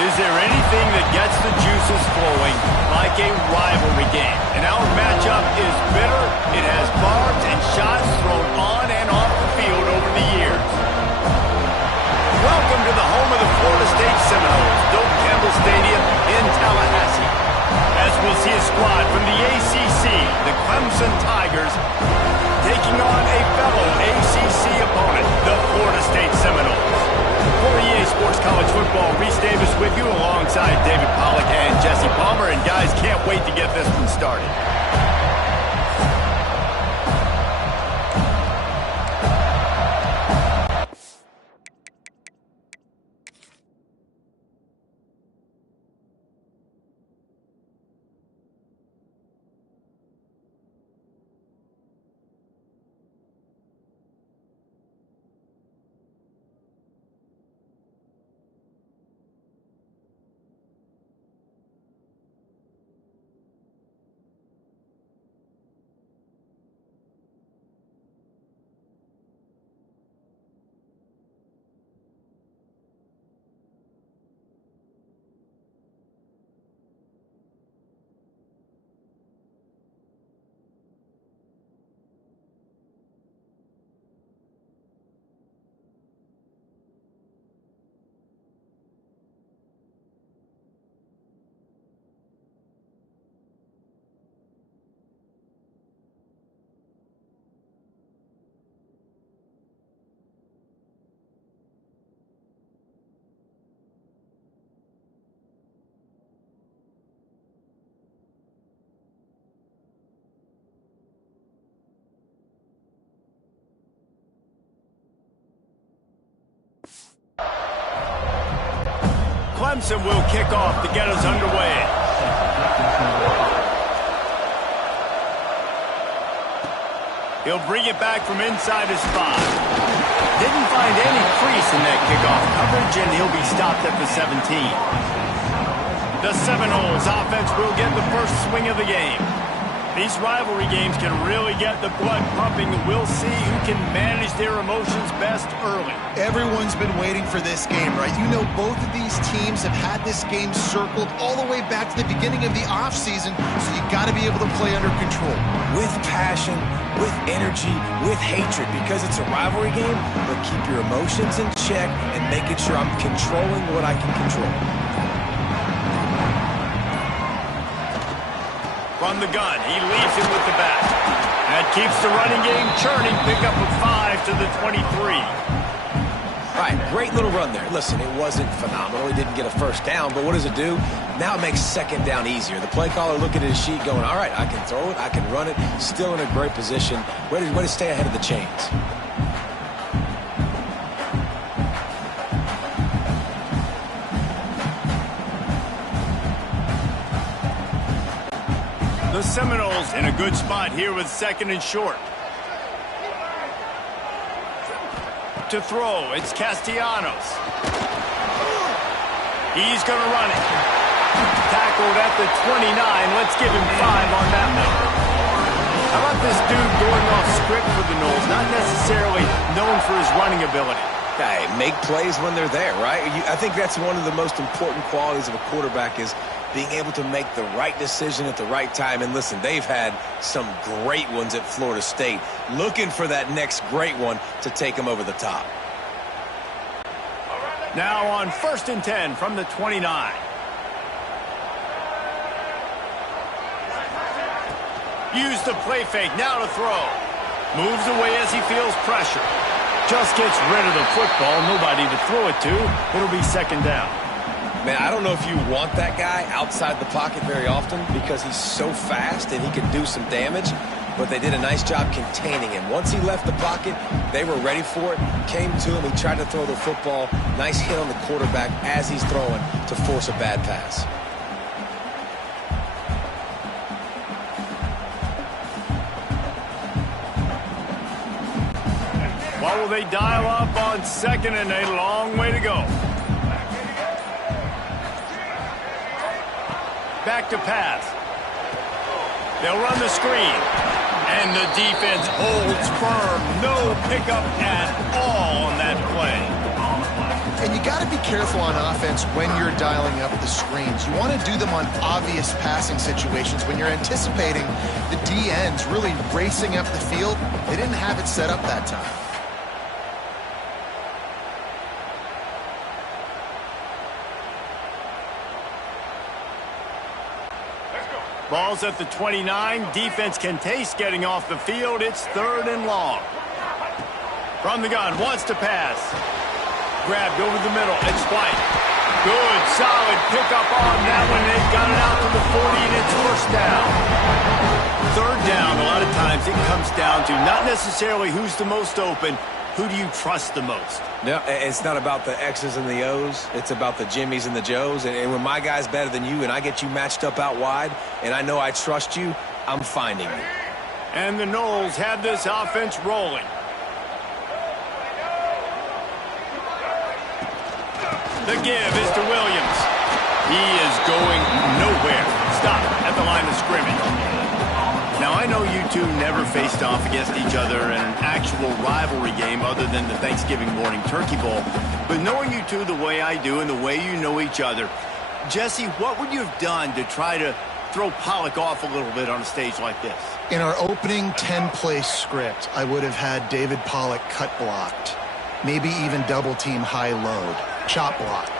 Is there anything that gets the juices flowing like a rivalry game? And our matchup is bitter. It has barbs and shots thrown on and off the field over the years. Welcome to the home of the Florida State Seminoles, Doak Campbell Stadium in Tallahassee. As we'll see a squad from the ACC, the Clemson Tigers, taking on a fellow ACC opponent, the Florida State Seminoles. For EA Sports College Football, Reese Davis with you alongside David Pollack and Jesse Palmer. And guys, can't wait to get this one started. Clemson will kick off to get us underway. He'll bring it back from inside his 5. Didn't find any crease in that kickoff coverage, and he'll be stopped at the 17. The Seminoles offense will get the first swing of the game. These rivalry games can really get the blood pumping, and we'll see who can manage their emotions best early. Everyone's been waiting for this game, right? You know, both of these teams have had this game circled all the way back to the beginning of the offseason, so you got to be able to play under control. With passion, with energy, with hatred, because it's a rivalry game, but keep your emotions in check and making sure I'm controlling what I can control. From the gun, he leaves him with the bat. That keeps the running game churning. Pick up a 5 to the 23. All right, great little run there. Listen, it wasn't phenomenal. He didn't get a first down, but what does it do? Now it makes second down easier. The play caller looking at his sheet going, all right, I can throw it, I can run it, still in a great position. Way to stay ahead of the chains. The Seminoles in a good spot here with second and short. To throw, it's Castellanos. He's going to run it. Tackled at the 29. Let's give him 5 on that one. How about this dude going off script for the Noles? Not necessarily known for his running ability. Hey, make plays when they're there, right? I think that's one of the most important qualities of a quarterback is being able to make the right decision at the right time. And listen, they've had some great ones at Florida State. Looking for that next great one to take them over the top. Now on 1st and 10 from the 29. Use the play fake, now to throw. Moves away as he feels pressure. Just gets rid of the football, nobody to throw it to. It'll be second down. Man, I don't know if you want that guy outside the pocket very often because he's so fast and he can do some damage, but they did a nice job containing him. Once he left the pocket, they were ready for it, came to him, he tried to throw the football. Nice hit on the quarterback as he's throwing to force a bad pass. What will they dial up on 2nd and a long way to go? Back to pass. They'll run the screen. And the defense holds firm. No pickup at all on that play. And you got to be careful on offense when you're dialing up the screens. You want to do them on obvious passing situations when you're anticipating the DNs really racing up the field. They didn't have it set up that time. Ball's at the 29. Defense can taste getting off the field. It's 3rd and long. From the gun, wants to pass. Grabbed over the middle. It's White. Good, solid pickup on that one. They got it out to the 40, and it's 1st down. 3rd down, a lot of times it comes down to not necessarily who's the most open, who do you trust the most? No, it's not about the X's and the O's. It's about the Jimmies and the Joes. And when my guy's better than you and I get you matched up out wide and I know I trust you, I'm finding you. And the Noles have this offense rolling. The give is to Williams. He is going nowhere. Stop at the line of scrimmage. Now, I know you two never faced off against each other in an actual rivalry game other than the Thanksgiving morning turkey bowl. But knowing you two the way I do and the way you know each other, Jesse, what would you have done to try to throw Pollock off a little bit on a stage like this? In our opening 10-play script, I would have had David Pollock cut blocked, maybe even double-team high-load, chop blocked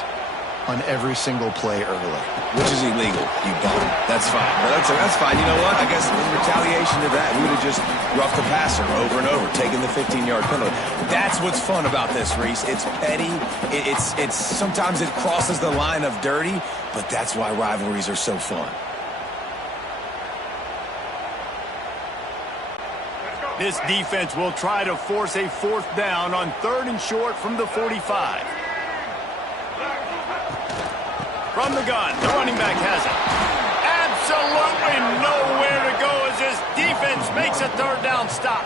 on every single play early. Which is illegal, you bum. That's fine. That's fine. You know what? I guess in retaliation to that, we would have just roughed the passer over and over, taking the 15-yard penalty. That's what's fun about this, Reese. It's petty. It's sometimes it crosses the line of dirty, but that's why rivalries are so fun. This defense will try to force a 4th down on 3rd and short from the 45. From the gun, the running back has it. Absolutely nowhere to go as this defense makes a 3rd down stop.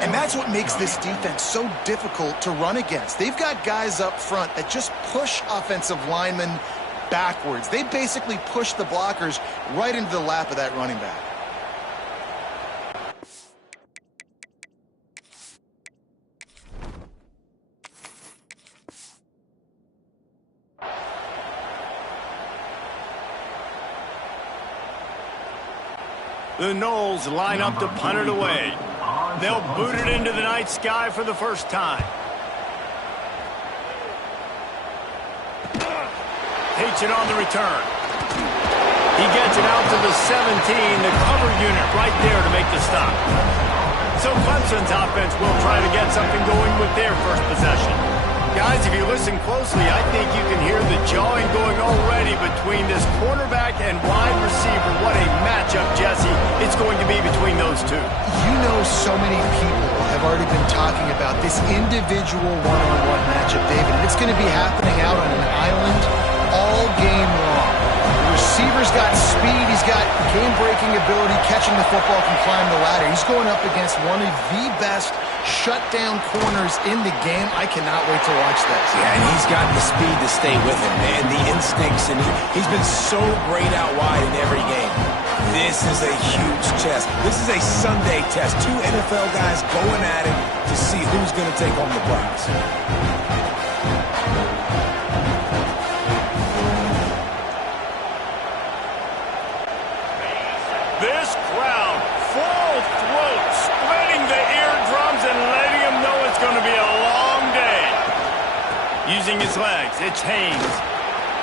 And that's what makes this defense so difficult to run against. They've got guys up front that just push offensive linemen backwards. They basically push the blockers right into the lap of that running back. The Noles line up to punt it away. They'll boot it into the night sky for the first time. Takes it on the return. He gets it out to the 17, the cover unit right there to make the stop. So Clemson's offense will try to get something going with their first possession. Guys, if you listen closely, I think you can hear the jawing going already between this quarterback and wide receiver. What a matchup, Jesse, it's going to be between those two. You know, so many people have already been talking about this individual one-on-one matchup, David. And it's going to be happening out on an island all game long. The receiver's got speed. He's got game-breaking ability, catching the football, can climb the ladder. He's going up against one of the best shutdown corners in the game. I cannot wait to watch this. Yeah, and he's got the speed to stay with him, man. The instincts, and he's been so great out wide in every game. This is a huge test. This is a Sunday test. 2 NFL guys going at it to see who's going to take home the prize. This crowd, full throat, splitting the eardrums and letting him know it's going to be a long day. Using his legs, it's Haynes.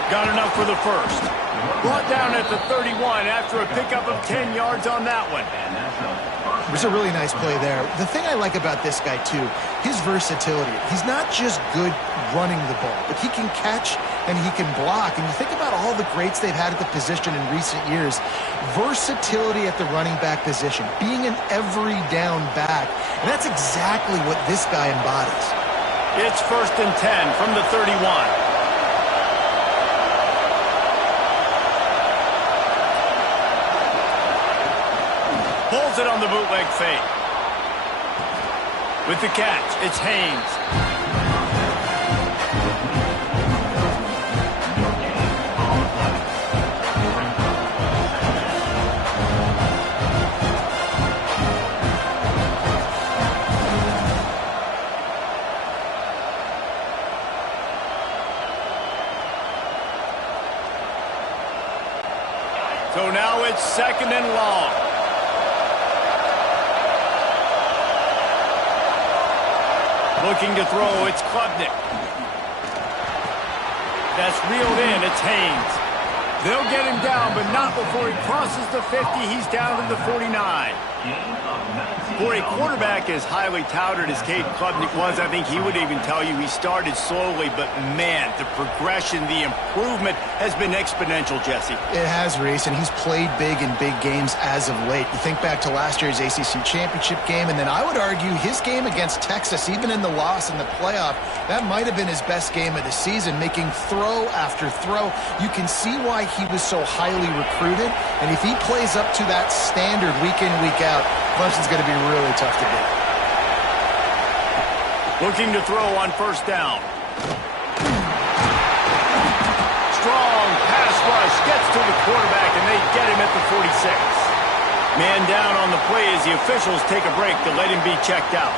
Got enough for the first. Brought down at the 31 after a pickup of 10 yards on that one. It was a really nice play there. The thing I like about this guy, too, his versatility. He's not just good running the ball, but he can catch and he can block. And you think about all the greats they've had at the position in recent years. Versatility at the running back position, being an every down back. And that's exactly what this guy embodies. It's 1st and 10 from the 31. Pulls it on the bootleg fake. With the catch, it's Haynes. it's 2nd and long. Looking to throw, it's Klubnik. That's reeled in, it's Haynes. They'll get him down, but not before he crosses the 50. He's down to the 49. For a quarterback as highly touted as Cade Klubnik was, I think he would even tell you he started slowly, but man, the progression, the improvement has been exponential, Jesse. It has, Reese, and he's played big in big games as of late. You think back to last year's ACC championship game, and then I would argue his game against Texas, even in the loss in the playoff, that might have been his best game of the season, making throw after throw. You can see why he was so highly recruited, and if he plays up to that standard week in, week out, Clemson's going to be really tough to beat. Looking to throw on 1st down. Strong pass rush gets to the quarterback, and they get him at the 46. Man down on the play as the officials take a break to let him be checked out.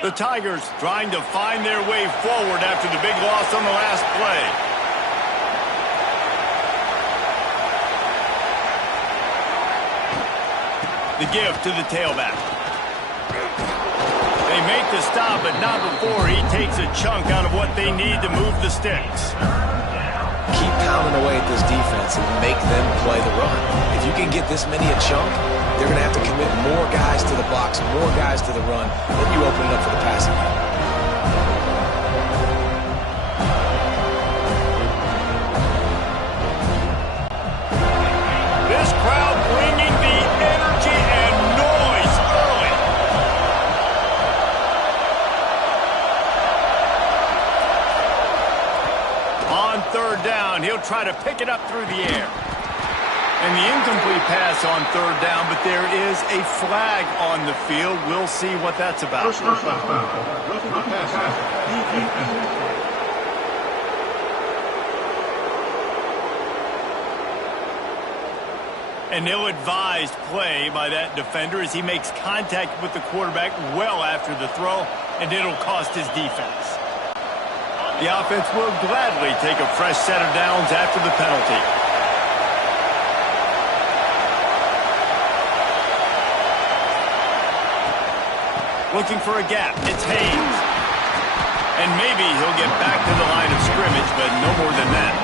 The Tigers trying to find their way forward after the big loss on the last play. The give to the tailback. They make the stop, but not before he takes a chunk out of what they need to move the sticks. Keep pounding away at this defense and make them play the run. If you can get this many a chunk, they're going to have to commit more guys to the box, more guys to the run. Then you open it up for the passing game. This crowd bringing the energy and noise early. On 3rd down, he'll try to pick it up through the air. And the incomplete pass on 3rd down, but there is a flag on the field. We'll see what that's about. An ill-advised play by that defender as he makes contact with the quarterback well after the throw, and it'll cost his defense. The offense will gladly take a fresh set of downs after the penalty. Looking for a gap. It's Haynes. And maybe he'll get back to the line of scrimmage, but no more than that.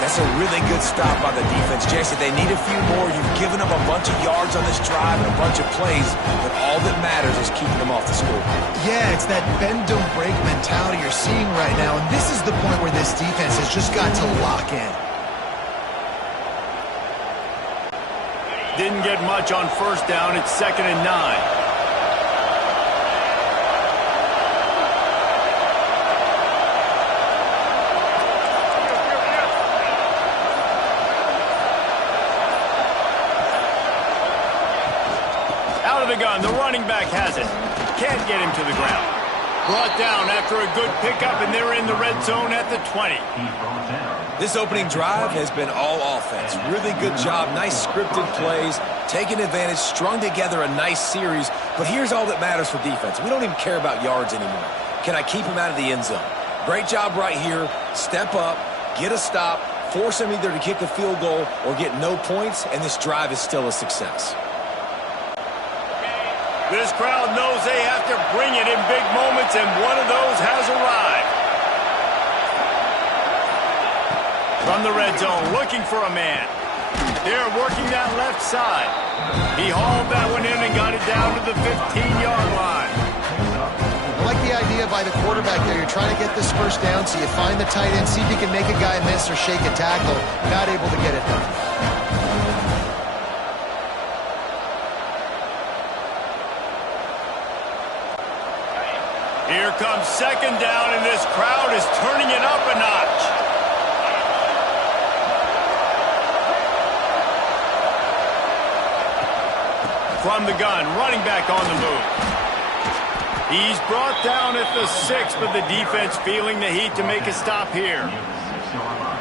That's a really good stop by the defense, Jesse. They need a few more. You've given them a bunch of yards on this drive and a bunch of plays, but all that matters is keeping them off the score. Yeah, it's that bend, don't break mentality you're seeing right now, and this is the point where this defense has just got to lock in. Didn't get much on first down. It's 2nd and 9. The gun. The running back has it. Can't get him to the ground. Brought down after a good pickup, and they're in the red zone at the 20. This opening drive has been all offense. Really good job. Nice scripted plays. Taking advantage. Strung together a nice series. But here's all that matters for defense. We don't even care about yards anymore. Can I keep him out of the end zone? Great job right here. Step up. Get a stop. Force him either to kick a field goal or get no points, and this drive is still a success. This crowd knows they have to bring it in big moments, and one of those has arrived. From the red zone, looking for a man. They're working that left side. He hauled that one in and got it down to the 15-yard line. I like the idea by the quarterback there. You're trying to get this first down, so you find the tight end, see if you can make a guy miss or shake a tackle. Not able to get it done. Here comes 2nd down, and this crowd is turning it up a notch. From the gun, running back on the move. He's brought down at the 6, but the defense feeling the heat to make a stop here.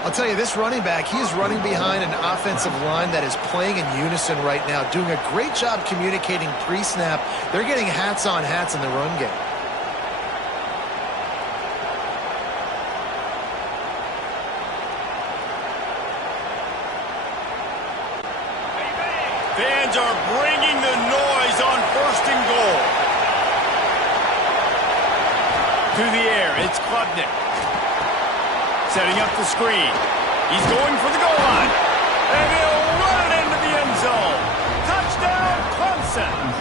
I'll tell you, this running back, he is running behind an offensive line that is playing in unison right now, doing a great job communicating pre-snap. They're getting hats on hats in the run game. Fans are bringing the noise on 1st and goal. To the air, it's Klubnik. Setting up the screen. He's going for the goal line. And he'll run it into the end zone. Touchdown, Clemson.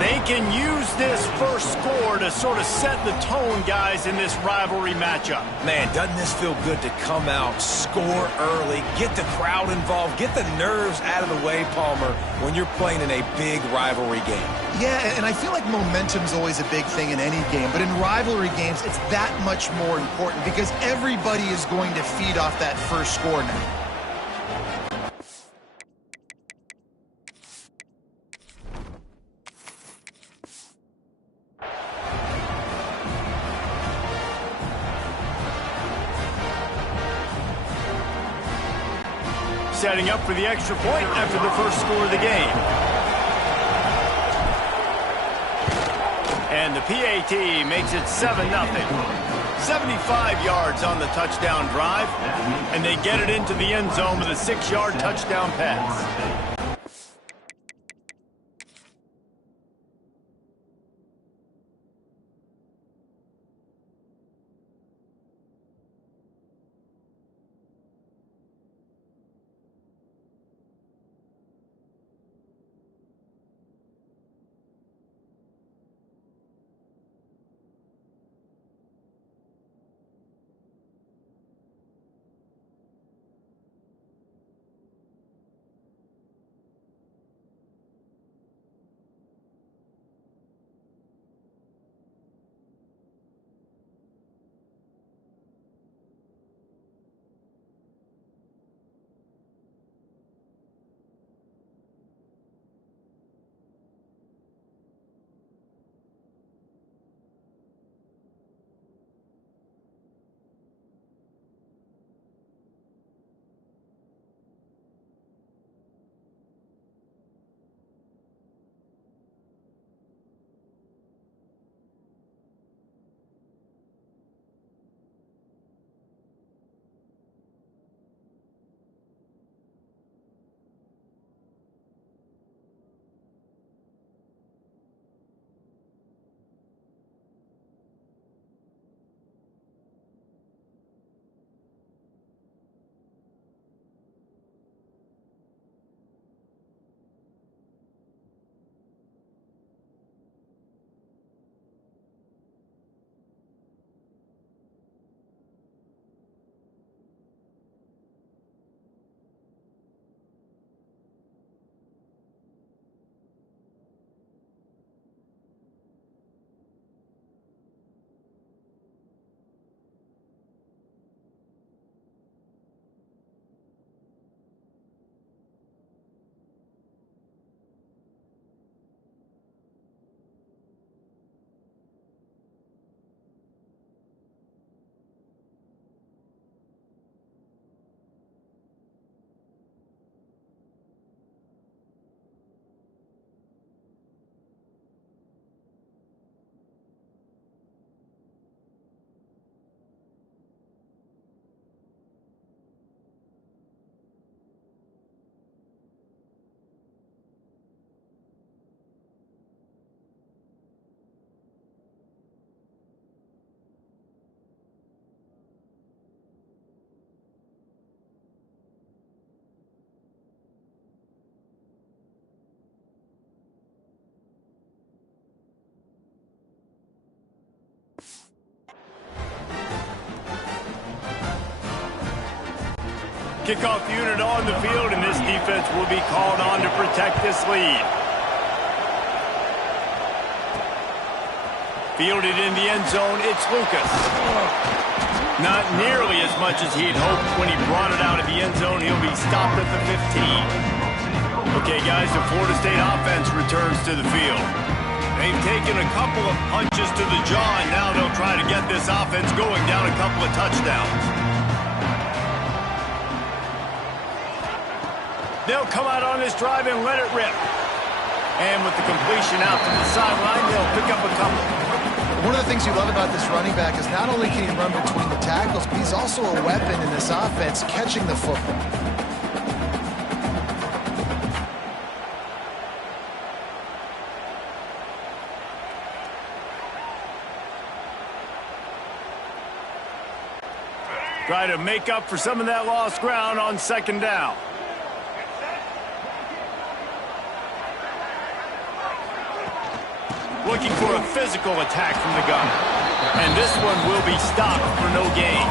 They can use this first score to sort of set the tone, guys, in this rivalry matchup. Man, doesn't this feel good to come out, score early, get the crowd involved, get the nerves out of the way, Palmer, when you're playing in a big rivalry game. Yeah, and I feel like momentum's always a big thing in any game, but in rivalry games, it's that much more important because everybody is going to feed off that first score now. Setting up for the extra point after the first score of the game. And the PAT makes it 7-0. 75 yards on the touchdown drive, and they get it into the end zone with a 6-yard touchdown pass. Kickoff unit on the field, and this defense will be called on to protect this lead. Fielded in the end zone, it's Lucas. Not nearly as much as he'd hoped when he brought it out of the end zone. He'll be stopped at the 15. Okay, guys, the Florida State offense returns to the field. They've taken a couple of punches to the jaw, and now they'll try to get this offense going down a couple of touchdowns. They'll come out on this drive and let it rip. And with the completion out to the sideline, they'll pick up a couple. One of the things you love about this running back is not only can he run between the tackles, but he's also a weapon in this offense catching the football. Try to make up for some of that lost ground on second down. Looking for a physical attack from the gun. And this one will be stopped for no gain.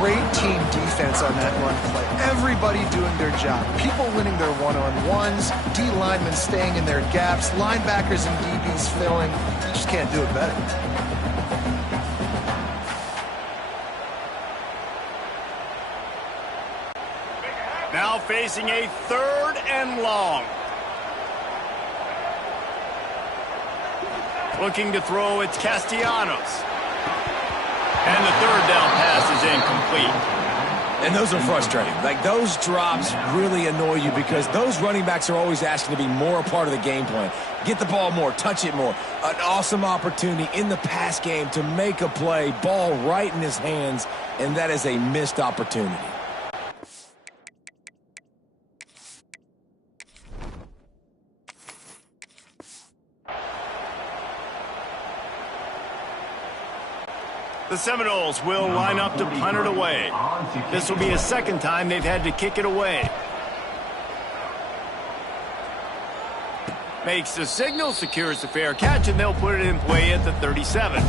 Great team defense on that run play. Everybody doing their job. People winning their one-on-ones, D linemen staying in their gaps, linebackers and DBs filling. You just can't do it better. Now facing a 3rd and long. Looking to throw, it's Castellanos. And the 3rd down pass is incomplete. And those are frustrating. Like, those drops really annoy you because those running backs are always asking to be more a part of the game plan. Get the ball more, touch it more. An awesome opportunity in the pass game to make a play, ball right in his hands, and that is a missed opportunity. The Seminoles will line up to punt it away. This will be a 2nd time they've had to kick it away. Makes the signal, secures the fair catch, and they'll put it in play at the 37.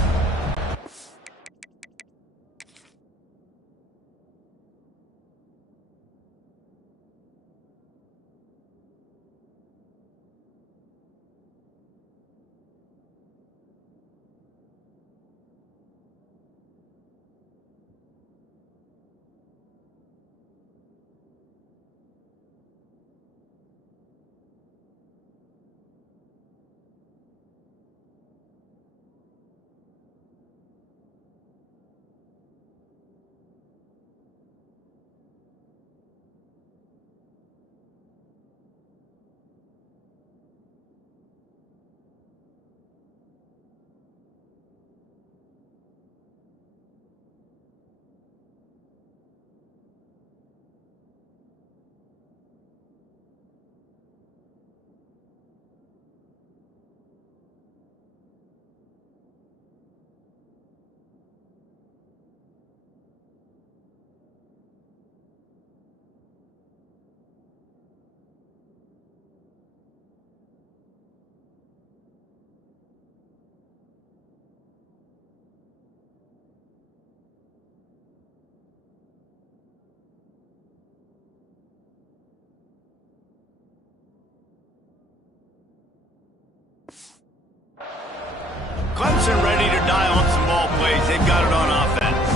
Clemson ready to dial up some ball plays. They've got it on offense.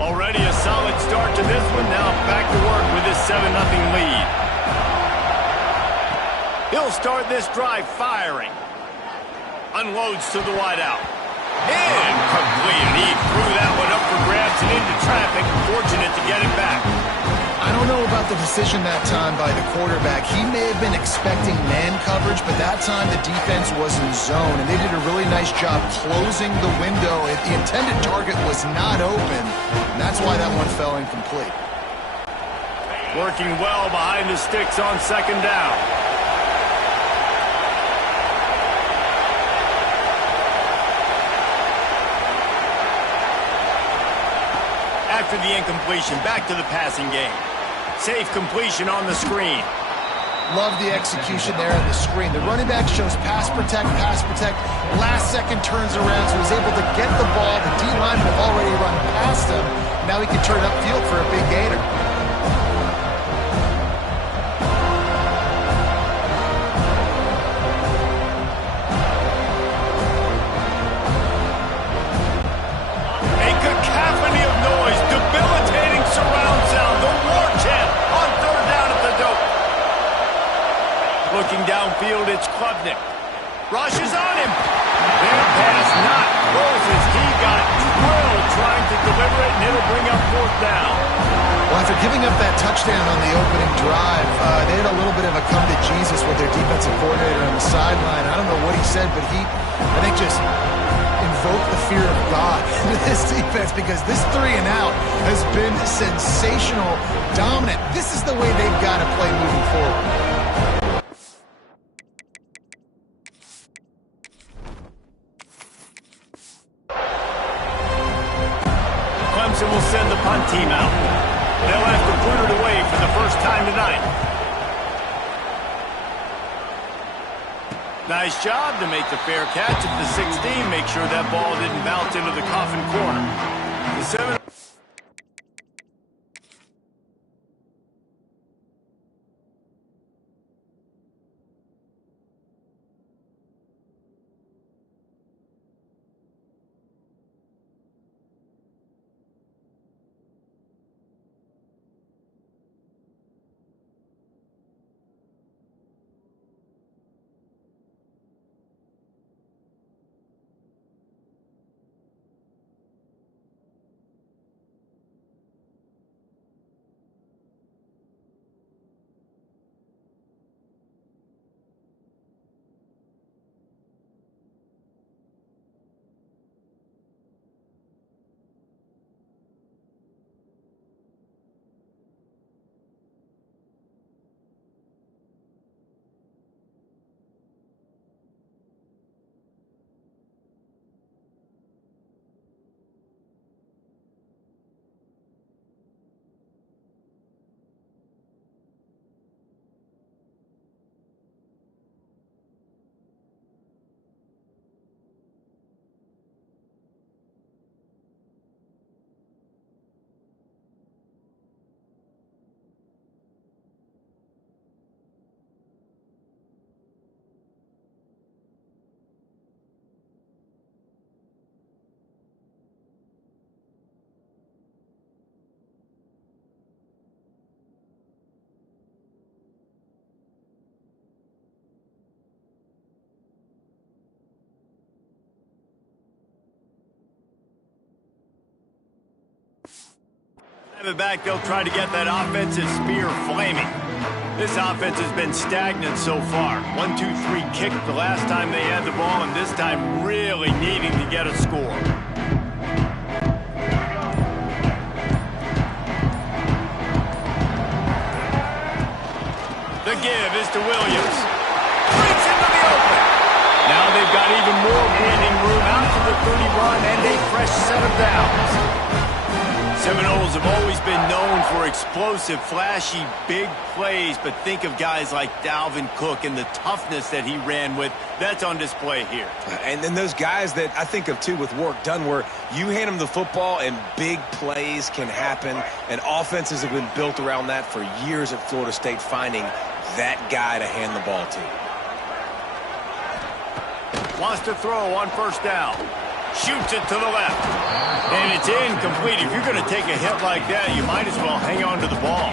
Already a solid start to this one. Now back to work with this 7-0 lead. He'll start this drive firing. Unloads to the wideout. Incomplete. He threw that one up for grabs and into traffic. Fortunate to get it back. I don't know about the decision that time by the quarterback. He may have been expecting man coverage, but that time the defense was in zone, and they did a really nice job closing the window. The intended target was not open, and that's why that one fell incomplete. Working well behind the sticks on 2nd down. After the incompletion, back to the passing game. Safe completion on the screen. Love the execution there on the screen. The running back shows pass protect, last second turns around, so he's able to get the ball. The D linemen have already run past him. Now he can turn upfield for a big gainer. It's Klubnik. Rushes on him. Their pass not close as he got drilled trying to deliver it, and it'll bring up fourth down. Well, after giving up that touchdown on the opening drive, they had a little bit of a come to Jesus with their defensive coordinator on the sideline. I don't know what he said, but he, I think, just invoked the fear of God into this defense, because this 3 and out has been sensational, dominant. This is the way they've got to play moving forward. Clemson will send the punt team out. They'll have to put it away for the first time tonight. Nice job to make the fair catch at the 16. Make sure that ball didn't bounce into the coffin corner. The 7. Have it back, they'll try to get that offensive spear flaming. This offense has been stagnant so far. 1-2-3 kick the last time they had the ball, and this time really needing to get a score. The give is to Williams. Breaks into the open. Now they've got even more breathing room out to the 31 and a fresh set of downs. Seminoles have always been known for explosive, flashy, big plays, but think of guys like Dalvin Cook and the toughness that he ran with. That's on display here. And then those guys that I think of, too, with work done, where you hand them the football and big plays can happen, and offenses have been built around that for years at Florida State, finding that guy to hand the ball to. Wants to throw on first down. Shoots it to the left. And it's incomplete. If you're going to take a hit like that, you might as well hang on to the ball.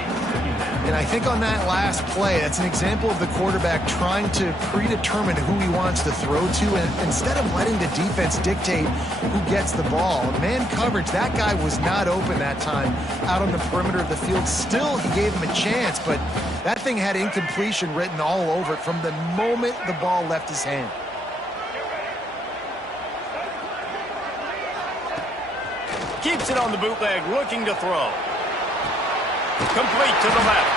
And I think on that last play, that's an example of the quarterback trying to predetermine who he wants to throw to, and instead of letting the defense dictate who gets the ball. Man coverage, that guy was not open that time out on the perimeter of the field. Still, he gave him a chance, but that thing had incompletion written all over it from the moment the ball left his hand. Keeps it on the bootleg, looking to throw. Complete to the left.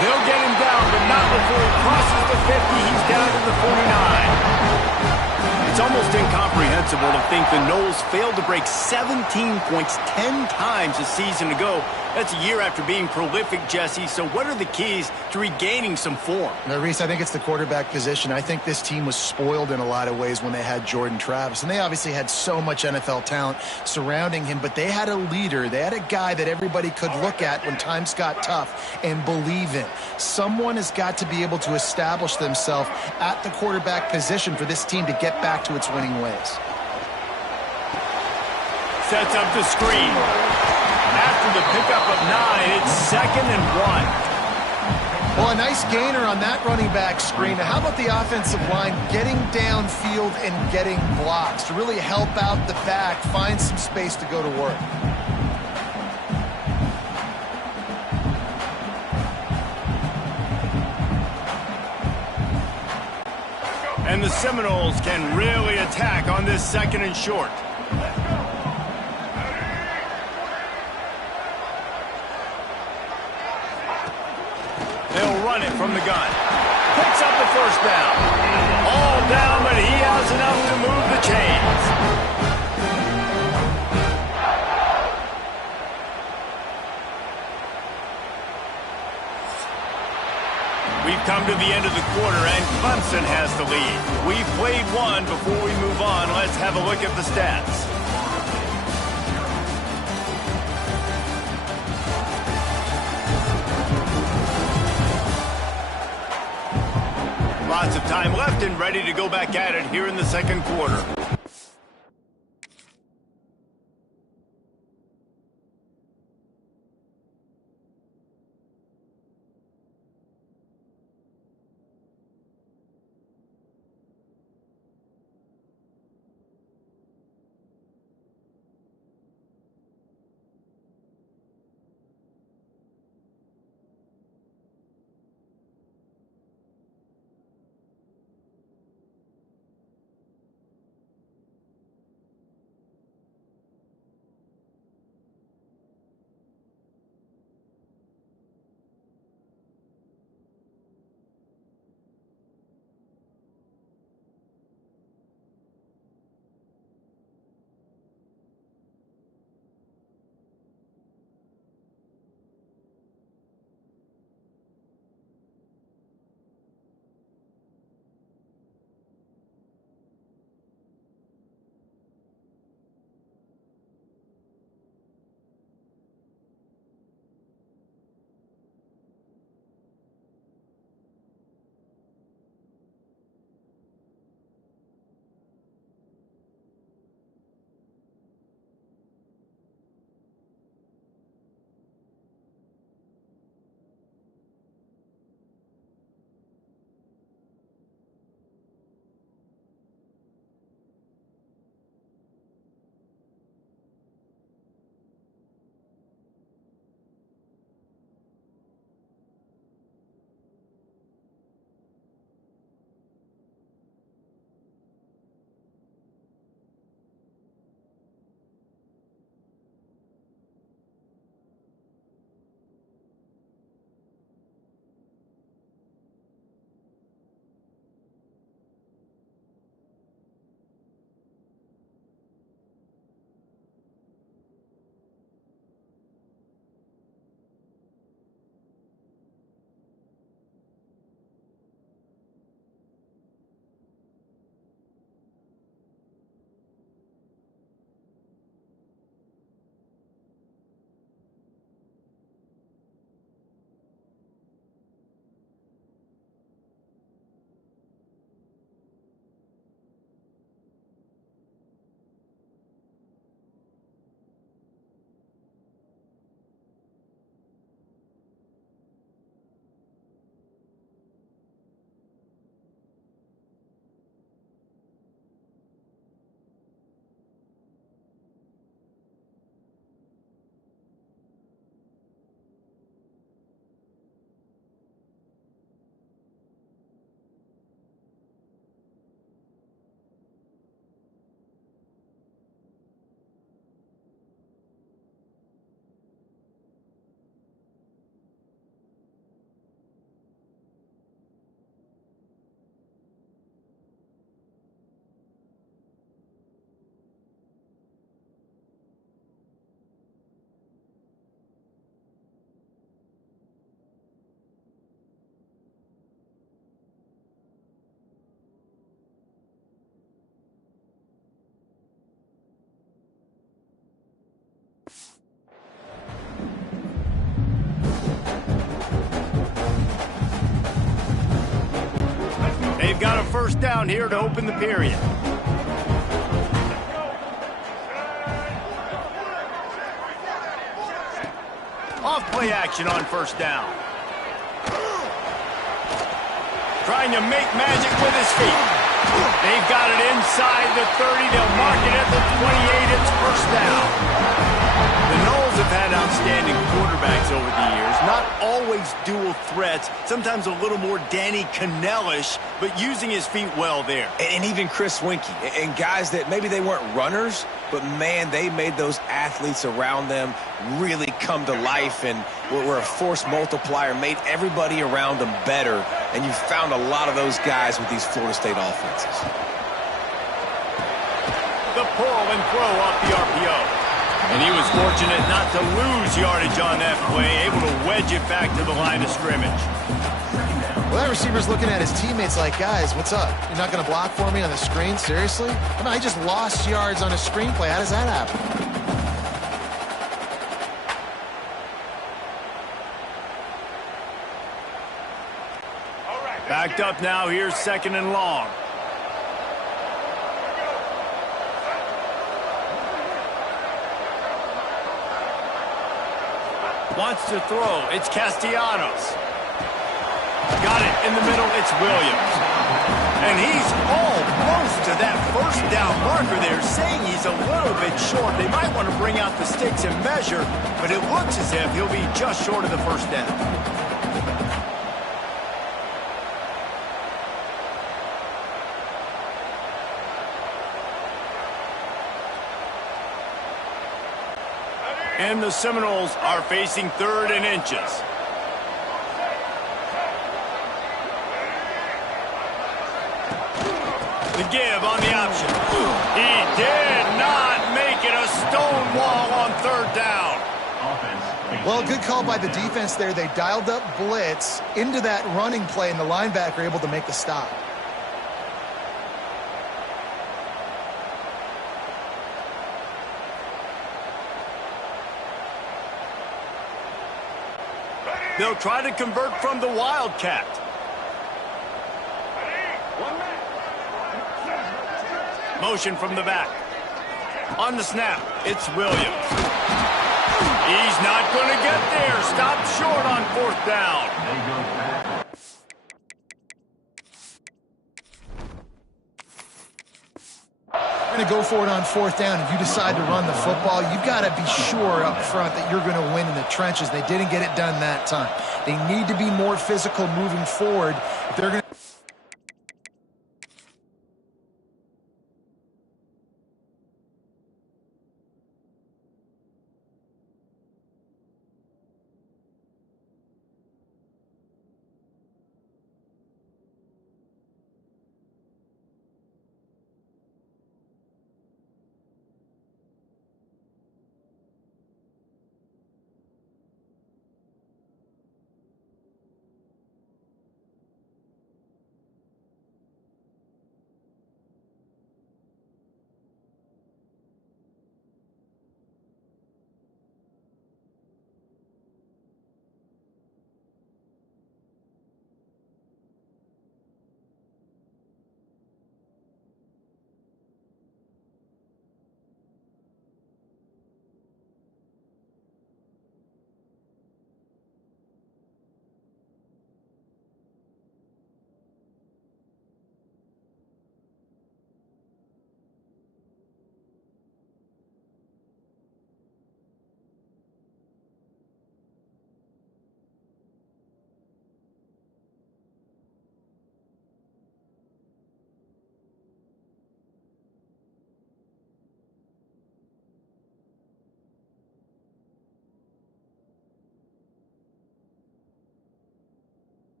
They'll get him down, but not before he crosses the 50. He's down to the 49. It's almost incomprehensible to think the Noles failed to break 17 points 10 times a season ago. That's a year after being prolific, Jesse. So what are the keys to regaining some form? Now, Reese, I think it's the quarterback position. I think this team was spoiled in a lot of ways when they had Jordan Travis. And they obviously had so much NFL talent surrounding him, but they had a leader. They had a guy that everybody could look at when times got tough and believe in. Someone has got to be able to establish themselves at the quarterback position for this team to get back to its winning ways. Sets up the screen. After the pickup of 9, it's 2nd and 1. Well, a nice gainer on that running back screen. Now, how about the offensive line getting downfield and getting blocks to really help out the back, find some space to go to work? And the Seminoles can really attack on this 2nd and short. They'll run it from the gun. Picks up the 1st down. All down, but he has enough to move the chains. We've come to the end of the quarter, and Clemson has the lead. We've played one. Before we move on, let's have a look at the stats. Lots of time left and ready to go back at it here in the 2nd quarter. They've got a 1st down here to open the period. Off play action on 1st down. trying to make magic with his feet. They've got it inside the 30. They'll mark it at the 28. It's first down. The Knowles have had outstanding quarterbacks over the years. Not always dual threats. Sometimes a little more Danny Cannell-ish, but using his feet well there. And even Chris Winkie. And guys that maybe they weren't runners, but, man, they made those athletes around them really come to life and were a force multiplier, made everybody around them better. And you found a lot of those guys with these Florida State offenses. The pull and throw off the RPO. And he was fortunate not to lose yardage on that play, able to wedge it back to the line of scrimmage. Well, that receiver's looking at his teammates like, guys, what's up? You're not going to block for me on the screen? Seriously? I mean, I just lost yards on a screenplay. How does that happen? Backed up now. Here's second and long. Wants to throw. It's Castellanos. Got it in the middle. It's Williams. And he's almost to that first down marker there, saying he's a little bit short. They might want to bring out the sticks and measure, but it looks as if he'll be just short of the first down. And the Seminoles are facing 3rd and inches. The give on the option. He did not make it a stone wall on 3rd down. Well, good call by the defense there. They dialed up blitz into that running play, and the linebacker able to make the stop. They'll try to convert from the Wildcat. Motion from the back. On the snap, it's Williams. He's not going to get there. Stopped short on 4th down. You're going to go for it on 4th down. If you decide to run the football, you've got to be sure up front that you're going to win in the trenches. They didn't get it done that time. They need to be more physical moving forward. If they're going to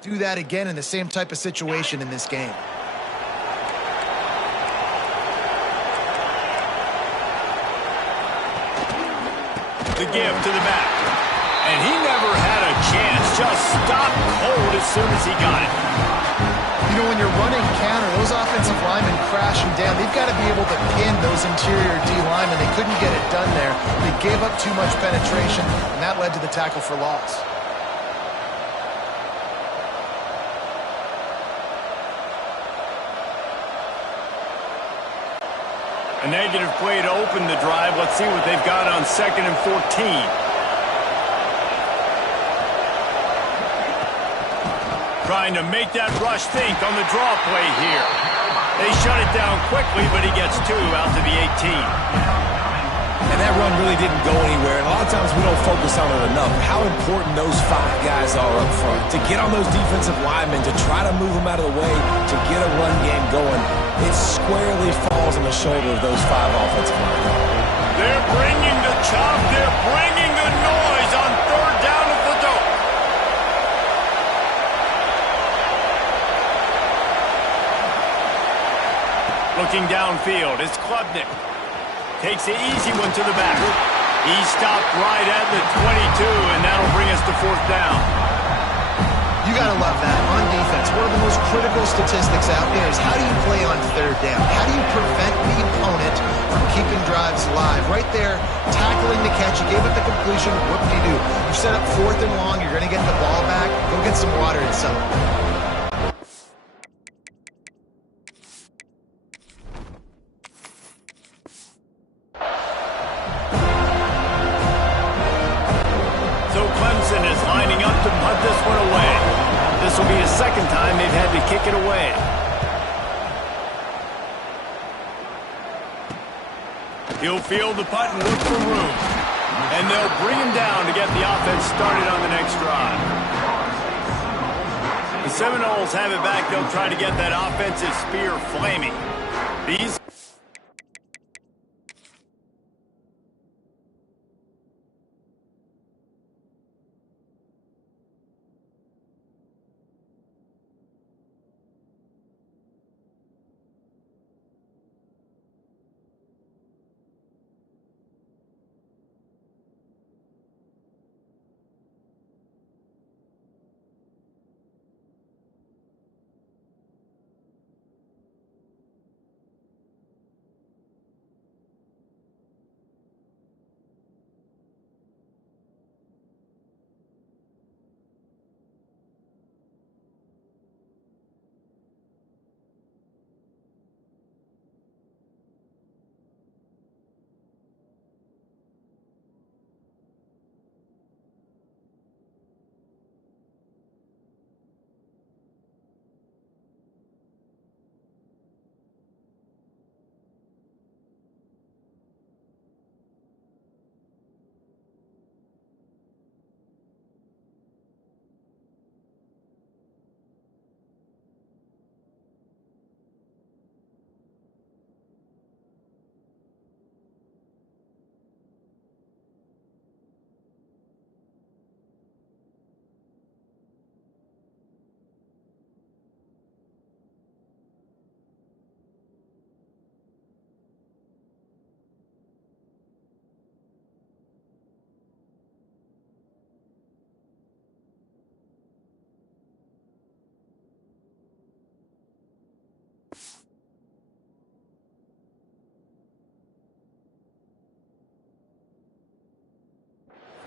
do that again in the same type of situation in this game. The give to the back. And he never had a chance. Just stopped cold as soon as he got it. You know, when you're running counter, those those offensive linemen crashing down, they've got to be able to pin those interior D linemen. They couldn't get it done there. They gave up too much penetration, and that led to the tackle for loss. A negative play to open the drive. Let's see what they've got on 2nd and 14. Trying to make that rush think on the draw play here. They shut it down quickly, but he gets 2 out to the 18. And that run really didn't go anywhere. And a lot of times we don't focus on it enough. How important those 5 guys are up front. To get on those defensive linemen, to try to move them out of the way, to get a run game going, it squarely falls on the shoulder of those 5 offensive linemen. They're bringing the chop. They're bringing the noise on 3rd down at the dope. Looking downfield, it's Klubnik. Takes the easy one to the back. He stopped right at the 22, and that'll bring us to 4th down. You got to love that. On defense, one of the most critical statistics out there is how do you play on 3rd down? How do you prevent the opponent from keeping drives alive? Right there, tackling the catch. You gave it the completion. What do? You set up 4th and long. You're going to get the ball back. Go get some water and some. Clemson is lining up to punt this one away. This will be the 2nd time they've had to kick it away. He'll field the punt and look for room. And they'll bring him down to get the offense started on the next drive. The Seminoles have it back. They'll try to get that offensive spear flaming. These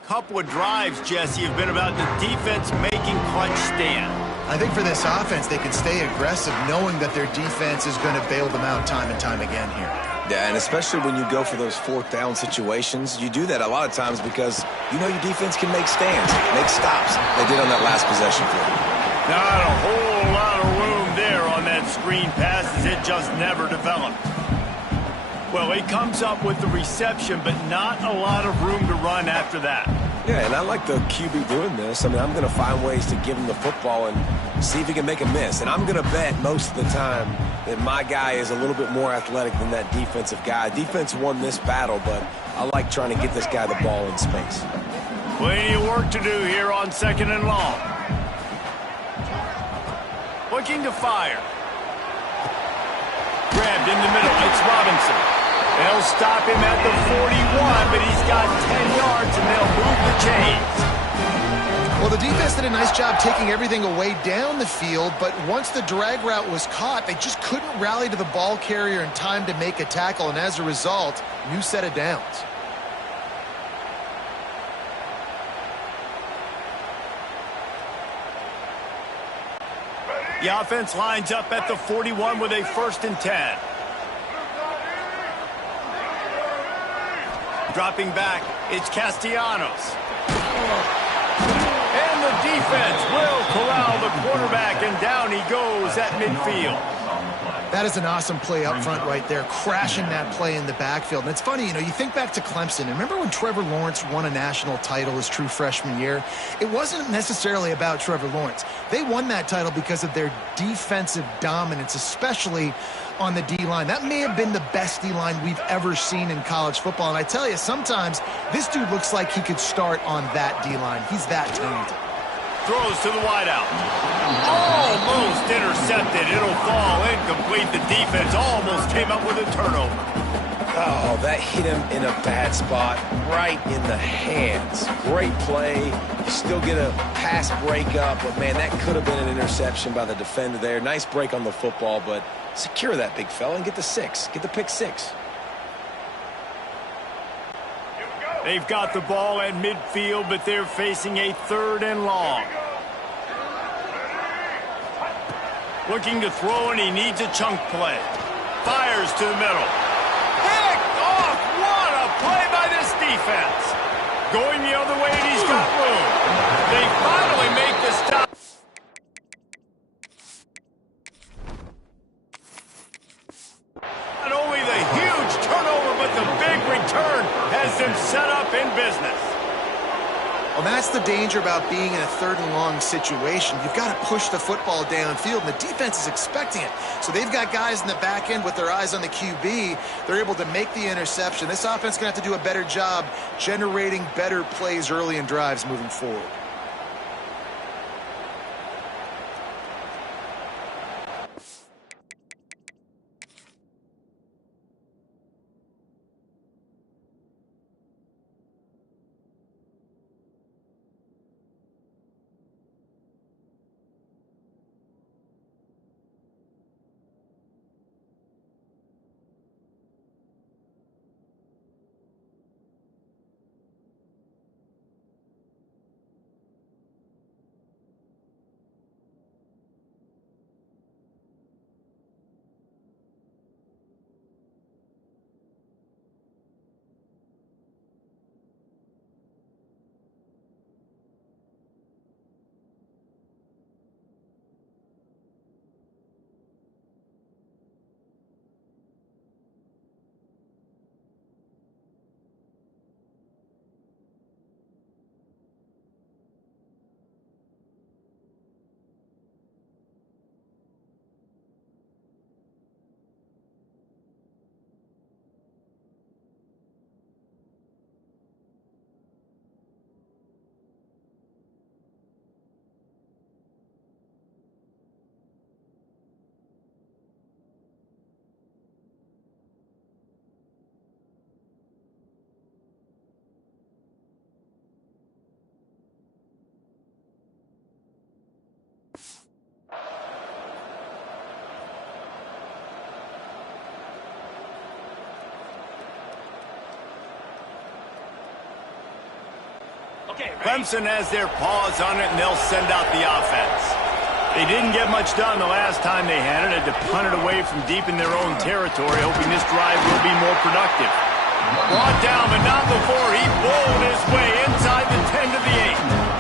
couple of drives, Jesse, have been about the defense making clutch stand. I think for this offense, they can stay aggressive knowing that their defense is going to bail them out time and time again here. Yeah, and especially when you go for those 4th down situations, you do that a lot of times because you know your defense can make stands, make stops. They did on that last possession for you. Not a whole lot of room there on that screen pass as it just never developed. Well, he comes up with the reception, but not a lot of room to run after that. Yeah, and I like the QB doing this. I mean, I'm going to find ways to give him the football and see if he can make a miss. And I'm going to bet most of the time that my guy is a little bit more athletic than that defensive guy. Defense won this battle, but I like trying to get this guy the ball in space. Plenty of work to do here on 2nd and long. Looking to fire. Grabbed in the middle. It's Robinson. They'll stop him at the 41, but he's got 10 yards, and they'll move the chains. Well, the defense did a nice job taking everything away down the field, but once the drag route was caught, they just couldn't rally to the ball carrier in time to make a tackle, and as a result, new set of downs. The offense lines up at the 41 with a 1st and 10. Dropping back, it's Castellanos. And the defense will corral the quarterback, and down he goes at midfield. That is an awesome play up front right there, crashing that play in the backfield. And it's funny, you think back to Clemson. Remember when Trevor Lawrence won a national title his true freshman year? It wasn't necessarily about Trevor Lawrence. They won that title because of their defensive dominance, especially on the D-line. That may have been the best D-line we've ever seen in college football. And I tell you, sometimes this dude looks like he could start on that D-line. He's that talented. Throws to the wideout. Almost intercepted. It'll fall incomplete. The defense almost came up with a turnover. Oh, that hit him in a bad spot, right in the hands. Great play. You still get a pass breakup, but, man, that could have been an interception by the defender there. Nice break on the football, but secure that big fella and get the 6. Get the pick 6. They've got the ball at midfield, but they're facing a 3rd and long. Looking to throw, and he needs a chunk play. Fires to the middle. Picked off! What a play by this defense. Going the other way, and he's got room. They finally make the stop. Not only the huge turnover, but the big return has them set up in business. Well, that's the danger about being in a 3rd and long situation. You've got to push the football downfield, and the defense is expecting it. So they've got guys in the back end with their eyes on the QB. They're able to make the interception. This offense is going to have to do a better job generating better plays early in drives moving forward. Clemson has their paws on it, and they'll send out the offense. They didn't get much done the last time they had it. Had to punt it away from deep in their own territory, hoping this drive will be more productive. Brought down, but not before he bowled his way inside the 10 to the 8.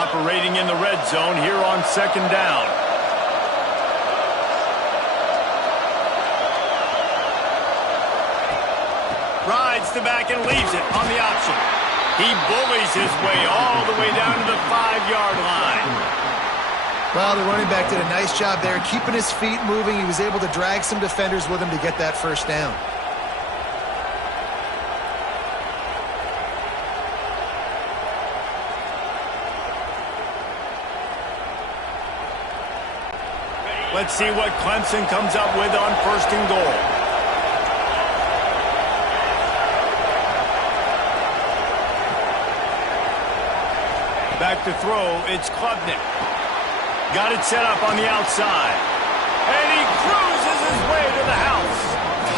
Operating in the red zone here on 2nd down. Rides the back and leaves it on the option. He bullies his way all the way down to the 5-yard line. Well, the running back did a nice job there, keeping his feet moving. He was able to drag some defenders with him to get that 1st down. Let's see what Clemson comes up with on 1st and goal. Back to throw, it's Klubnik. Got it set up on the outside. And he cruises his way to the house.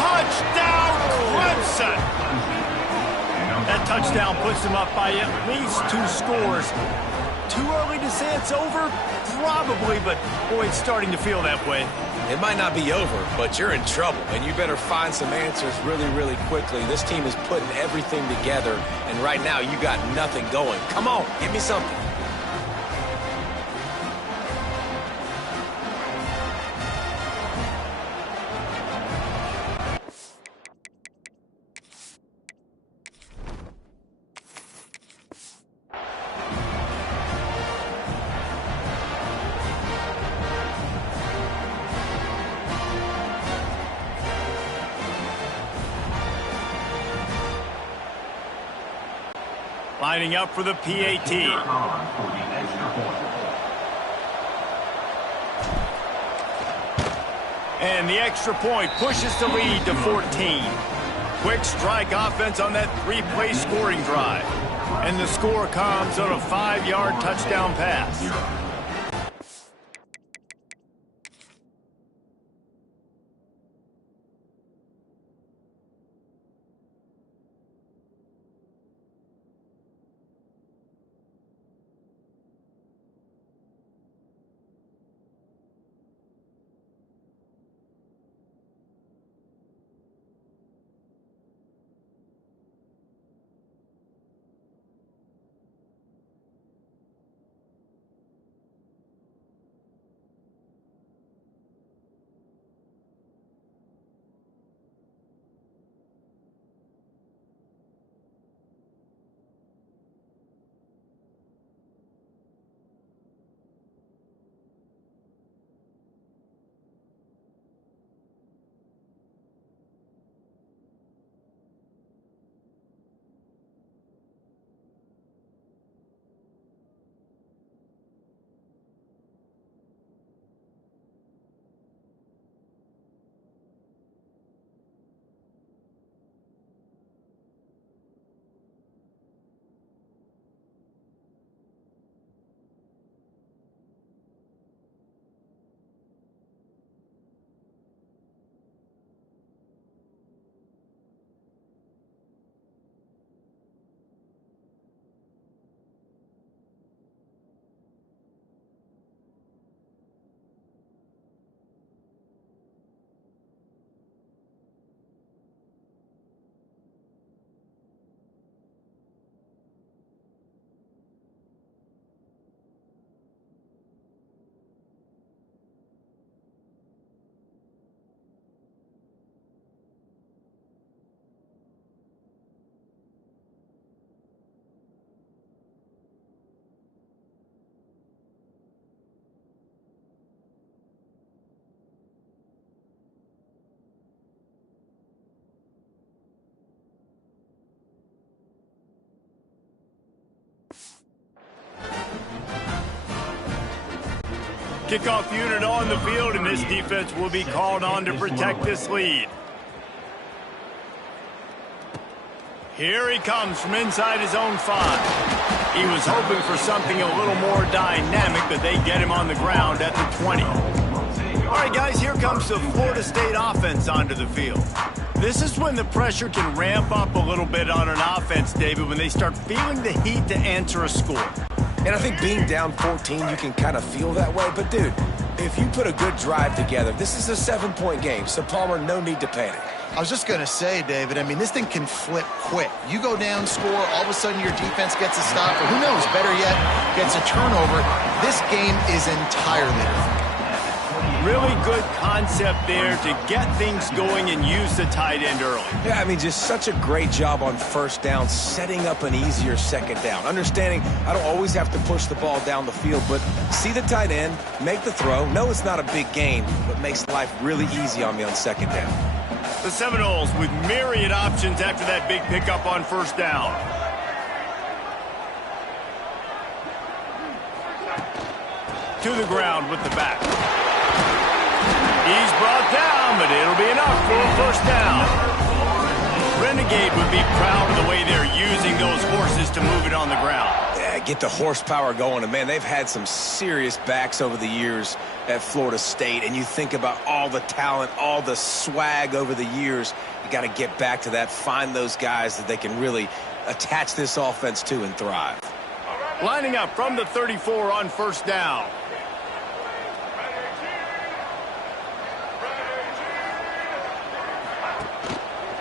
Touchdown, Clemson! That touchdown puts them up by at least 2 scores. Too early to say it's over? Probably, but boy, it's starting to feel that way. It might not be over, but you're in trouble, and you better find some answers really, really quickly. This team is putting everything together, and right now you got nothing going. Come on, give me something. Lining up for the PAT. And the extra point pushes the lead to 14. Quick strike offense on that 3-play scoring drive. And the score comes on a 5-yard touchdown pass. Kickoff unit on the field, and this defense will be called on to protect this lead. Here he comes from inside his own 5. He was hoping for something a little more dynamic, but they get him on the ground at the 20. All right, guys, here comes the Florida State offense onto the field. This is when the pressure can ramp up a little bit on an offense, David, when they start feeling the heat to answer a score. And I think being down 14, you can kind of feel that way. But, dude, if you put a good drive together, this is a 7-point game. So, Palmer, no need to panic. I was just going to say, David, I mean, this thing can flip quick. You go down, score, all of a sudden your defense gets a stop, or who knows, better yet, gets a turnover. This game is entirely different. Really good concept there to get things going and use the tight end early. Yeah, I mean, just such a great job on 1st down, setting up an easier 2nd down. Understanding I don't always have to push the ball down the field, but see the tight end, make the throw. No, it's not a big gain, but makes life really easy on me on 2nd down. The Seminoles with myriad options after that big pickup on 1st down. To the ground with the back. He's brought down, but it'll be enough for a first down. Renegade would be proud of the way they're using those horses to move it on the ground. Yeah, get the horsepower going. And, man, they've had some serious backs over the years at Florida State. And you think about all the talent, all the swag over the years. You got to get back to that, find those guys that they can really attach this offense to and thrive. Lining up from the 34 on first down.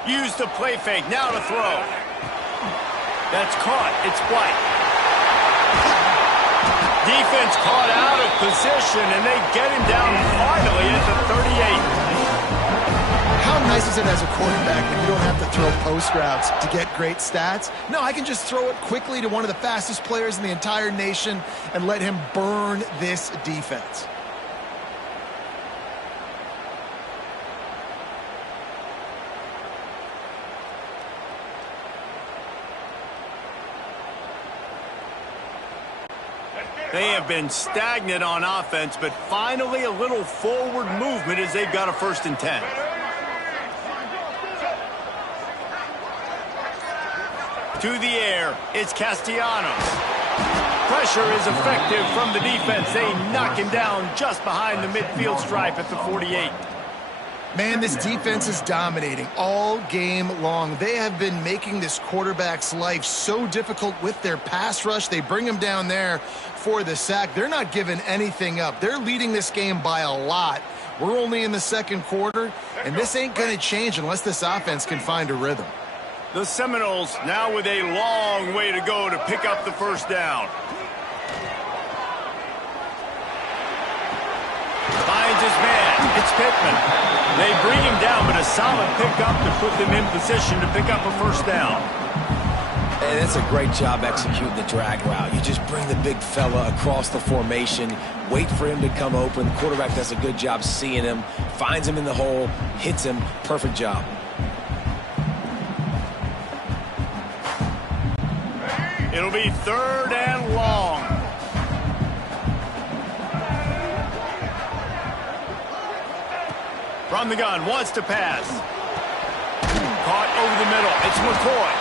Use the play fake, now to throw. That's caught, it's White. Defense caught out of position, and they get him down finally at the 38. How nice is it as a quarterback when you don't have to throw post routes to get great stats? No, I can just throw it quickly to one of the fastest players in the entire nation and let him burn this defense. They have been stagnant on offense, but finally a little forward movement as they've got a 1st and 10. To the air, it's Castellanos. Pressure is effective from the defense. They knock him down just behind the midfield stripe at the 48. Man, this defense is dominating all game long. They have been making this quarterback's life so difficult with their pass rush. They bring him down there for the sack. They're not giving anything up. They're leading this game by a lot. We're only in the 2nd quarter, and this ain't going to change unless this offense can find a rhythm. The Seminoles now with a long way to go to pick up the 1st down. Finds his man. It's Pittman. They bring him down, but a solid pickup to put them in position to pick up a 1st down. And it's a great job executing the drag route. You just bring the big fella across the formation, wait for him to come open. The quarterback does a good job seeing him, finds him in the hole, hits him. Perfect job. It'll be 3rd and long. From the gun, wants to pass. Caught over the middle. It's McCoy.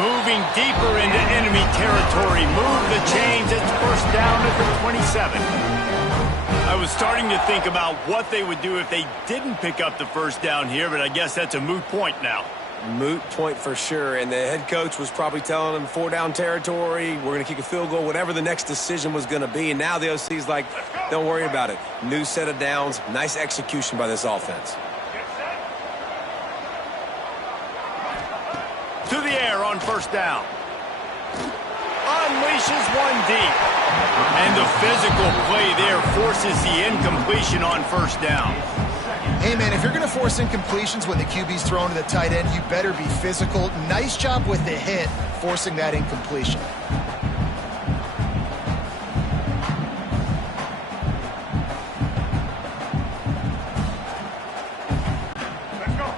Moving deeper into enemy territory. Move the chains. It's 1st down at the 27. I was starting to think about what they would do if they didn't pick up the 1st down here, but I guess that's a moot point now. Moot point for sure, and the head coach was probably telling them 4-down territory, we're going to kick a field goal, whatever the next decision was going to be, and now the OC's like, don't worry about it. New set of downs, nice execution by this offense. To the air on 1st down. Unleashes one deep. And the physical play there forces the incompletion on 1st down. Hey, man, if you're going to force incompletions when the QB's thrown to the tight end, you better be physical. Nice job with the hit, forcing that incompletion.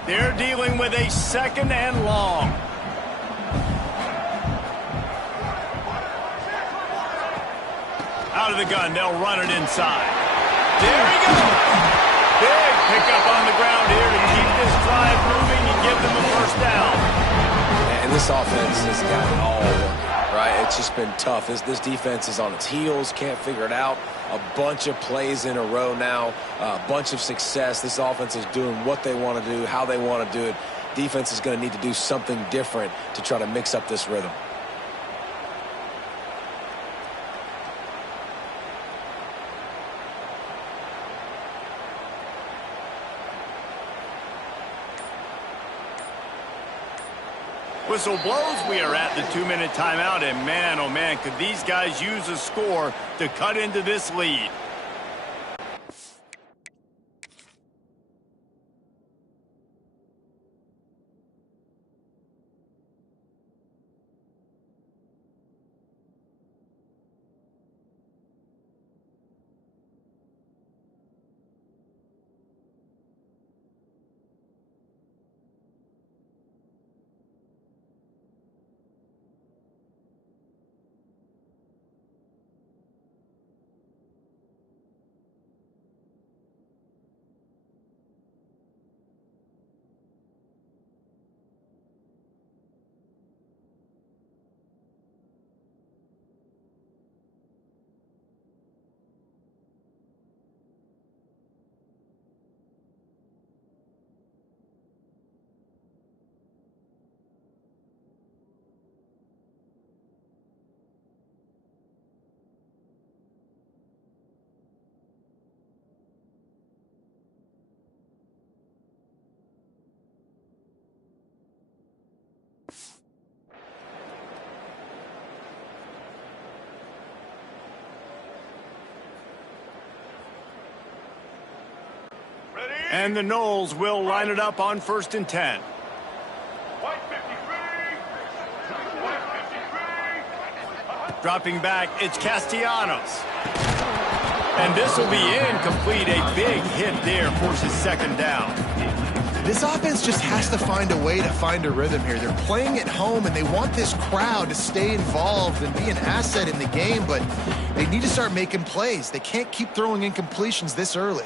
They're dealing with a 2nd and long. Out of the gun, they'll run it inside. There he goes. Big pickup on the ground here to keep this drive moving and give them a 1st down. And this offense has got it all working, right? It's just been tough. This defense is on its heels, can't figure it out. A bunch of plays in a row now, a bunch of success. This offense is doing what they want to do, how they want to do it. Defense is going to need to do something different to try to mix up this rhythm. Whistle blows, we are at the 2-minute timeout, and man, oh man, could these guys use a score to cut into this lead. And the Noles will line it up on 1st and 10. Dropping back, it's Castellanos. And this will be incomplete. A big hit there, forces 2nd down. This offense just has to find a way to find a rhythm here. They're playing at home, and they want this crowd to stay involved and be an asset in the game, but they need to start making plays. They can't keep throwing incompletions this early.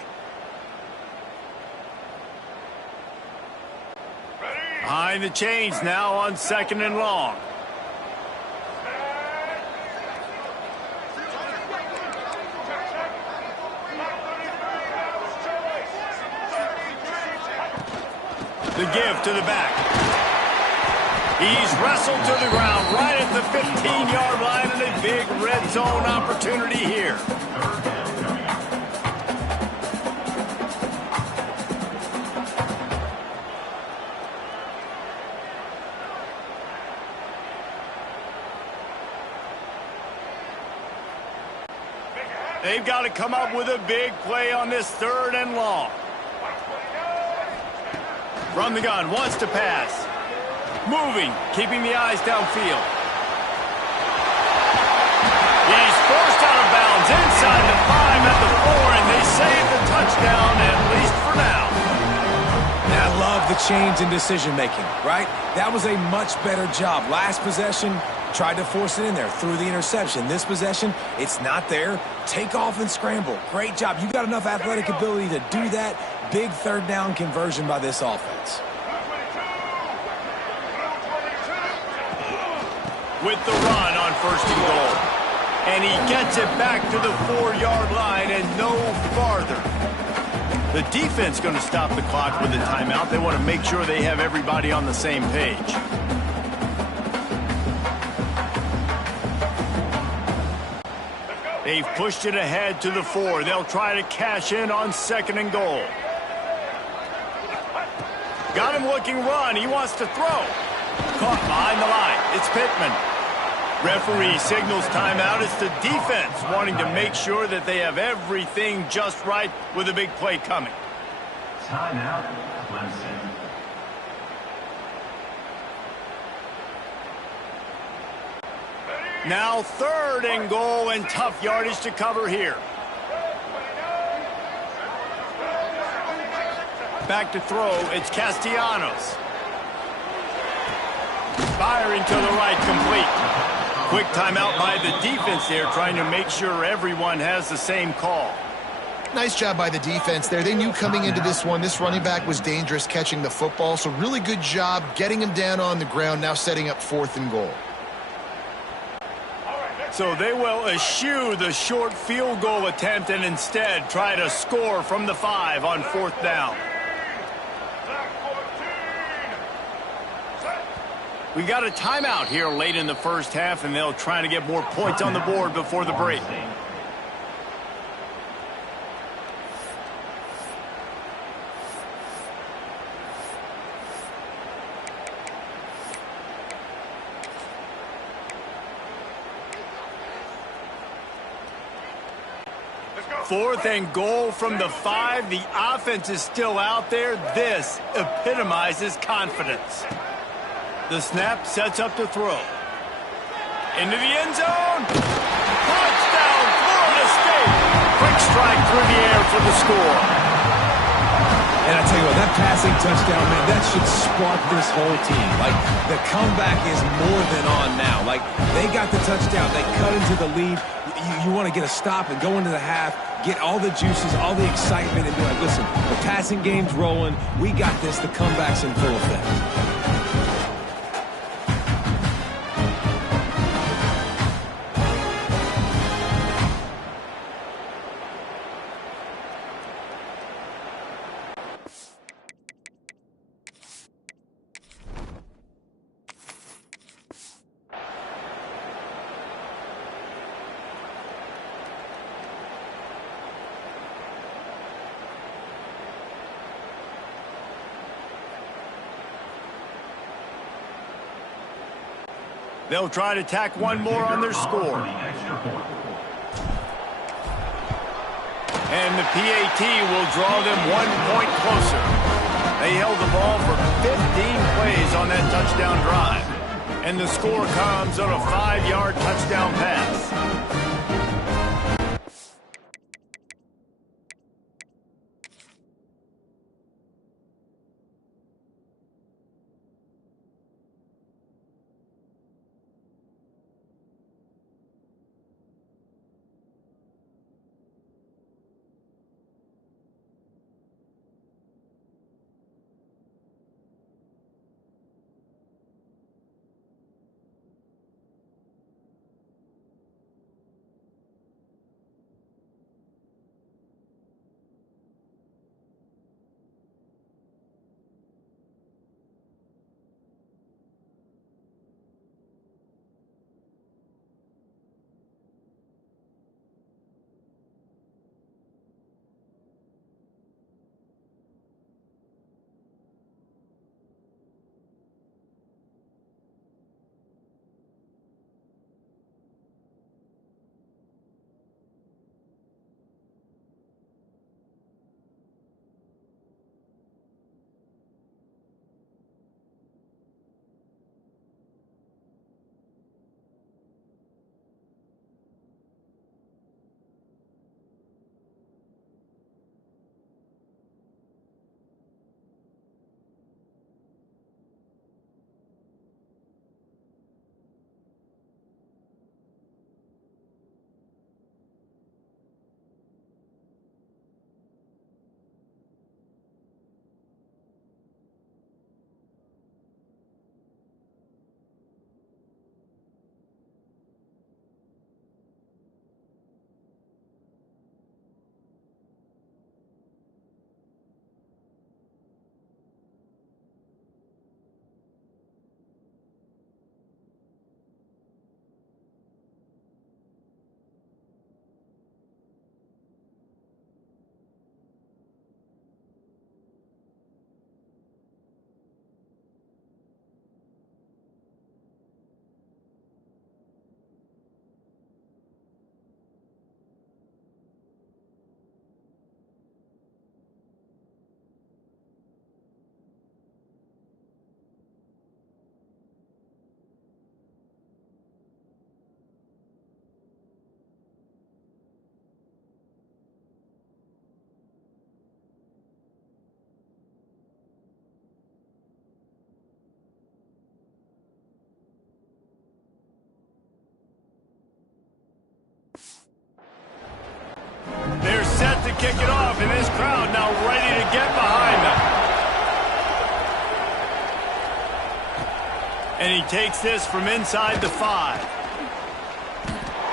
Behind the chains now on 2nd and long. The give to the back. He's wrestled to the ground right at the 15-yard line, and a big red zone opportunity here. They've got to come up with a big play on this 3rd and long. From the gun, wants to pass. Moving, keeping the eyes downfield. He's forced out of bounds inside the 5 at the 4, and they save the touchdown, at least for now. And I love the change in decision-making, right? That was a much better job. Last possession, tried to force it in there, threw the interception. This possession, it's not there. Take off and scramble. Great job. You got enough athletic ability to do that. Big 3rd down conversion by this offense. With the run on 1st and goal. And he gets it back to the 4-yard line and no farther. The defense going to stop the clock with a timeout. They want to make sure they have everybody on the same page. They've pushed it ahead to the 4. They'll try to cash in on 2nd and goal. Got him looking run. He wants to throw. Caught behind the line. It's Pittman. Referee signals timeout. It's the defense wanting to make sure that they have everything just right with a big play coming. Timeout, Clemson. Now 3rd and goal, and tough yardage to cover here. Back to throw, it's Castellanos. Firing to the right, complete. Quick timeout by the defense there, trying to make sure everyone has the same call. Nice job by the defense there. They knew coming into this one, this running back was dangerous catching the football, so really good job getting him down on the ground, now setting up 4th and goal. So they will eschew the short field goal attempt and instead try to score from the 5 on 4th down. We got a timeout here late in the 1st half, and they'll try to get more points on the board before the break. Fourth and goal from the 5. The offense is still out there. This epitomizes confidence. The snap sets up to throw. Into the end zone. Touchdown, Florida State. Quick strike through the air for the score. And I tell you what, that passing touchdown, man, that should spark this whole team. Like, the comeback is more than on now. Like, they got the touchdown. They cut into the lead. You want to get a stop and go into the half, get all the juices, all the excitement, and be like, listen, the passing game's rolling. We got this. The comeback's in full effect. They'll try to tack one more on their score. And the PAT will draw them 1 point closer. They held the ball for 15 plays on that touchdown drive. And the score comes on a 5-yard touchdown pass. They're set to kick it off, and this crowd now ready to get behind them. And he takes this from inside the 5.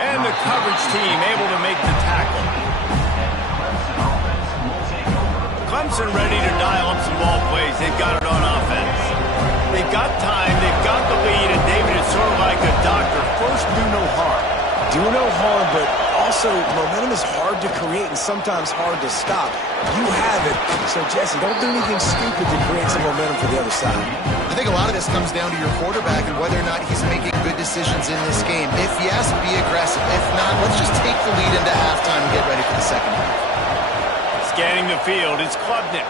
And the coverage team able to make the tackle. Clemson ready to dial up some ball plays. They've got it on offense. They've got time, they've got the lead, and David is sort of like a doctor. First, do no harm. Do no harm, but also momentum is hard to create and sometimes hard to stop. You have it, so Jesse, don't do anything stupid to create some momentum for the other side. I think a lot of this comes down to your quarterback and whether or not he's making good decisions in this game. If yes, be aggressive. If not, let's just take the lead into halftime and get ready for the second half. Scanning the field, it's Klubnik.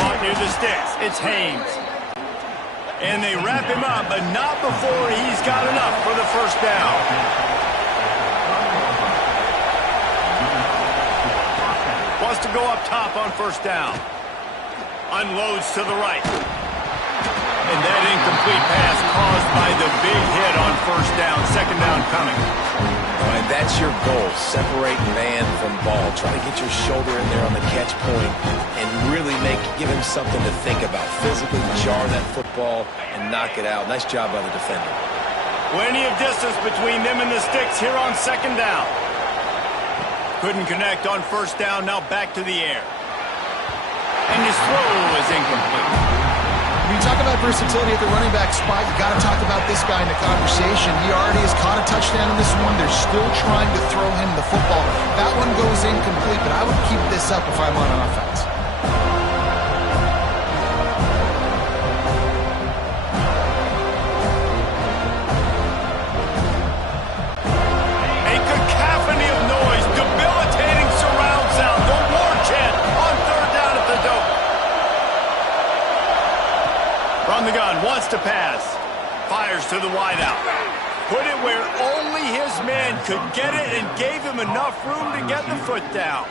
Caught near the sticks, it's Haynes. And they wrap him up, but not before he's got enough for the first down. Wants to go up top on first down. Unloads to the right. And that incomplete pass caused by the big hit on first down. Second down coming. All right, that's your goal. Separate man from ball. Try to get your shoulder in there on the catch point and really give him something to think about. Physically jar that football and knock it out. Nice job by the defender. Plenty of distance between them and the sticks here on second down. Couldn't connect on first down. Now back to the air. And his throw is incomplete. When you talk about versatility at the running back spot, you got to talk about this guy in the conversation. He already has caught a touchdown in this one. They're still trying to throw him the football. That one goes incomplete, but I would keep this up if I'm on offense. A cacophony of noise, debilitating to pass. Fires to the wideout. Put it where only his man could get it and gave him enough room to get the foot down.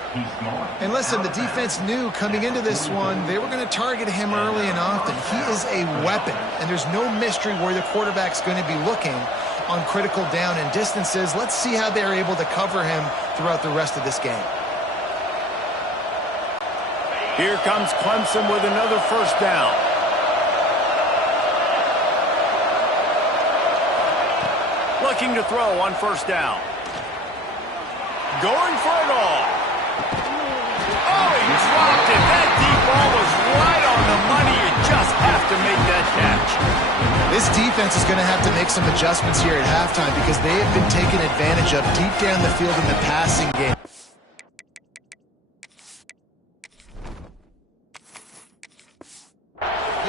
And listen, the defense knew coming into this one, they were going to target him early and often. He is a weapon, and there's no mystery where the quarterback's going to be looking on critical down and distances. Let's see how they're able to cover him throughout the rest of this game. Here comes Clemson with another first down. Looking to throw on first down. Going for it all. Oh, he dropped it. That deep ball was right on the money. You just have to make that catch. This defense is going to have to make some adjustments here at halftime because they have been taken advantage of deep down the field in the passing game.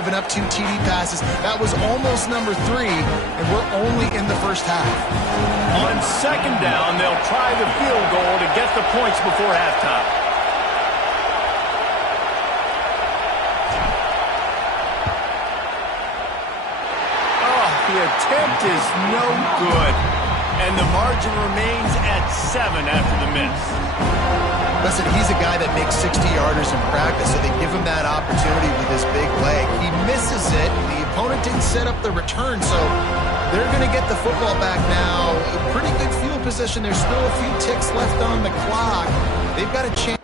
Giving up 2 TD passes. That was almost number 3, and we're only in the first half. On second down, they'll try the field goal to get the points before halftime. Oh, the attempt is no good, and the margin remains at 7 after the miss. Listen, he's a guy that makes 60-yarders in practice, so they give him that opportunity with his big leg. He misses it. The opponent didn't set up the return, so they're going to get the football back now. A pretty good field position. There's still a few ticks left on the clock. They've got a chance.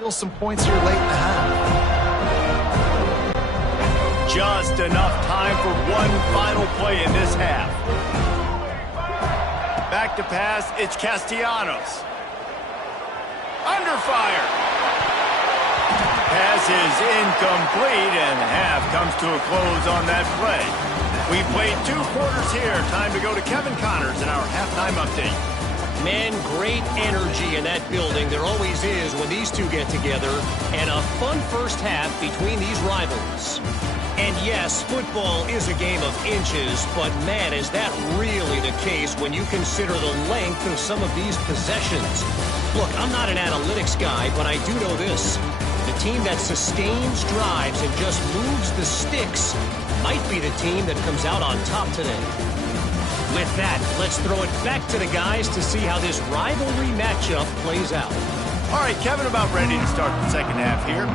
Steal some points here late in the half. Just enough time for one final play in this half. Back to pass, it's Castellanos. Under fire. Pass is incomplete, and half comes to a close on that play. We played 2 quarters here. Time to go to Kevin Connors in our halftime update. Man, great energy in that building. There always is when these two get together. And a fun first half between these rivals. And yes, football is a game of inches, but man, is that really the case when you consider the length of some of these possessions. Look, I'm not an analytics guy, but I do know this. The team that sustains drives and just moves the sticks might be the team that comes out on top today. With that, let's throw it back to the guys to see how this rivalry matchup plays out. All right, Kevin, about ready to start the second half here.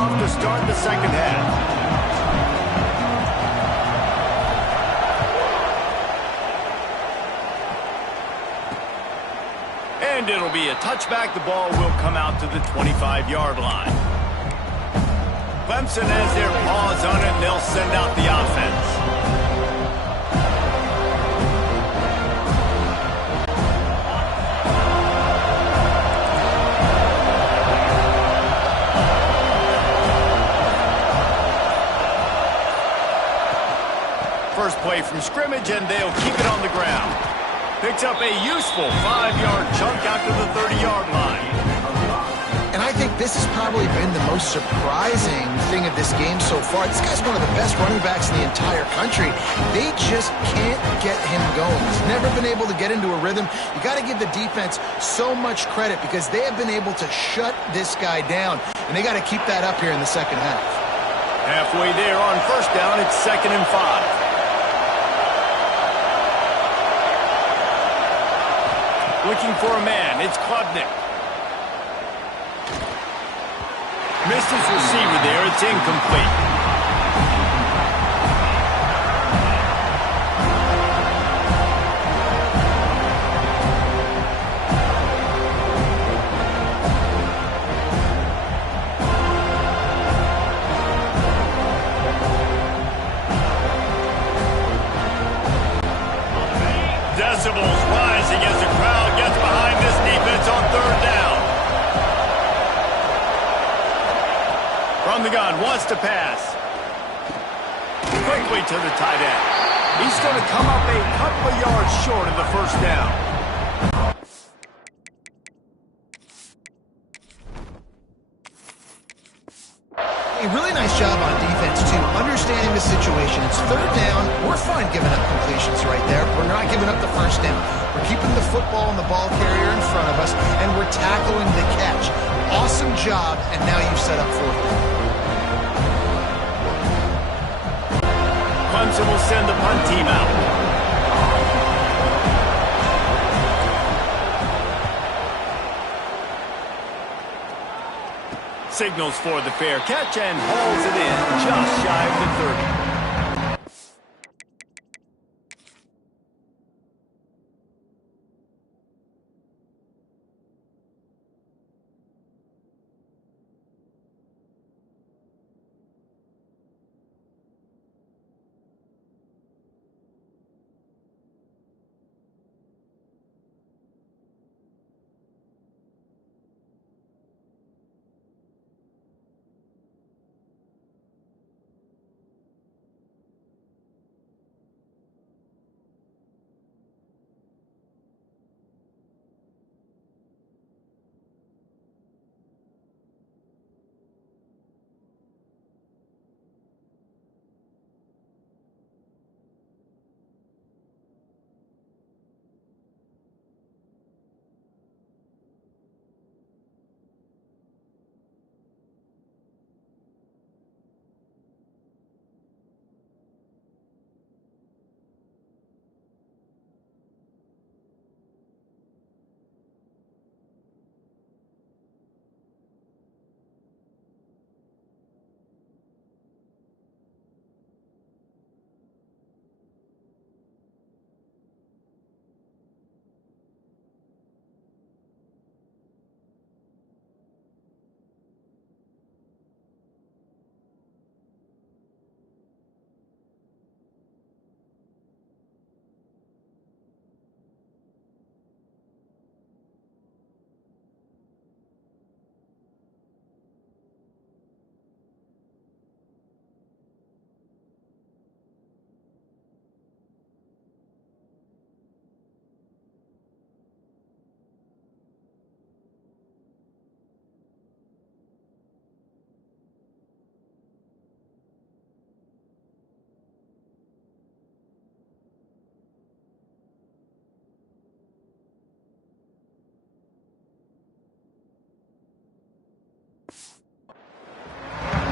off to start the second half. And it'll be a touchback. The ball will come out to the 25-yard line. Clemson has their paws on it, and they'll send out the offense. First play from scrimmage, and they'll keep it on the ground. Picks up a useful 5-yard chunk out to the 30-yard line. And I think this has probably been the most surprising thing of this game so far. This guy's one of the best running backs in the entire country. They just can't get him going. He's never been able to get into a rhythm. You got to give the defense so much credit because they have been able to shut this guy down. And they got to keep that up here in the second half. Halfway there on first down, it's 2nd and 5. Looking for a man, it's Klubnik. Missed his receiver there, it's incomplete. Decibels rising as the crowd gets behind this defense on 3rd down. From the gun, wants to pass. Quickly to the tight end. He's going to come up a couple of yards short of the first down. A really nice job on defense, too, understanding the situation. It's 3rd down. We're fine giving up completions right there. We're not giving up the first down. We're keeping the football and the ball carrier in front of us, and we're tackling the catch. Awesome job, and now you've set up 4th down. Clemson will send the punt team out. Signals for the fair catch and hauls it in just shy of the 30.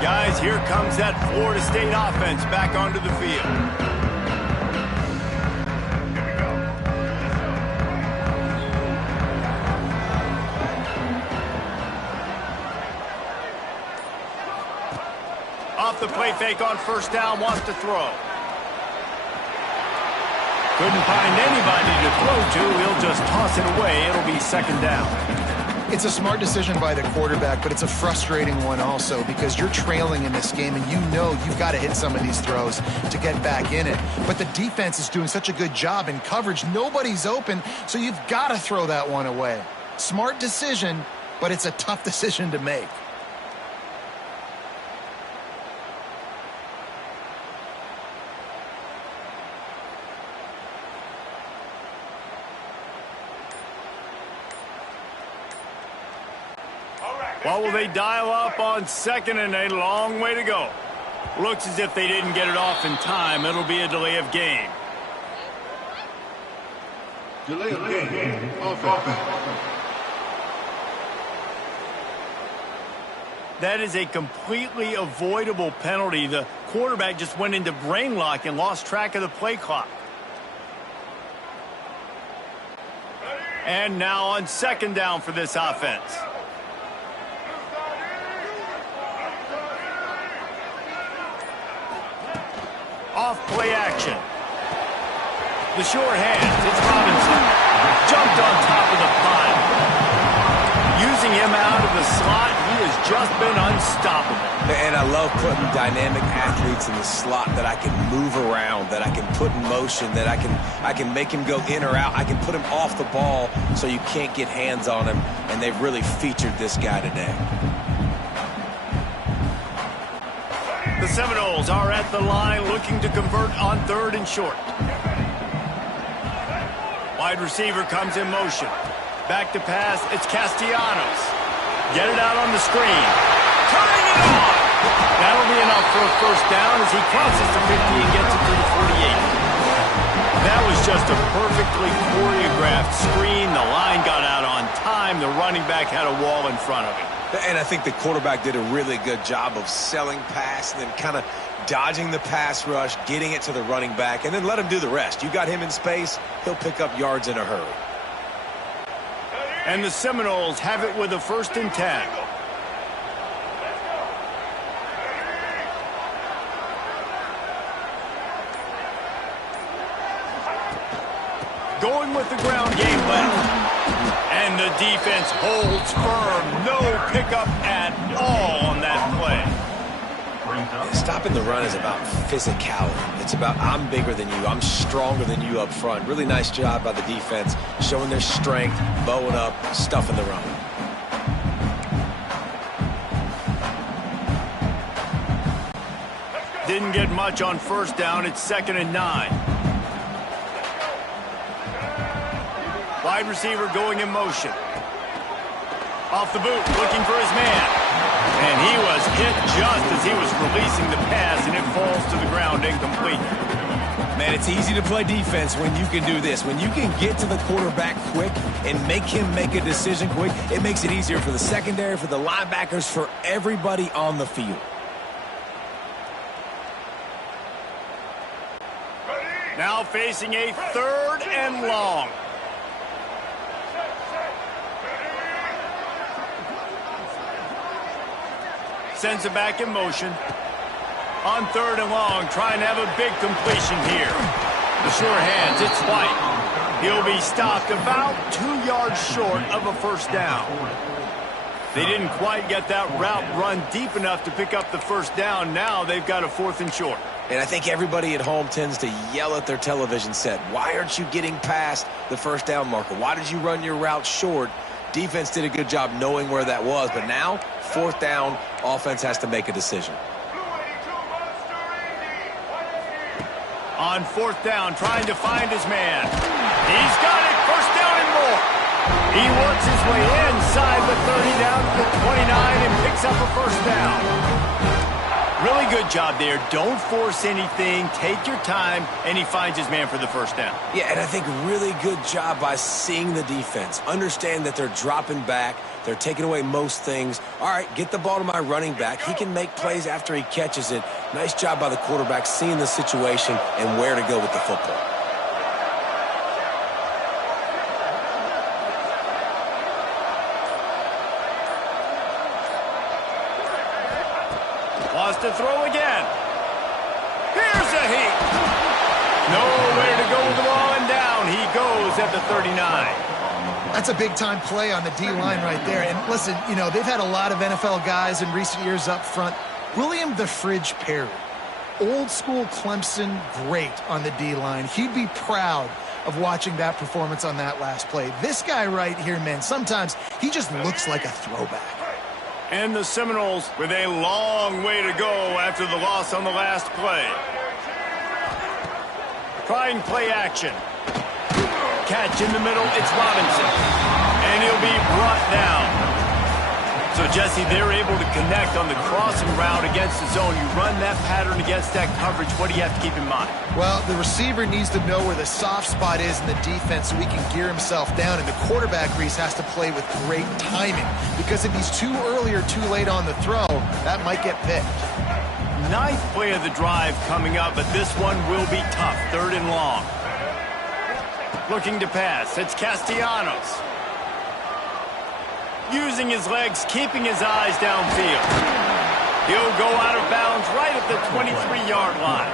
Guys, here comes that Florida State offense back onto the field. Off the play fake on first down, wants to throw. Couldn't find anybody to throw to. He'll just toss it away. It'll be second down. It's a smart decision by the quarterback, but it's a frustrating one also because you're trailing in this game and you know you've got to hit some of these throws to get back in it. But the defense is doing such a good job in coverage. Nobody's open, so you've got to throw that one away. Smart decision, but it's a tough decision to make. What will they dial up on second and a long way to go? Looks as if they didn't get it off in time. It'll be a delay of game. Delay of game. Offense. That is a completely avoidable penalty. The quarterback just went into brain lock and lost track of the play clock. And now on second down for this offense. Off play action. The short hands. It's Robinson. Jumped on top of the pile. Using him out of the slot, he has just been unstoppable. And I love putting dynamic athletes in the slot that I can move around, that I can put in motion, that I can make him go in or out. I can put him off the ball so you can't get hands on him, and they've really featured this guy today. The Seminoles are at the line looking to convert on third and short. Wide receiver comes in motion. Back to pass, it's Castellanos. Get it out on the screen. Turning it on! That'll be enough for a first down as he crosses the 50 and gets it to the 48. That was just a perfectly choreographed screen. The line got out on time. The running back had a wall in front of him. And I think the quarterback did a really good job of selling pass and then kind of dodging the pass rush, getting it to the running back, and then let him do the rest. You got him in space, he'll pick up yards in a hurry. And the Seminoles have it with a 1st and 10. Going with the ground game plan. And the defense holds firm. No pickup at all on that play. Stopping the run is about physicality. It's about I'm bigger than you. I'm stronger than you up front. Really nice job by the defense, showing their strength, bowing up, stuffing the run. Didn't get much on first down. It's 2nd and 9. Wide receiver going in motion. Off the boot, looking for his man. And he was hit just as he was releasing the pass, and it falls to the ground incomplete. Man, it's easy to play defense when you can do this. When you can get to the quarterback quick and make him make a decision quick, it makes it easier for the secondary, for the linebackers, for everybody on the field. Now facing a 3rd and long. Sends it back in motion. On 3rd and long, trying to have a big completion here. The sure hands, it's White. He'll be stopped about 2 yards short of a first down. They didn't quite get that route run deep enough to pick up the first down. Now they've got a 4th and short. And I think everybody at home tends to yell at their television set. Why aren't you getting past the first down marker? Why did you run your route short? Defense did a good job knowing where that was, but now, 4th down, offense has to make a decision. On 4th down, trying to find his man. He's got it, 1st down and more. He works his way inside the 30 down to the 29 and picks up a first down. Really good job there. Don't force anything. Take your time, and he finds his man for the first down. Yeah, and I think really good job by seeing the defense. Understand that they're dropping back. They're taking away most things. All right, get the ball to my running back. He can make plays after he catches it. Nice job by the quarterback seeing the situation and where to go with the football. Draws to throw again. Here's a heat. Nowhere to go with the ball, and down he goes at the 39. That's a big-time play on the D-line right there. And listen, you know, they've had a lot of NFL guys in recent years up front. William the Fridge Perry, old-school Clemson great on the D-line. He'd be proud of watching that performance on that last play. This guy right here, man, sometimes he just looks like a throwback. And the Seminoles with a long way to go after the loss on the last play. Trying play action. Catch in the middle, it's Robinson. And he'll be brought down. So, Jesse, they're able to connect on the crossing route against the zone. You run that pattern against that coverage. What do you have to keep in mind? Well, the receiver needs to know where the soft spot is in the defense so he can gear himself down. And the quarterback, Reese, has to play with great timing. Because if he's too early or too late on the throw, that might get picked. Ninth play of the drive coming up, but this one will be tough. 3rd and long. Looking to pass. It's Castellanos. Using his legs, keeping his eyes downfield. He'll go out of bounds right at the 23-yard line.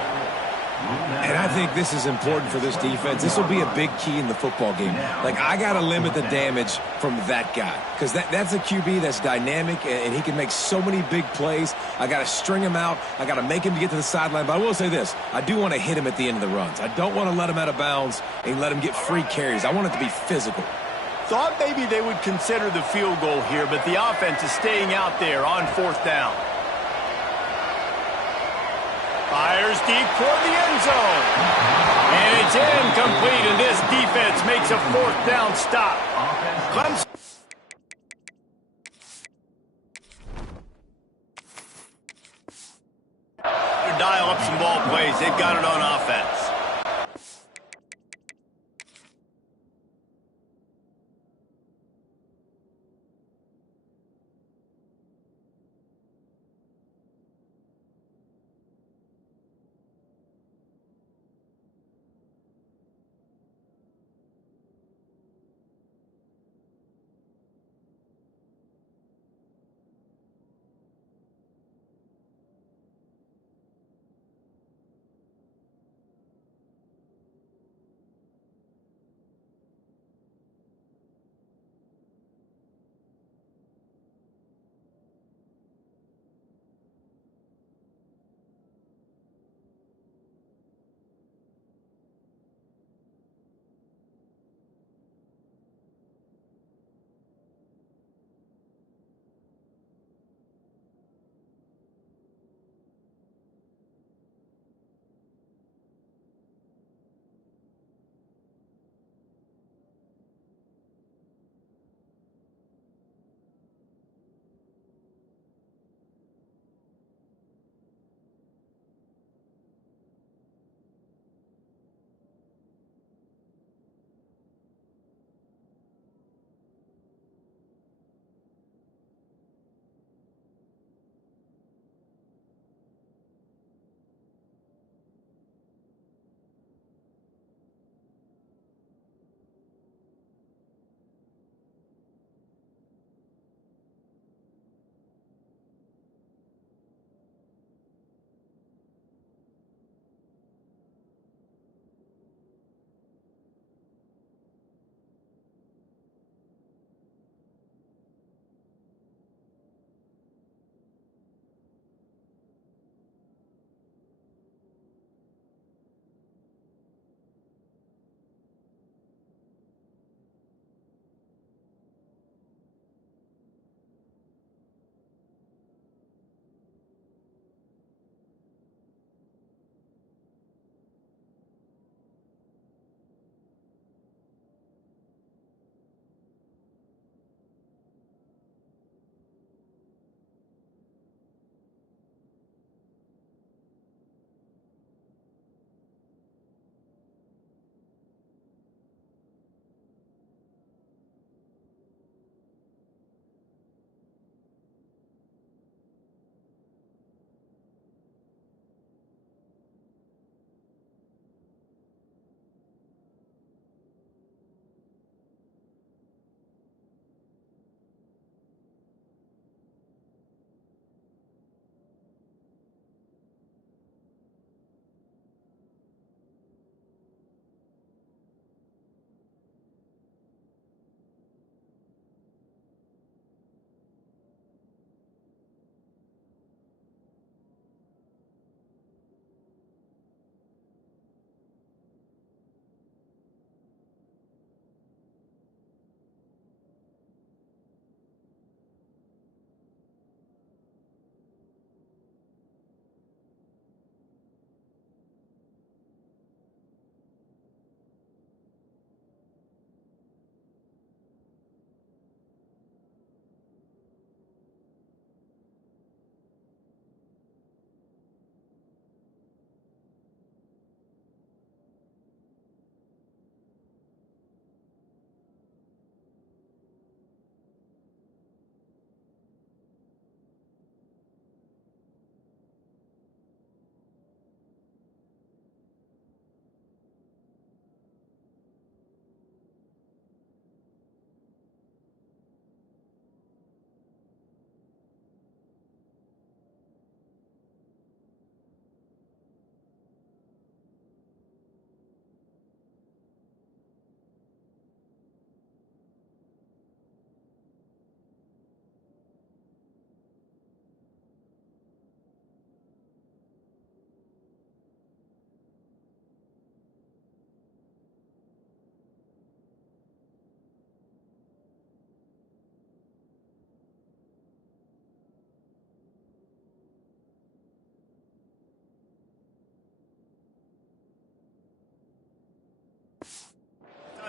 And I think this is important for this defense. This will be a big key in the football game. Like, I got to limit the damage from that guy because that's a QB that's dynamic, and he can make so many big plays. I got to string him out. I got to make him to get to the sideline. But I will say this. I do want to hit him at the end of the runs. I don't want to let him out of bounds and let him get free carries. I want it to be physical. Thought maybe they would consider the field goal here, but the offense is staying out there on 4th down. Fires deep toward the end zone. And it's incomplete, and this defense makes a 4th down stop. Clemson. Dial up some ball plays. They've got it on offense.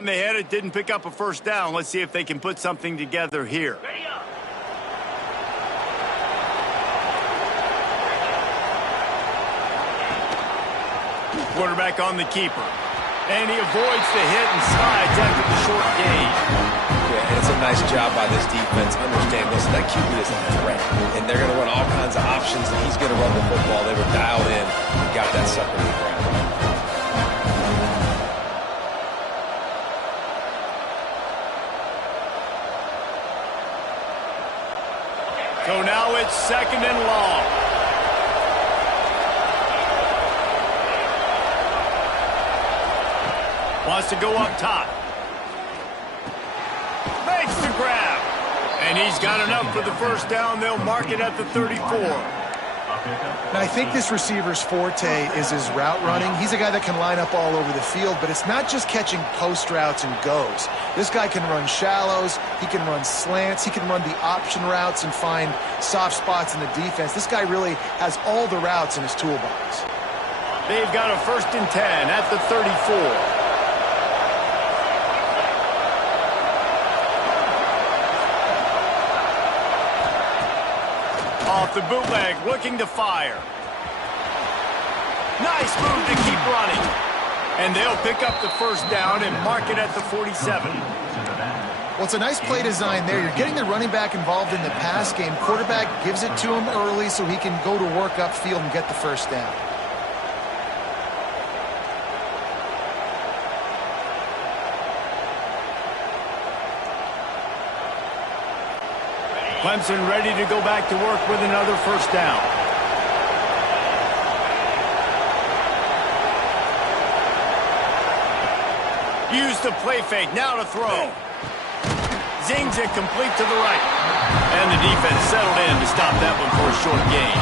they had it, didn't pick up a first down. Let's see if they can put something together here. Quarterback on the keeper. And he avoids the hit and slides after the short gain. Yeah, and it's a nice job by this defense. Understand, listen, that QB is a threat. And they're going to run all kinds of options, and he's going to run the football. They were dialed in and got that sucker to the ground. So now it's 2nd and long. Wants to go up top. Makes the grab. And he's got enough for the first down. They'll mark it at the 34. Now, I think this receiver's forte is his route running. He's a guy that can line up all over the field, but it's not just catching post routes and goes. This guy can run shallows, he can run slants, he can run the option routes and find soft spots in the defense. This guy really has all the routes in his toolbox. They've got a 1st and 10 at the 34. Off the bootleg, looking to fire. Nice move to keep running. And they'll pick up the first down and mark it at the 47. Well, it's a nice play design there. You're getting the running back involved in the pass game. Quarterback gives it to him early so he can go to work upfield and get the first down. Clemson ready to go back to work with another first down. Use the play fake, now to throw. Zings it complete to the right. And the defense settled in to stop that one for a short gain.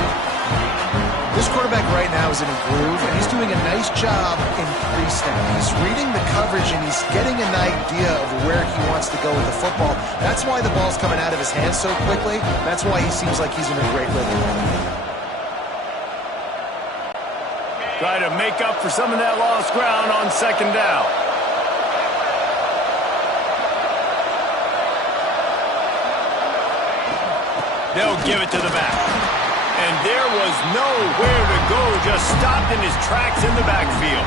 This quarterback right now is in a groove, and he's doing a nice job in pre-snap. He's reading the coverage, and he's getting an idea of where he wants to go with the football. That's why the ball's coming out of his hands so quickly. That's why he seems like he's in a great rhythm. Try to make up for some of that lost ground on 2nd down. They'll give it to the back. And there was nowhere to go, just stopped in his tracks in the backfield.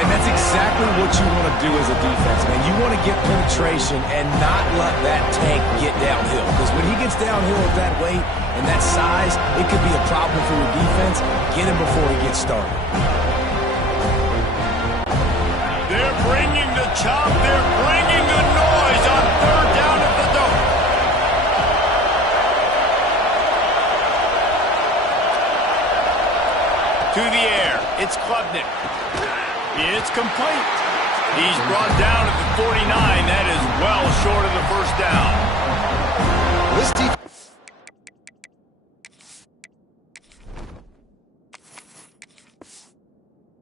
And that's exactly what you want to do as a defense, man. You want to get penetration and not let that tank get downhill. Because when he gets downhill at that weight and that size, it could be a problem for your defense. Get him before he gets started. They're bringing the chop. They're bringing the noise on 3rd down at the dome. To the air, it's Klubnik. It's complete. He's brought down at the 49. That is well short of the first down. This defense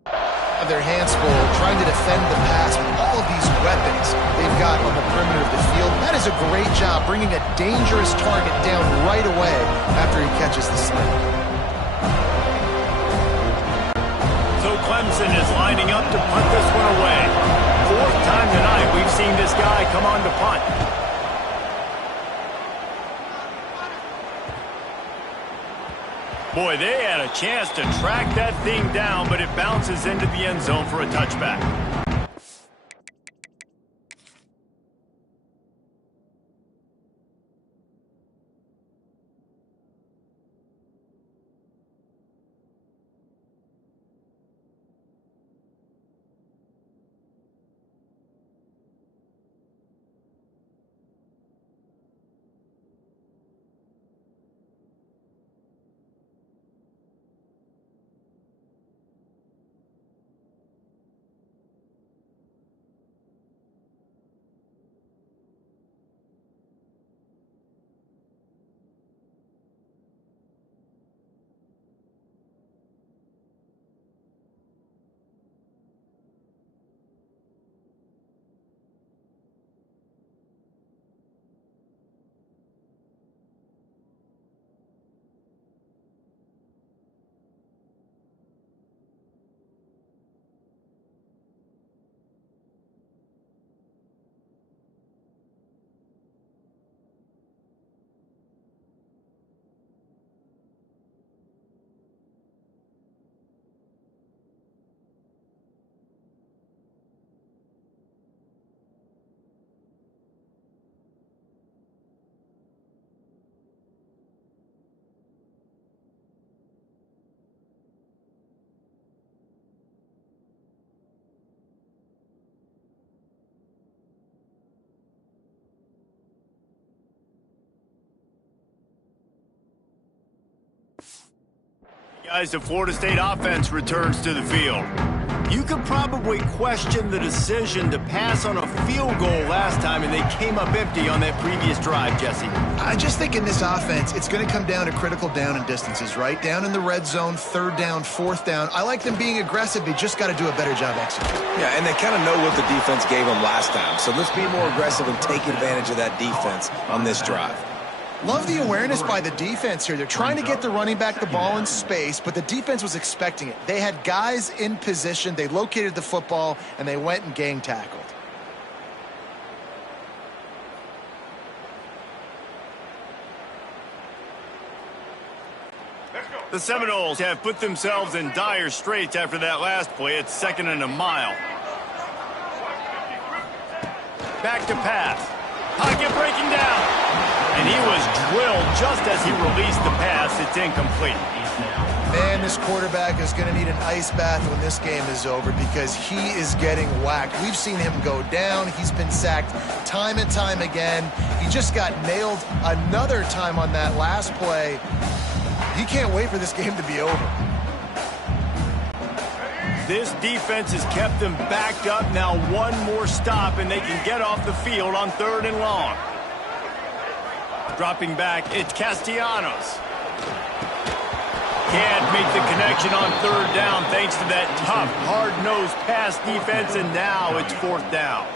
have their hands full trying to defend the pass with all of these weapons they've got on the perimeter of the field. That is a great job bringing a dangerous target down right away after he catches the snap. Clemson is lining up to punt this one away. 4th time tonight we've seen this guy come on to punt. Boy, they had a chance to track that thing down, but it bounces into the end zone for a touchback. As the Florida State offense returns to the field. You could probably question the decision to pass on a field goal last time, and they came up empty on that previous drive, Jesse. I just think in this offense, it's going to come down to critical down and distances, right? Down in the red zone, third down, fourth down. I like them being aggressive. They just got to do a better job executing. Yeah, and they kind of know what the defense gave them last time. So let's be more aggressive and take advantage of that defense on this drive. Love the awareness by the defense here. They're trying to get the running back the ball in space, but the defense was expecting it. They had guys in position. They located the football, and they went and gang tackled. The Seminoles have put themselves in dire straits after that last play. It's 2nd and a mile. Back to pass. Pocket breaking down. And he was drilled just as he released the pass. It's incomplete. Man, this quarterback is going to need an ice bath when this game is over because he is getting whacked. We've seen him go down. He's been sacked time and time again. He just got nailed another time on that last play. He can't wait for this game to be over. This defense has kept them backed up. Now one more stop, and they can get off the field on 3rd and long. Dropping back, it's Castellanos. Can't make the connection on 3rd down thanks to that tough, hard-nosed pass defense, and now it's 4th down.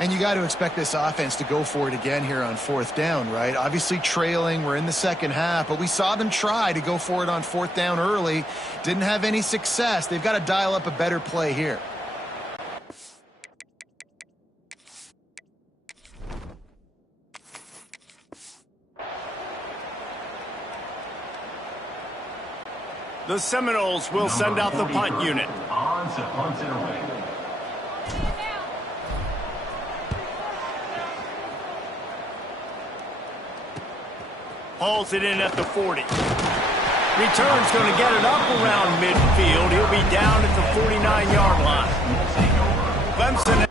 And you got to expect this offense to go for it again here on 4th down, right? Obviously trailing, we're in the second half, but we saw them try to go for it on 4th down early. Didn't have any success. They've got to dial up a better play here. The Seminoles will send out the punt unit. On to punt it away. Hauls it in at the 40. Return's going to get it up around midfield. He'll be down at the 49-yard line. Clemson.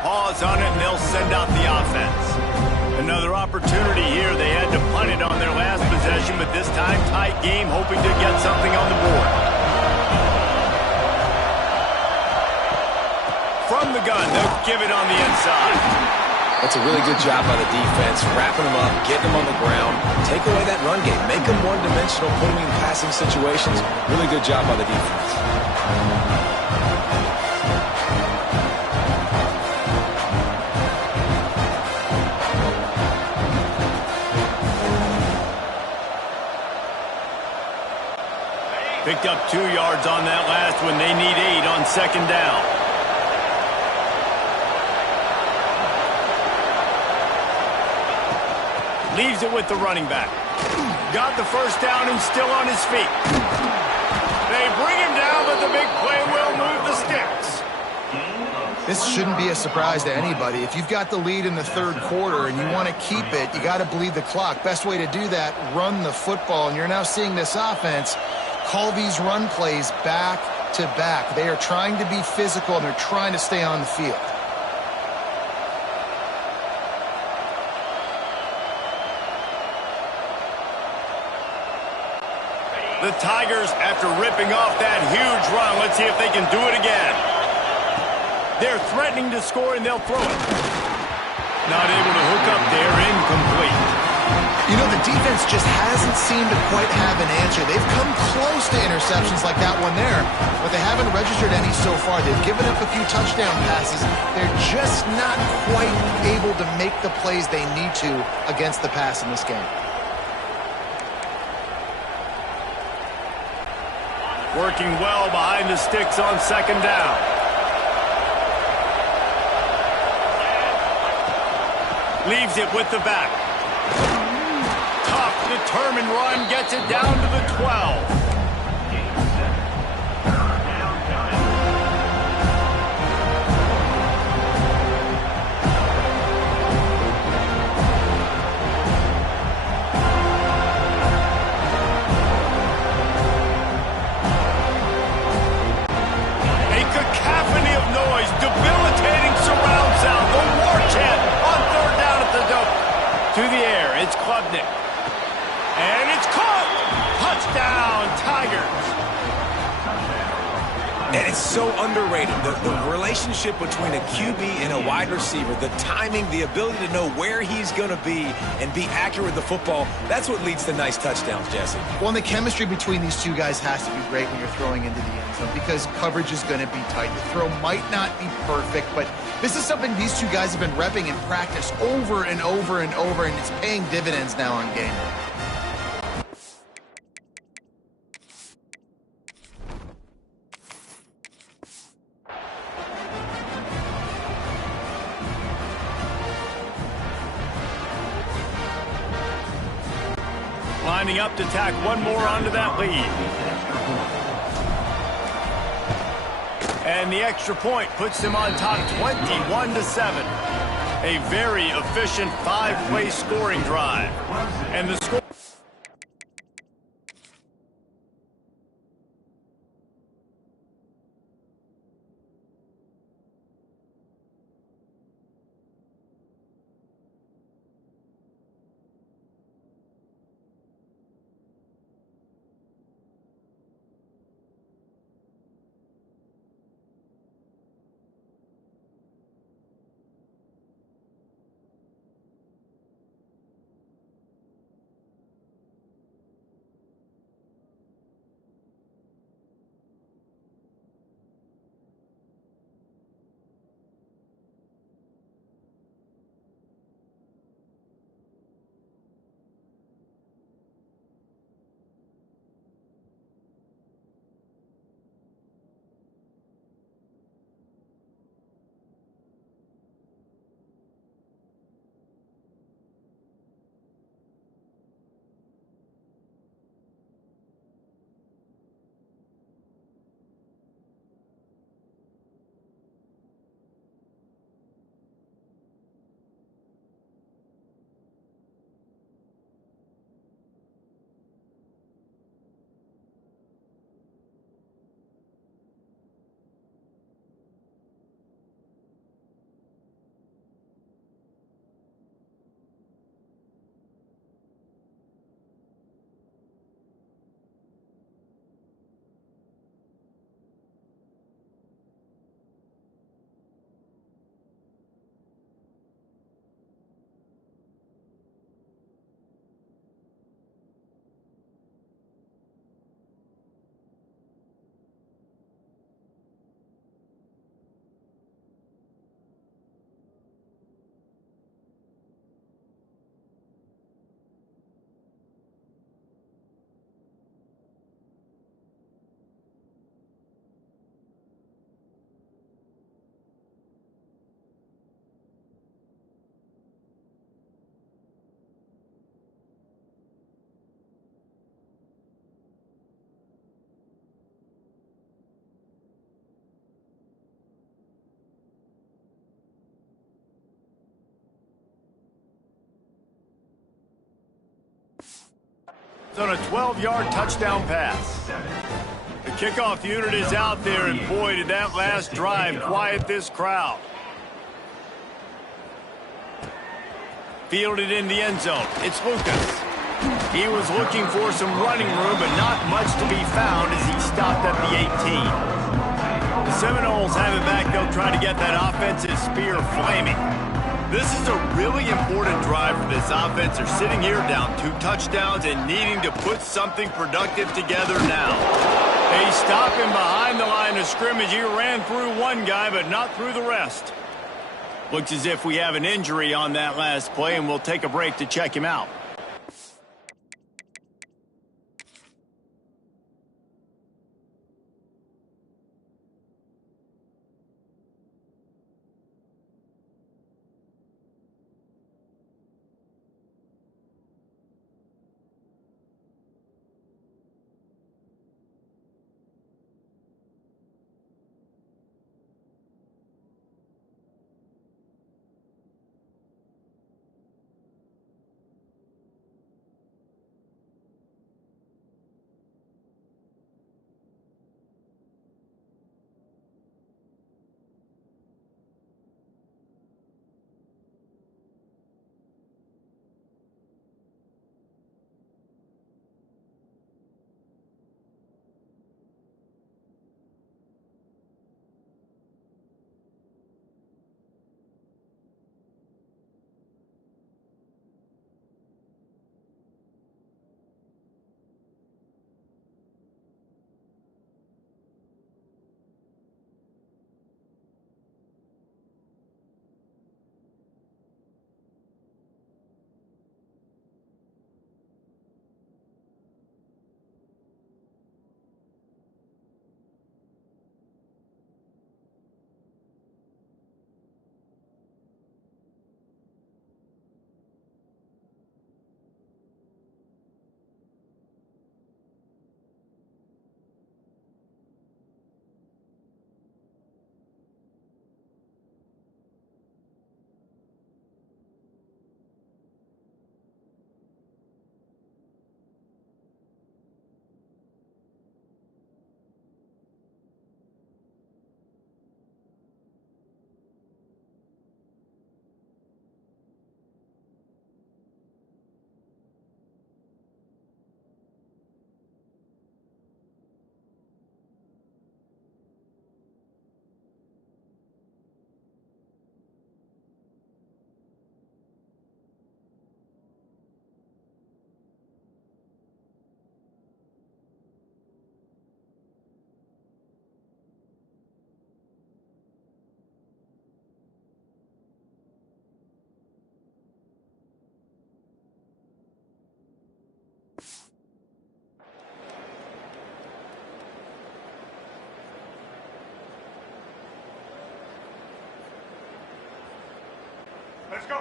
Pause on it, and they'll send out the offense. Another opportunity here. They had to punt it on their last possession, but this time tight game, hoping to get something on the board. From the gun, they'll give it on the inside. That's a really good job by the defense, wrapping them up, getting them on the ground. Take away that run game. Make them one-dimensional, put them in passing situations. Really good job by the defense. Picked up 2 yards on that last one. They need 8 on 2nd down. Leaves it with the running back. Got the first down and still on his feet. They bring him down, but the big play will move the sticks. This shouldn't be a surprise to anybody. If you've got the lead in the third quarter and you want to keep it, you got to bleed the clock. Best way to do that, run the football. And you're now seeing this offense call these run plays back to back. They are trying to be physical, and they're trying to stay on the field. The Tigers, after ripping off that huge run, let's see if they can do it again. They're threatening to score, and they'll throw it. Not able to hook up there, incomplete. You know, the defense just hasn't seemed to quite have an answer. They've come close to interceptions like that one there, but they haven't registered any so far. They've given up a few touchdown passes. They're just not quite able to make the plays they need to against the pass in this game. Working well behind the sticks on second down. Leaves it with the back. Tough, determined run, gets it down to the 12. Debilitating surround sound. The war chant on third down at the dope. To the air, it's Klubnik. And it's caught. Touchdown, Tigers. And it's so underrated. The relationship between a QB and a wide receiver, the timing, the ability to know where he's going to be and be accurate with the football, that's what leads to nice touchdowns, Jesse. Well, and the chemistry between these two guys has to be great when you're throwing into the end zone because coverage is going to be tight. The throw might not be perfect, but this is something these two guys have been repping in practice over and over and over, and it's paying dividends now on game day. Lining up to tack one more onto that lead. And the extra point puts them on top 21-7. A very efficient five-play scoring drive. And the score... On a 12-yard touchdown pass. The kickoff unit is out there, and boy, did that last drive quiet this crowd. Fielded in the end zone. It's Lucas. He was looking for some running room, but not much to be found as he stopped at the 18. The Seminoles have it back. They'll try to get that offensive spear flaming. This is a really important drive for this offense. They're sitting here down 2 touchdowns and needing to put something productive together now. They stop him behind the line of scrimmage. He ran through one guy, but not through the rest. Looks as if we have an injury on that last play, and we'll take a break to check him out.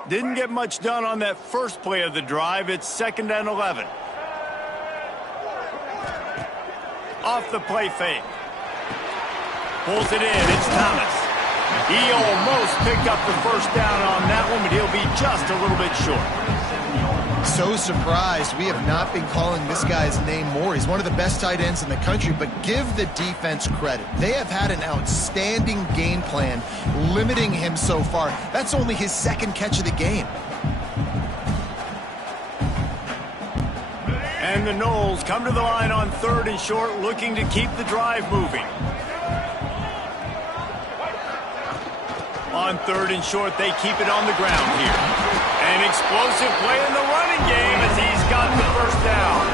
Didn't get much done on that first play of the drive. It's 2nd and 11. Off the play fake. Pulls it in. It's Thomas. He almost picked up the first down on that one, but he'll be just a little bit short. So surprised we have not been calling this guy's name more. He's one of the best tight ends in the country, but give the defense credit. They have had an outstanding game plan limiting him so far. That's only his 2nd catch of the game. And the Noles come to the line on 3rd and short, looking to keep the drive moving. On 3rd and short, they keep it on the ground here. An explosive play in the running game as he's got the first down.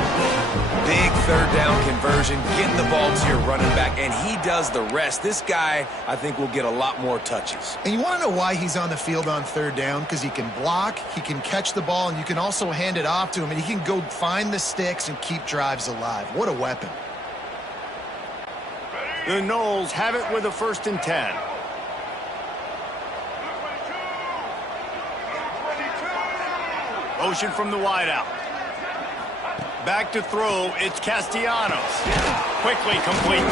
Big 3rd down conversion, getting the ball to your running back, and he does the rest. This guy, I think, will get a lot more touches. And you want to know why he's on the field on 3rd down? Because he can block, he can catch the ball, and you can also hand it off to him, and he can go find the sticks and keep drives alive. What a weapon. The Noles have it with a 1st and 10. Motion from the wideout. Back to throw, it's Castellanos. Quickly complete.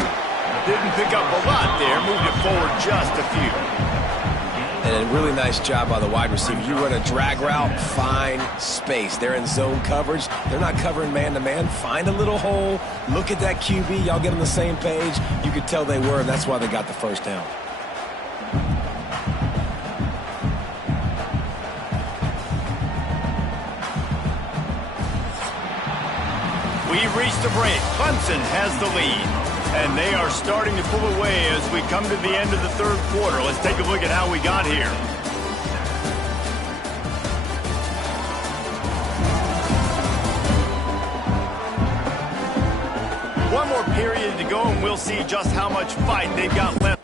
Didn't pick up a lot there, moved it forward just a few. And And a really nice job by the wide receiver. You run a drag route, find space. They're in zone coverage. They're not covering man-to-man. Find a little hole. Look at that QB. Y'all get on the same page. You could tell they were, and that's why they got the first down. We've reached the break. Clemson has the lead. And they are starting to pull away as we come to the end of the third quarter. Let's take a look at how we got here. One more period to go, and we'll see just how much fight they've got left.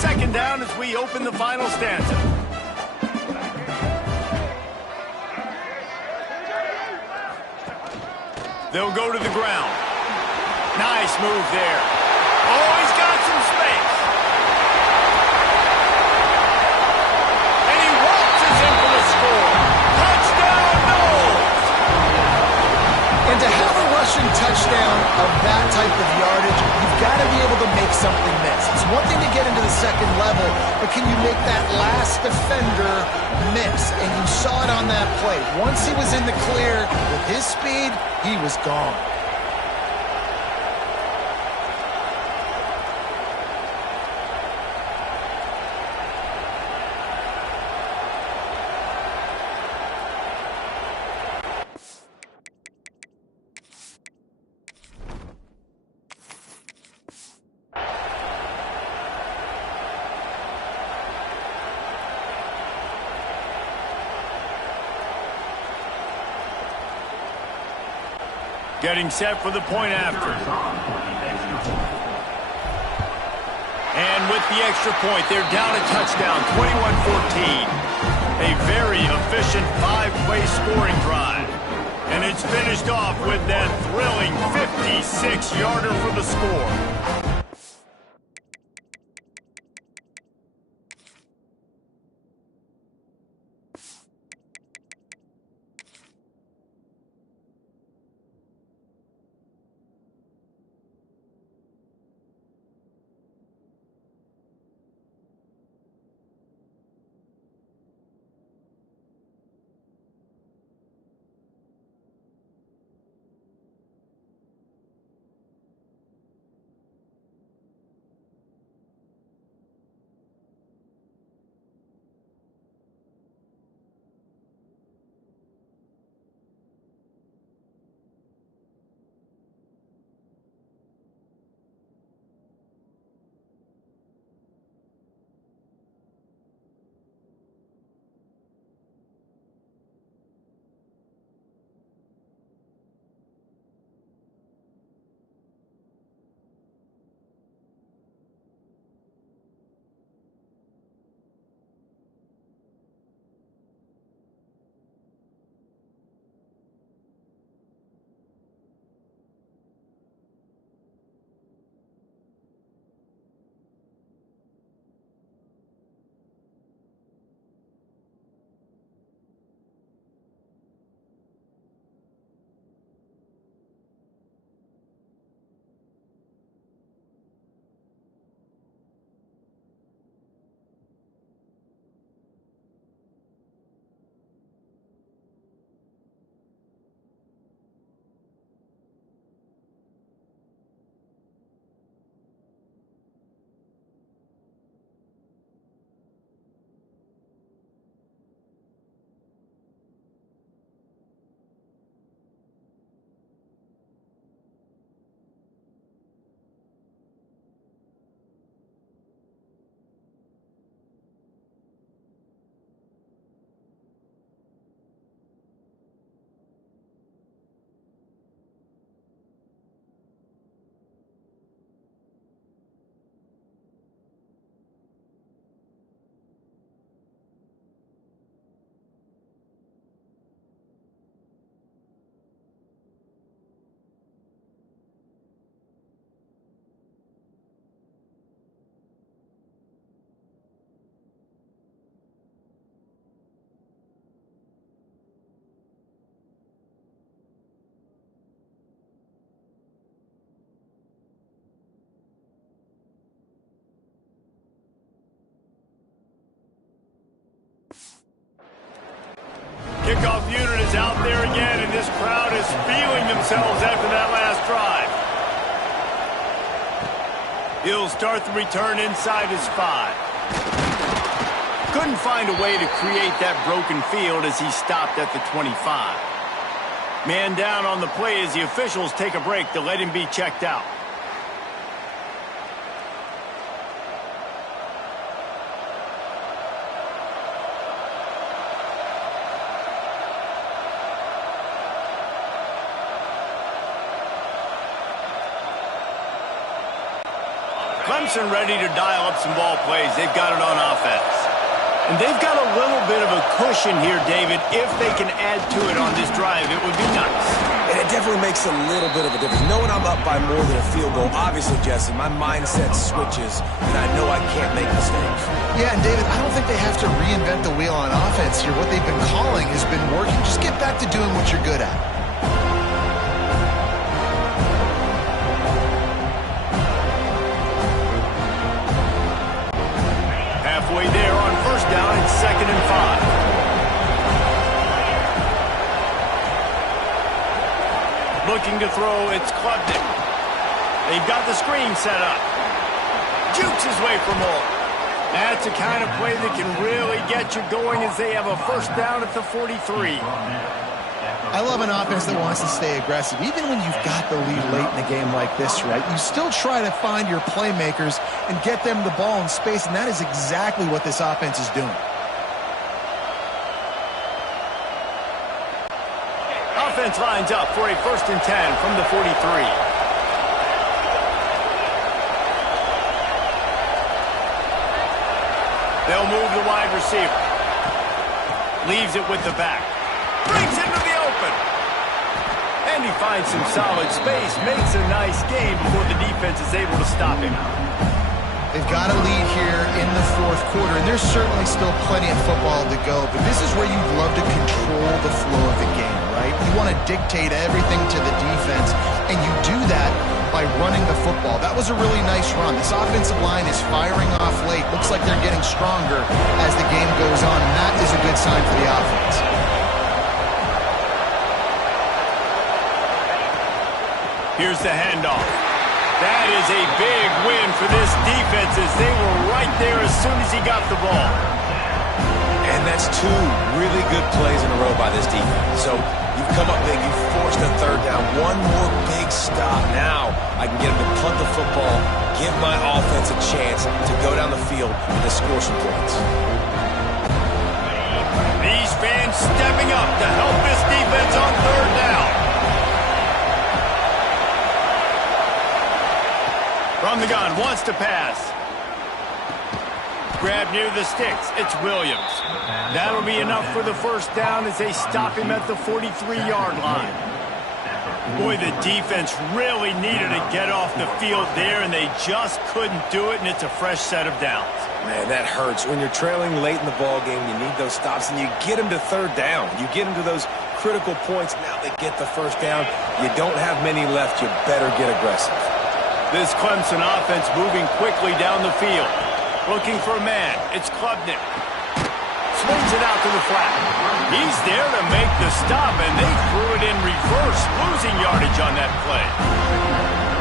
Second down as we open the final stanza. They'll go to the ground. Nice move there. Oh, he's got some space. And he waltzes in for the score. Touchdown, Knowles! And to have a rushing touchdown of that type of yardage, you've got to be able to make something miss. It's one thing to get into the second level, but can you make that last defender miss? And you saw it on that play. Once he was in the clear with his speed, he was gone. Getting set for the point after. And with the extra point, they're down a touchdown, 21-14. A very efficient 5-play scoring drive. And it's finished off with that thrilling 56-yarder for the score. Kickoff unit is out there again, and this crowd is feeling themselves after that last drive. He'll start the return inside his 5. Couldn't find a way to create that broken field as he stopped at the 25. Man down on the play as the officials take a break to let him be checked out. Clemson ready to dial up some ball plays. They've got it on offense. And they've got a little bit of a cushion here, David. If they can add to it on this drive, it would be nice. And it definitely makes a little bit of a difference. Knowing I'm up by more than a field goal, obviously, Jesse, my mindset switches, and I know I can't make mistakes. Yeah, and David, I don't think they have to reinvent the wheel on offense here. What they've been calling has been working. Just get back to doing what you're good at. Halfway there on first down, it's 2nd and 5. Looking to throw, it's Klubnik. They've got the screen set up. Jukes his way for more. That's the kind of play that can really get you going as they have a first down at the 43. I love an offense that wants to stay aggressive. Even when you've got the lead late in a game like this, right, you still try to find your playmakers and get them the ball in space, and that is exactly what this offense is doing. offense lines up for a 1st and 10 from the 43. They'll move the wide receiver. Leaves it with the back. Brings into the open. And he finds some solid space. Makes a nice game before the defense is able to stop him. They've got a lead here in the 4th quarter, and there's certainly still plenty of football to go, but this is where you'd love to control the flow of the game, right? You want to dictate everything to the defense, and you do that by running the football. That was a really nice run. This offensive line is firing off late. Looks like they're getting stronger as the game goes on, and that is a good sign for the offense. Here's the handoff. That is a big win for this defense as they were right there as soon as he got the ball. And that's 2 really good plays in a row by this defense. So you've come up big, you've forced a 3rd down. One more big stop. Now I can get him to punt the football, give my offense a chance to go down the field and to score some points. These fans stepping up to help this defense on 3rd down. From the gun, wants to pass. Grab near the sticks. It's Williams. That'll be enough for the 1st down as they stop him at the 43-yard line. Boy, the defense really needed to get off the field there, and they just couldn't do it, and it's a fresh set of downs. Man, that hurts. When you're trailing late in the ball game, you need those stops, and you get them to 3rd down. You get them to those critical points. Now they get the 1st down. You don't have many left. You better get aggressive. This Clemson offense moving quickly down the field. Looking for a man. It's Klubnik. Swings it out to the flat. He's there to make the stop, and they threw it in reverse, losing yardage on that play.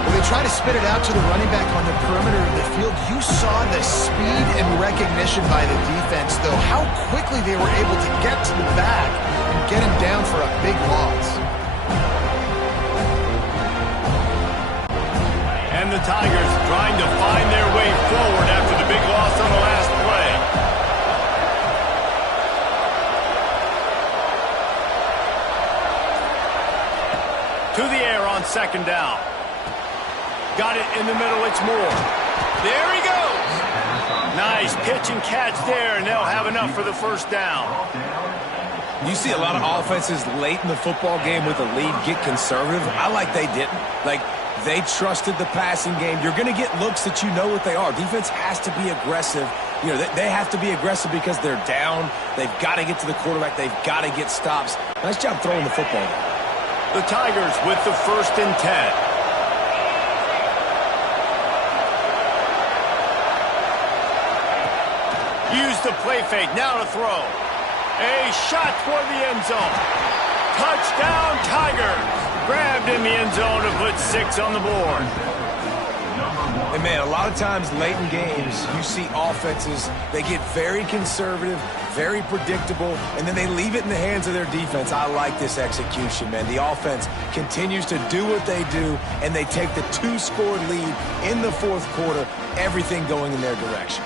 Well, they try to spit it out to the running back on the perimeter of the field. You saw the speed and recognition by the defense, though, how quickly they were able to get to the back and get him down for a big loss. And the Tigers trying to find their way forward after the big loss on the last play. To the air on 2nd down. Got it in the middle, it's Moore. There he goes. Nice pitch and catch there, and they'll have enough for the 1st down. You see a lot of offenses late in the football game with a lead get conservative. I like they didn't. They trusted the passing game. You're going to get looks that you know what they are. Defense has to be aggressive. You know, they have to be aggressive because they're down. They've got to get to the quarterback. They've got to get stops. Nice job throwing the football. The Tigers with the 1st and 10. Use the play fake. Now to throw. A shot toward the end zone. Touchdown, Tigers. Grabbed in the end zone to put 6 on the board. And, man, a lot of times late in games, you see offenses, they get very conservative, very predictable, and then they leave it in the hands of their defense. I like this execution, man. The offense continues to do what they do, and they take the 2-score lead in the 4th quarter, everything going in their direction.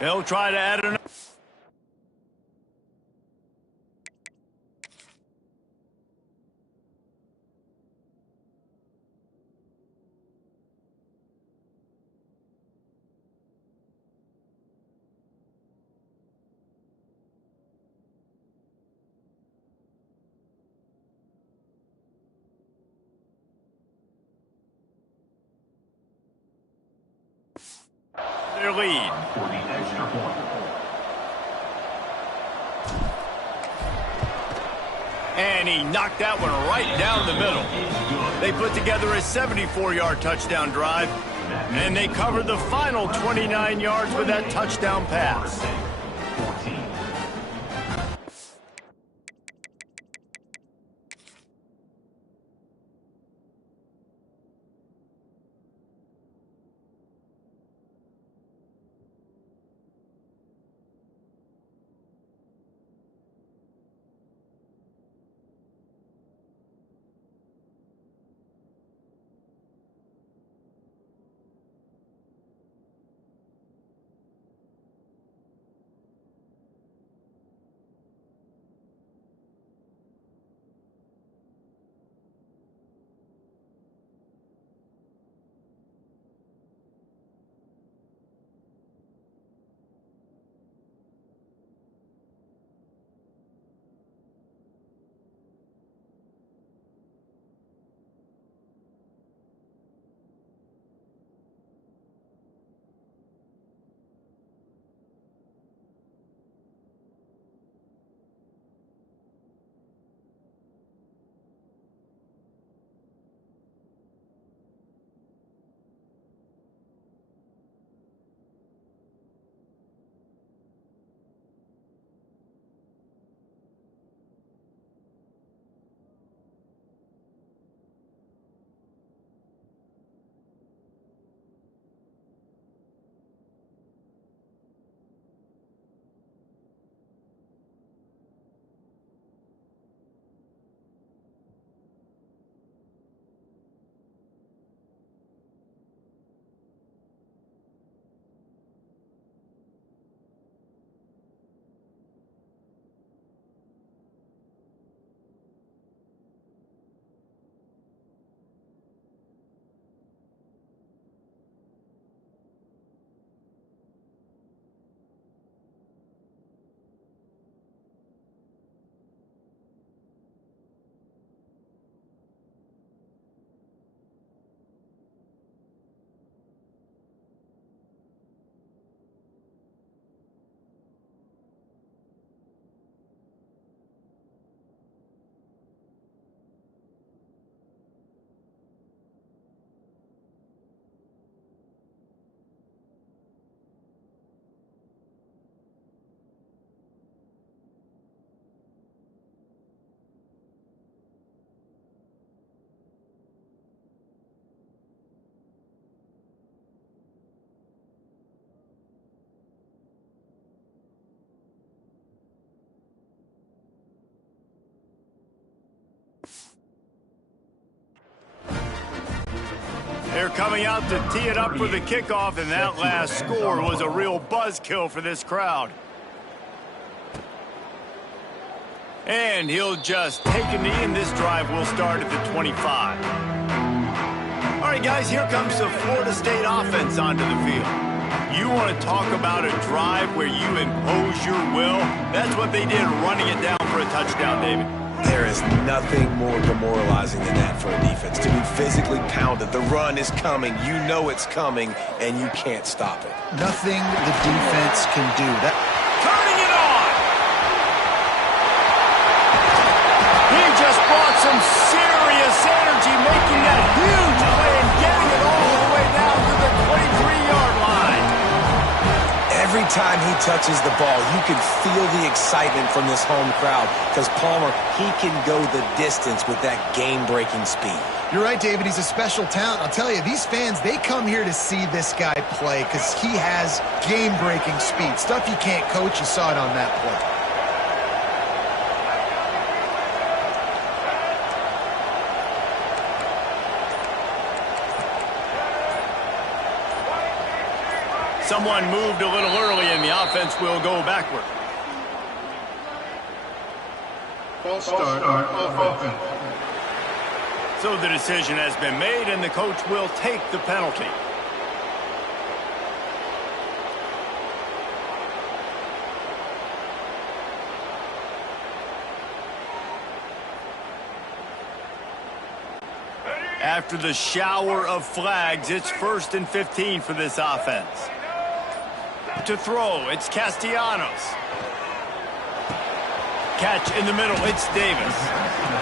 They'll try to add another. Their lead. For the extra point. And he knocked that one right down the middle. They put together a 74-yard touchdown drive, and they covered the final 29 yards with that touchdown pass. They're coming out to tee it up for the kickoff, and that last score was a real buzzkill for this crowd. And he'll just take a knee, and this drive will start at the 25. All right, guys, here comes the Florida State offense onto the field. You want to talk about a drive where you impose your will? That's what they did, running it down for a touchdown, David. There is nothing more demoralizing than that for a defense, to be physically pounded. The run is coming. You know it's coming, and you can't stop it. Nothing the defense can do. Turning it on! He just brought some serious energy, making that huge play and getting it all the way down to the 23-yard line. Every time he touches the ball, you can feel the excitement from this home crowd because Palmer, he can go the distance with that game-breaking speed. You're right, David. He's a special talent. I'll tell you, these fans, they come here to see this guy play because he has game-breaking speed. Stuff you can't coach. You saw it on that play. Someone moved a little early, and the offense will go backward. False start offense. So the decision has been made, and the coach will take the penalty. After the shower of flags, it's 1st and 15 for this offense. To throw, it's Castellanos. Catch in the middle, it's Davis.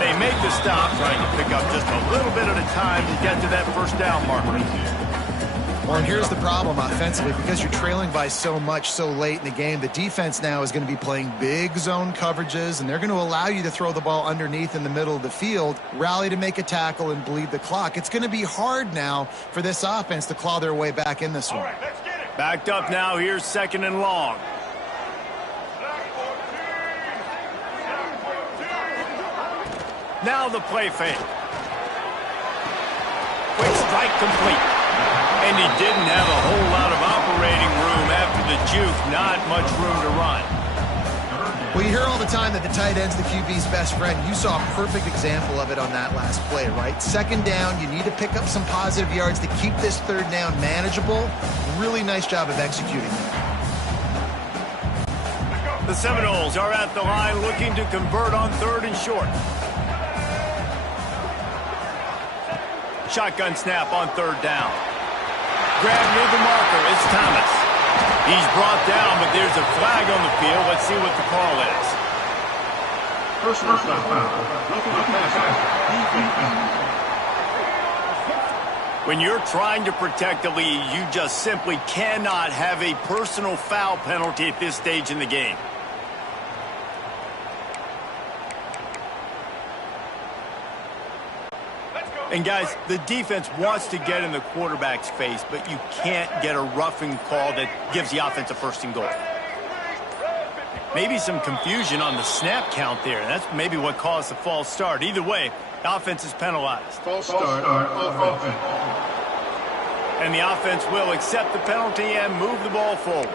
They make the stop, trying to pick up just a little bit at a time to get to that first down marker. Well, and here's the problem offensively. Because you're trailing by so much so late in the game, the defense now is going to be playing big zone coverages, and they're going to allow you to throw the ball underneath in the middle of the field, rally to make a tackle, and bleed the clock. It's going to be hard now for this offense to claw their way back in this one. Backed up now, here's 2nd and long. Now the play fake. Quick strike complete. And he didn't have a whole lot of operating room after the juke. Not much room to run. Well, you hear all the time that the tight end's the QB's best friend. You saw a perfect example of it on that last play, right? 2nd down, you need to pick up some positive yards to keep this 3rd down manageable. Really nice job of executing. The Seminoles are at the line looking to convert on 3rd and short. Shotgun snap on 3rd down. Grab near the marker, it's Thomas. He's brought down, but there's a flag on the field. Let's see what the call is. Personal foul. Looking to pass. When you're trying to protect the lead, you just simply cannot have a personal foul penalty at this stage in the game. And guys, the defense wants to get in the quarterback's face, but you can't get a roughing call that gives the offense a 1st and goal. Maybe some confusion on the snap count there. That's maybe what caused the false start. Either way, the offense is penalized. False start offense. And the offense will accept the penalty and move the ball forward.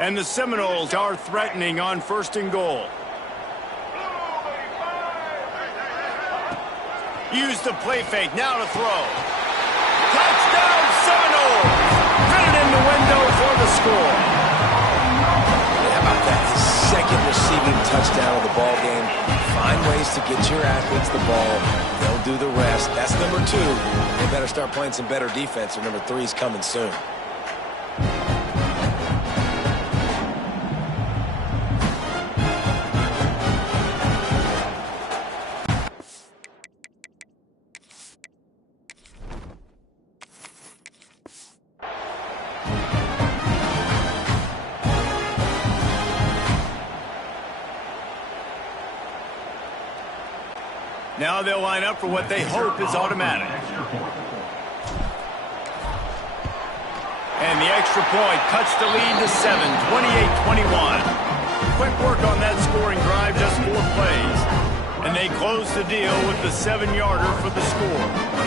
And the Seminoles are threatening on 1st and goal. Use the play fake, now to throw. Touchdown Seminoles! Put it in the window for the score. How about that? His 2nd receiving touchdown of the ball game. Find ways to get your athletes the ball. They'll do the rest. That's number 2. They better start playing some better defense, or number 3 is coming soon. Now they'll line up for what they hope is automatic. And the extra point cuts the lead to 7, 28-21. Quick work on that scoring drive, just they close the deal with the 7-yarder for the score.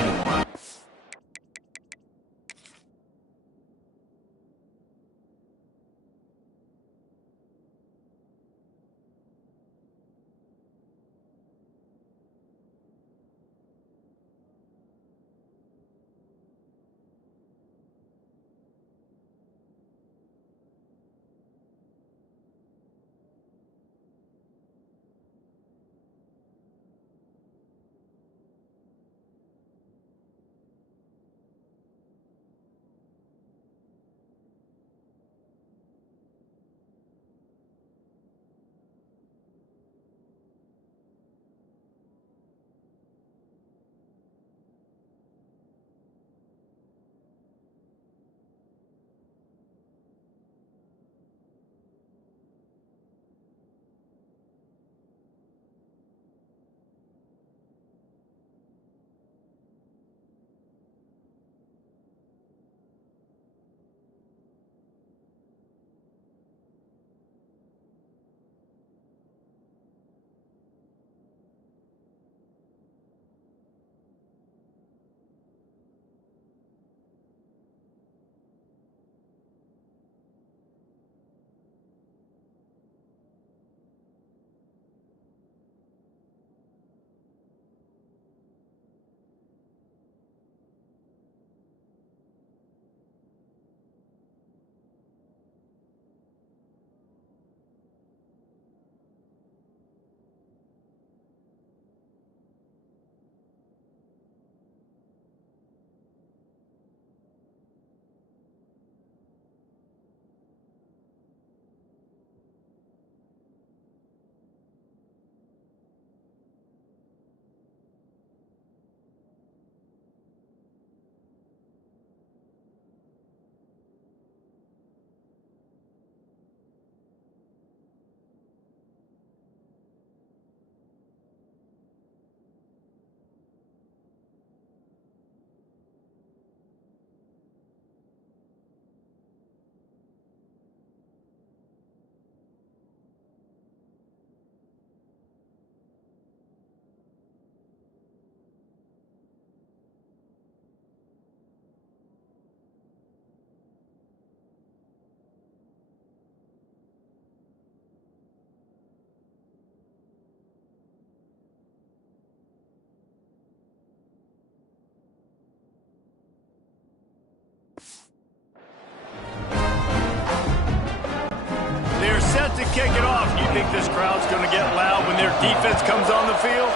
Set to kick it off. You think this crowd's going to get loud when their defense comes on the field?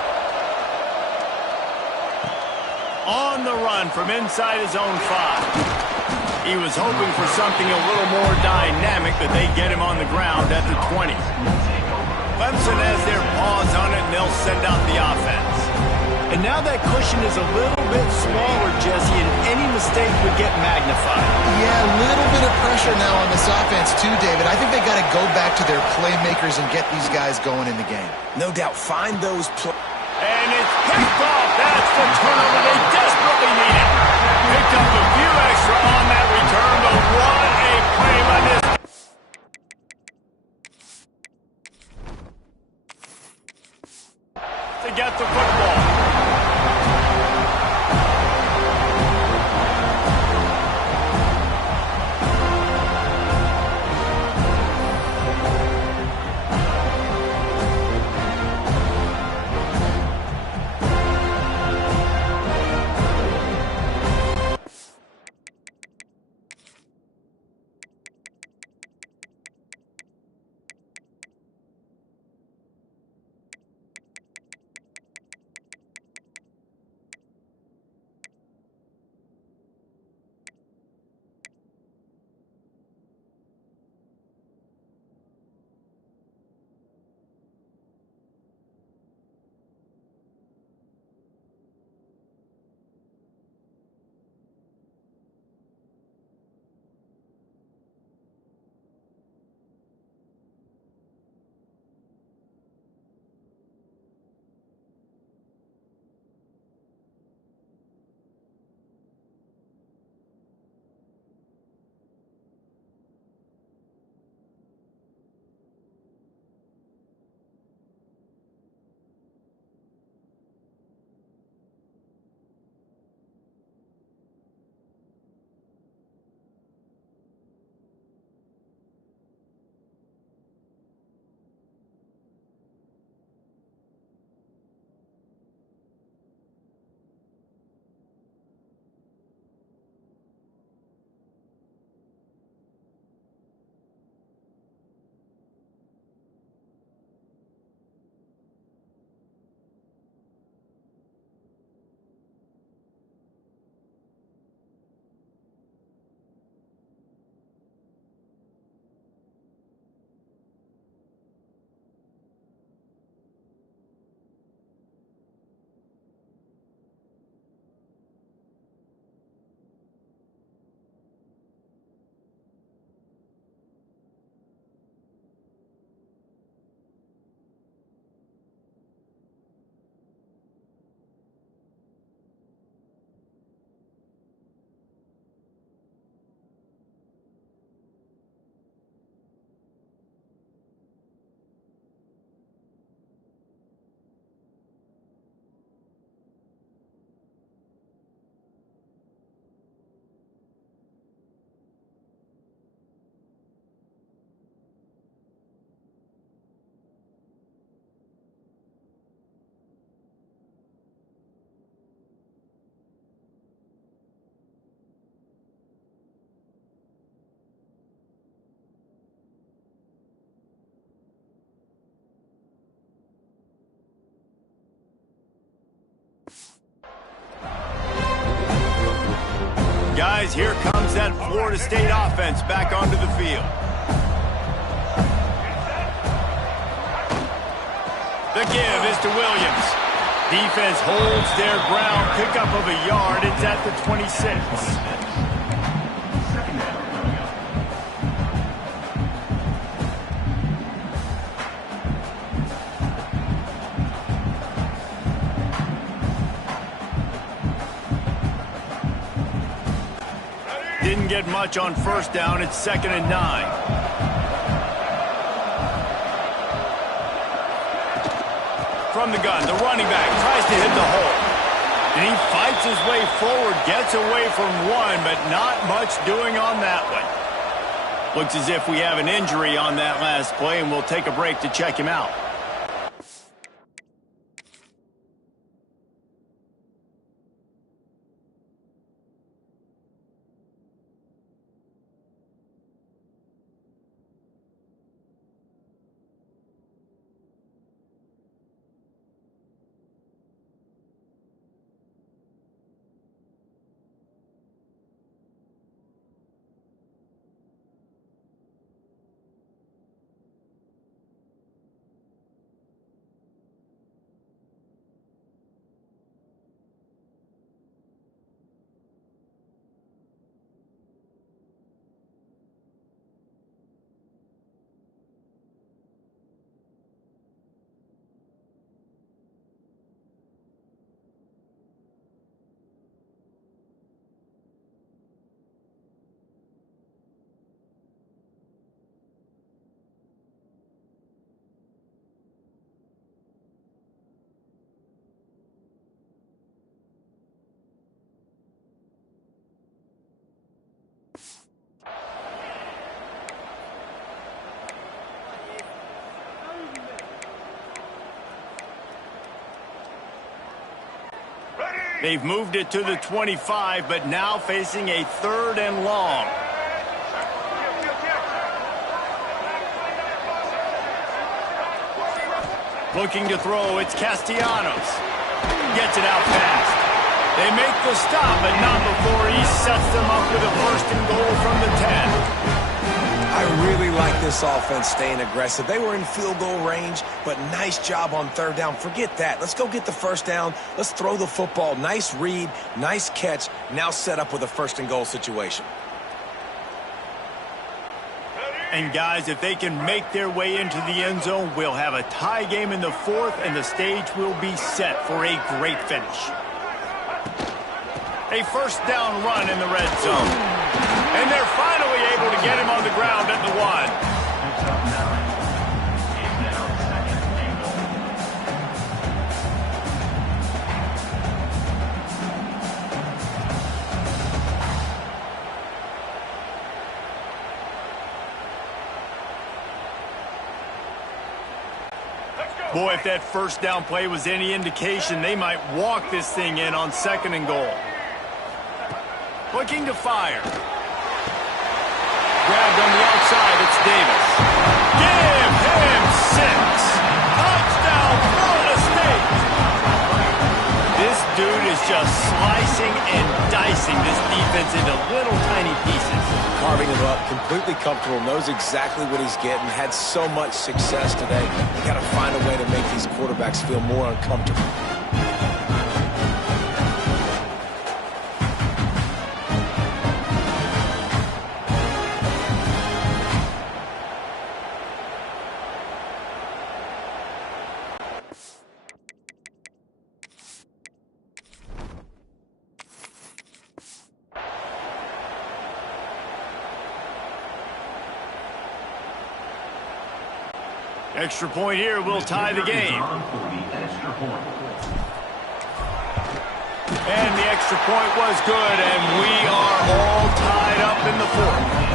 On the run from inside his own 5. He was hoping for something a little more dynamic, but they get him on the ground at the 20. Clemson has their paws on it, and they'll send out the offense. And now that cushion is a little bit smaller, Jesse, and any mistake would get magnified. Yeah, a little bit of pressure now on this offense too, David. I think they got to go back to their playmakers and get these guys going in the game. No doubt, find those And it's picked off. That's the turnover they desperately needed. Picked up a few extra on that return, but what a play by this. To get the football. Guys, here comes that Florida State offense back onto the field. The give is to Williams. Defense holds their ground. Pickup of a yard. It's at the 26. Didn't get much on first down. It's 2nd and 9. From the gun, the running back tries to hit the hole. And he fights his way forward, gets away from one, but not much doing on that one. Looks as if we have an injury on that last play, and we'll take a break to check him out. They've moved it to the 25, but now facing a 3rd and long. Looking to throw, it's Castellanos. Gets it out fast. They make the stop, but not before he sets them up with a 1st and goal from the 10. I really like this offense staying aggressive. They were in field goal range, but nice job on 3rd down. Forget that. Let's go get the 1st down. Let's throw the football. Nice read, nice catch. Now set up with a 1st and goal situation. And guys, if they can make their way into the end zone, we'll have a tie game in the 4th, and the stage will be set for a great finish. A 1st down run in the red zone. And they're finally able to get him on the ground at the 1. Picks up 9. 8 down, 2nd and goal. Boy, if that 1st down play was any indication, they might walk this thing in on 2nd and goal. Looking to fire. Grabbed on the outside, it's Davis. Give him 6. Touchdown, Florida State. This dude is just slicing and dicing this defense into little tiny pieces. Carving him up, completely comfortable, knows exactly what he's getting, had so much success today. You got to find a way to make these quarterbacks feel more uncomfortable. Extra point here will tie the game. And the extra point was good, and we are all tied up in the 4th.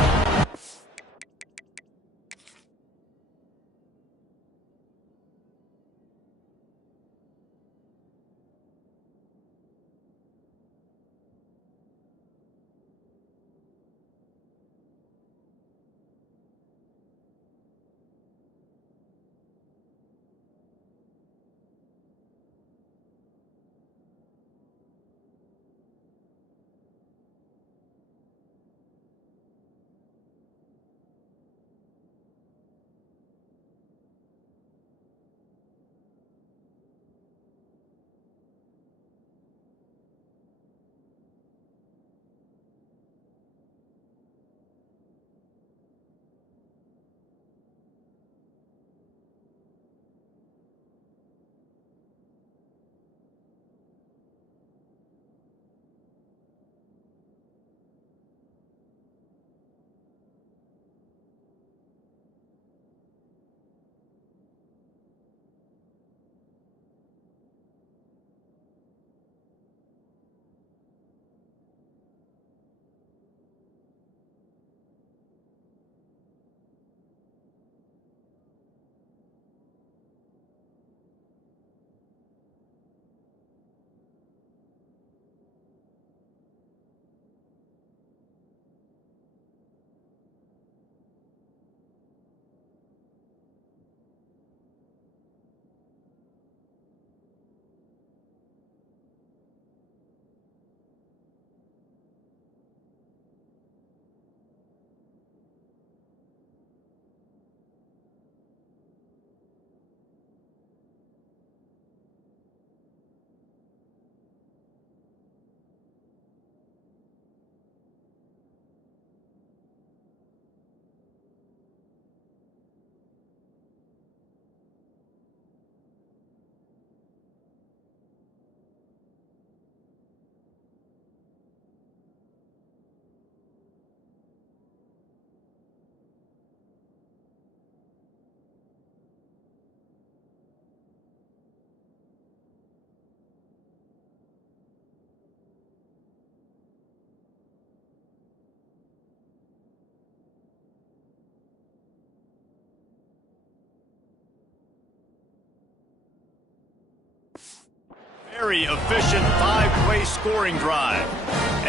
very efficient 5-play scoring drive.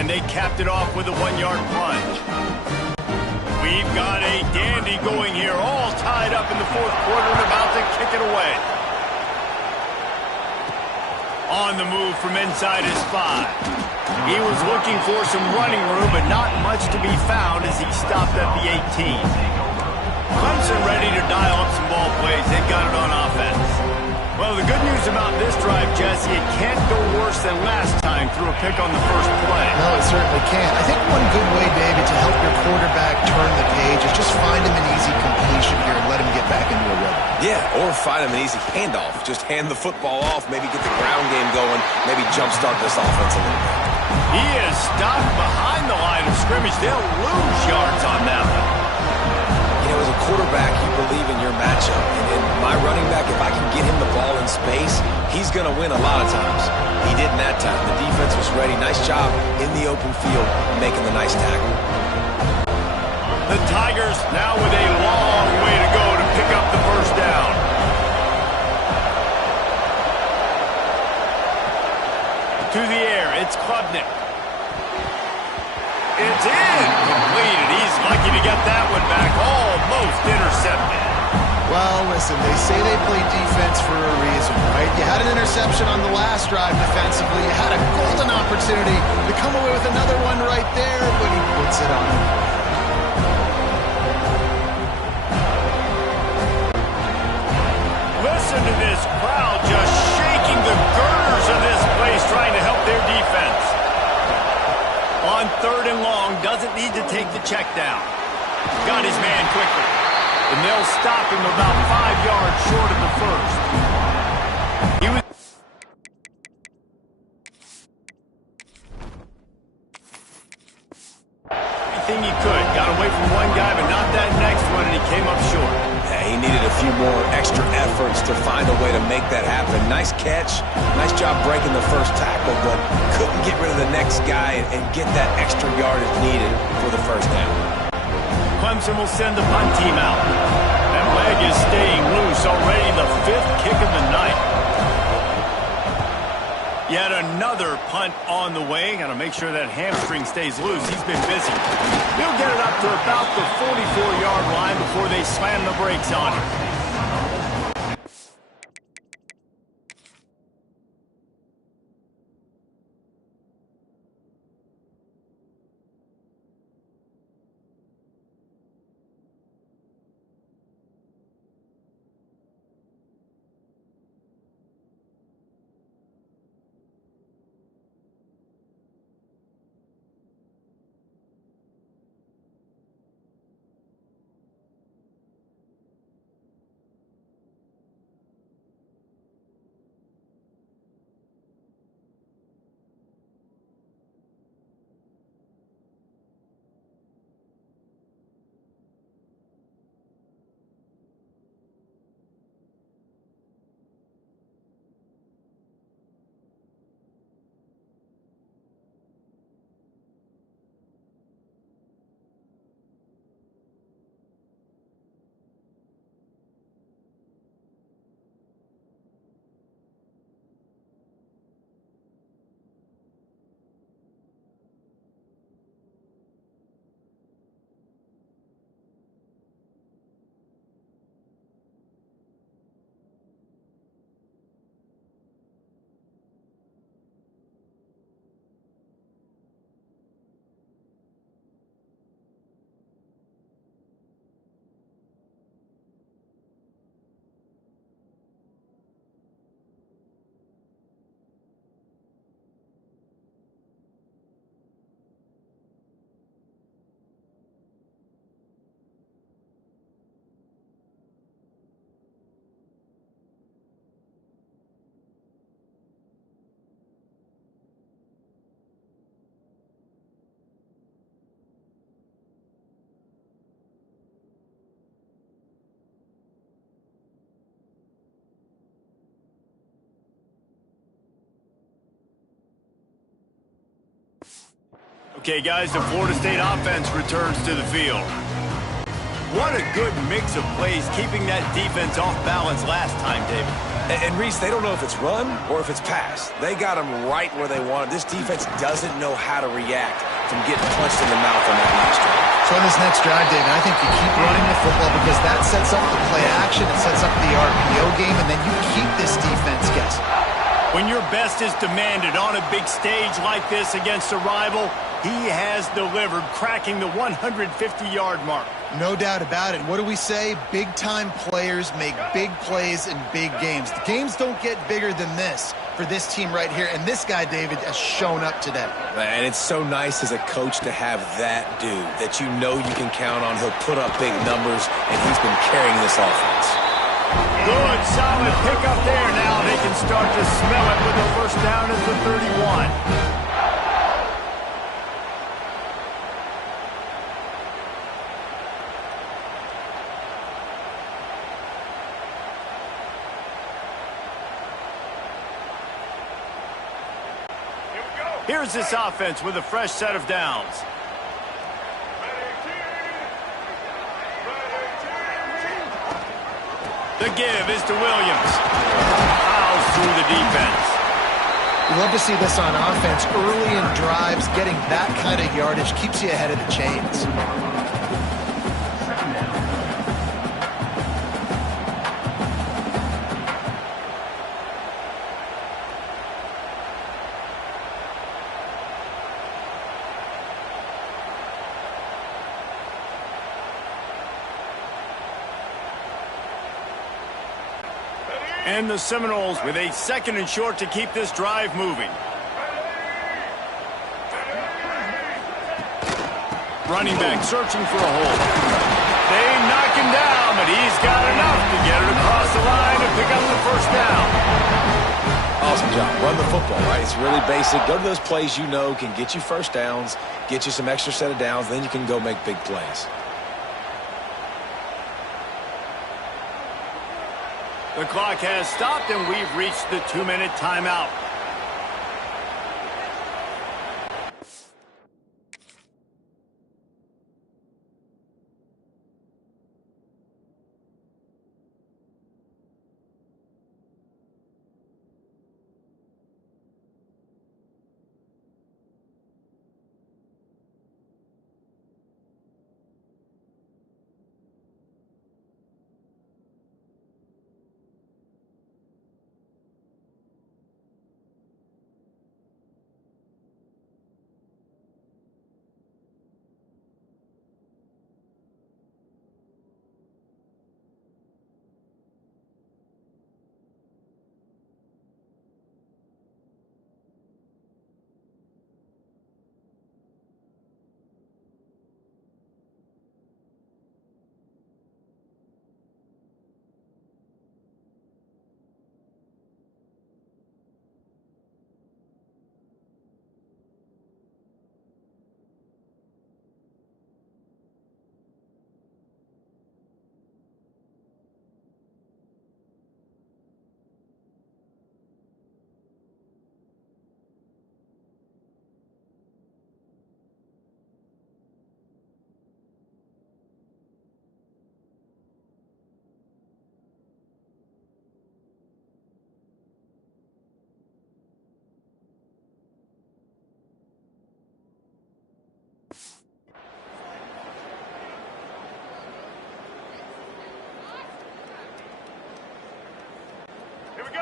And they capped it off with a 1-yard plunge. We've got a dandy going here, all tied up in the fourth quarter and about to kick it away. On the move from inside his 5. He was looking for some running room, but not much to be found as he stopped at the 18. Clemson ready to dial up some ball plays. They've got it on offense. Well, the good news about this drive, Jesse, it can't go worse than last time through a pick on the first play. No, it certainly can't. I think one good way, David, to help your quarterback turn the page is just find him an easy completion here and let him get back into a rhythm. Yeah, or find him an easy handoff. Just hand the football off, maybe get the ground game going, maybe jumpstart this offense a little bit. He is stopped behind the line of scrimmage. They'll lose yards on that one. You know, as a quarterback, you believe in your matchup. And my running back, if I can get him the ball in space, he's going to win a lot of times. He didn't that time. The defense was ready. Nice job in the open field making the nice tackle. The Tigers now with a long way to go to pick up the first down. To the air, it's Klubnik. It's in. Completed. He's lucky to get that one back. Almost intercepted. Well, listen, they say they play defense for a reason, right? You had an interception on the last drive defensively. You had a golden opportunity to come away with another one right there, but he puts it on him. Listen to this crowd just shaking the girders of this place, trying to help their defense. On 3rd and long, doesn't need to take the check down. Got his man quickly. And they'll stop him about 5 yards short of the first. He was everything he could. Got away from one guy, but not that next one, and he came up short. Yeah, he needed a few more extra efforts to find a way to make that happen. Nice catch. Nice job breaking the first tackle, but couldn't get rid of the next guy and get that extra yardage needed for the first down. Clemson will send the punt team out. That leg is staying loose. Already the 5th kick of the night. Yet another punt on the way. Got to make sure that hamstring stays loose. He's been busy. He'll get it up to about the 44-yard line before they slam the brakes on him. Okay, guys, the Florida State offense returns to the field. What a good mix of plays, keeping that defense off balance last time, David. And Reese, they don't know if it's run or if it's pass. They got them right where they want it. This defense doesn't know how to react from getting punched in the mouth on that last drive. So on this next drive, David, I think you keep running the football because that sets up the play action, it sets up the RPO game, and then you keep this defense guessing. When your best is demanded on a big stage like this against a rival, he has delivered, cracking the 150-yard mark. No doubt about it. What do we say? Big-time players make big plays in big games. The games don't get bigger than this for this team right here, and this guy, David, has shown up today. And it's so nice as a coach to have that dude that you know you can count on. He'll put up big numbers, and he's been carrying this offense. Good, solid pickup there. Now they can start to smell it with a first down at the 31. Here's this offense with a fresh set of downs. The give is to Williams. Fouls through the defense. We love to see this on offense. Early in drives, getting that kind of yardage keeps you ahead of the chains. And the Seminoles with a second and short to keep this drive moving. Running back searching for a hole. They knock him down, but he's got enough to get it across the line and pick up the first down. Awesome job. Run the football, right? It's really basic. Go to those plays you know can get you first downs, get you some extra set of downs, then you can go make big plays. The clock has stopped, and we've reached the 2-minute timeout.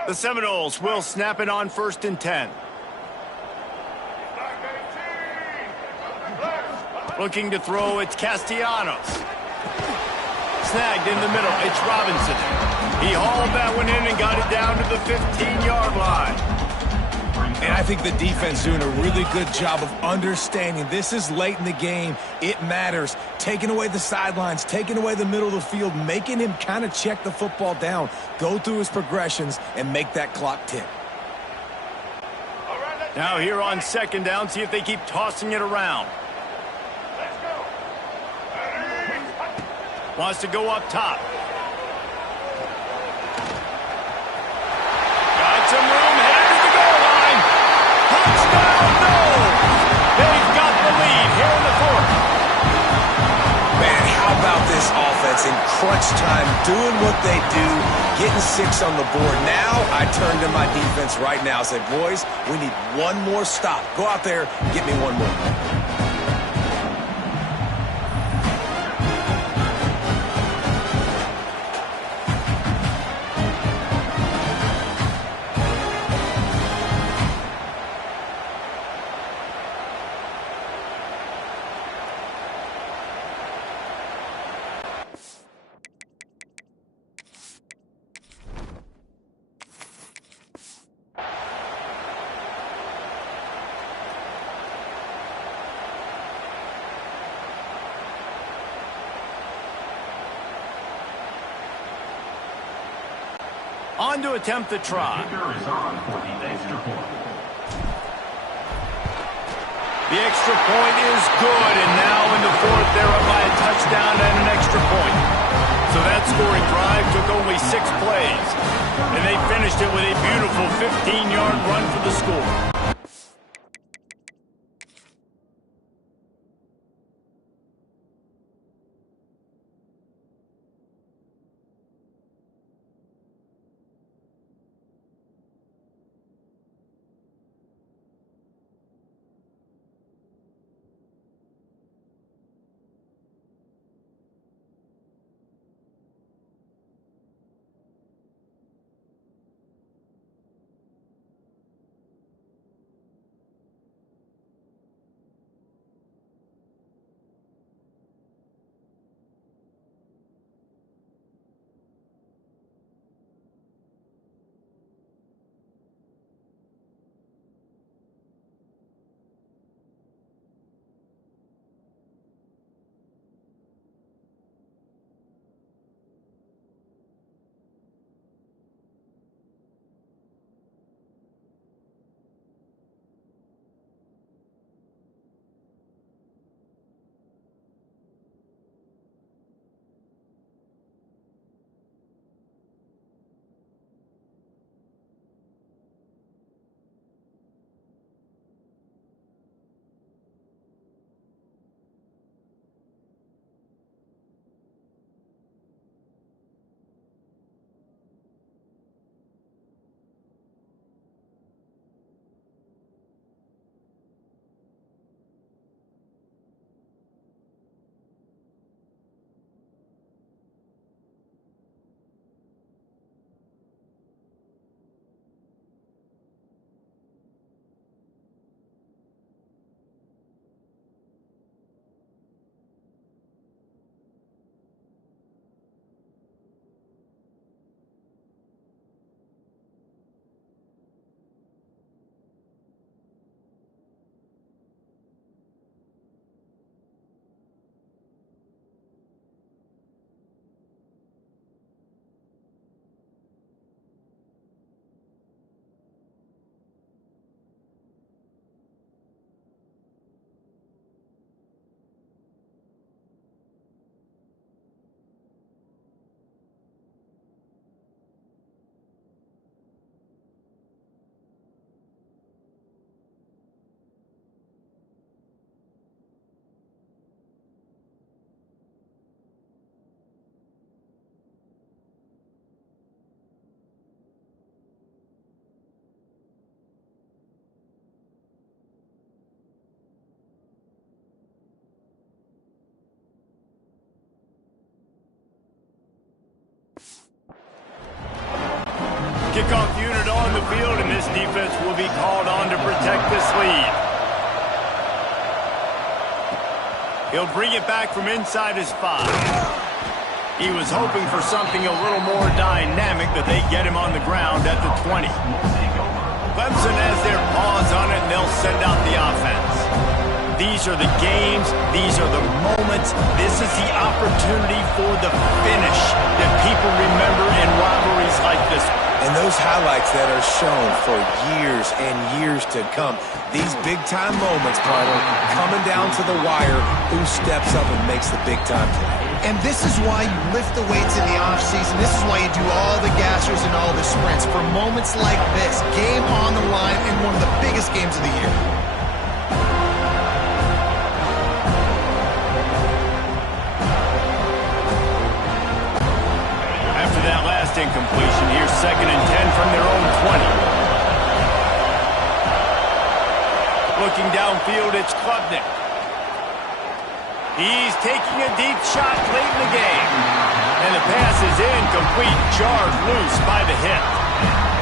The Seminoles will snap it on 1st and 10. Looking to throw, it's Castellanos. Snagged in the middle, it's Robinson. He hauled that one in and got it down to the 15-yard line. And I think the defense doing a really good job of understanding this is late in the game. It matters. Taking away the sidelines, taking away the middle of the field, making him kind of check the football down, go through his progressions, and make that clock tick. Now here on 2nd down, see if they keep tossing it around. Wants to go up top. Got some room, headed to the goal line. Touchdown, no! They've got the lead here in the 4th. Man, how about this offense? defense in crunch time, doing what they do, getting 6 on the board. Now I turn to my defense right now and say, boys, we need one more stop. Go out there, get me one more. On to attempt the try. Kicker is on for the extra point. The extra point is good, and now in the fourth, they're up by a touchdown and an extra point. So that scoring drive took only 6 plays, and they finished it with a beautiful 15-yard run for the score. Kickoff unit on the field, and this defense will be called on to protect this lead. He'll bring it back from inside his 5. He was hoping for something a little more dynamic, but they get him on the ground at the 20. Clemson has their paws on it, and they'll send out the offense. These are the games. These are the moments. This is the opportunity for the finish that people remember in rivalries like this one. And those highlights that are shown for years and years to come. These big-time moments, Carter, coming down to the wire, who steps up and makes the big-time play. And this is why you lift the weights in the offseason. This is why you do all the gassers and all the sprints. For moments like this, game on the line in one of the biggest games of the year. incompletion. Here's 2nd and 10 from their own 20. Looking downfield, it's Klubnik. He's taking a deep shot late in the game. And the pass is incomplete, jarred loose by the hip.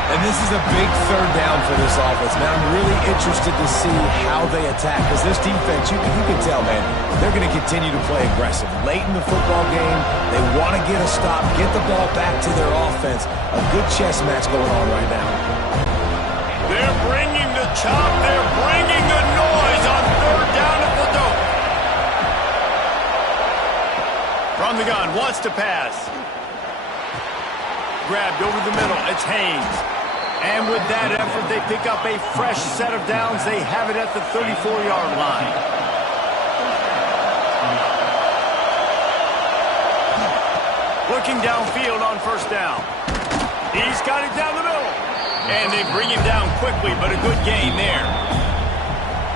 And this is a big 3rd down for this offense, man. I'm really interested to see how they attack, because this defense, you can tell, man, they're going to continue to play aggressive. Late in the football game, they want to get a stop, get the ball back to their offense. A good chess match going on right now. They're bringing the chop. They're bringing the noise on 3rd down at the dope. From the gun, wants to pass. Grabbed over the middle. It's Haynes. And with that effort, they pick up a fresh set of downs. They have it at the 34-yard line. Looking downfield on 1st down. He's got it down the middle. And they bring him down quickly, but a good gain there.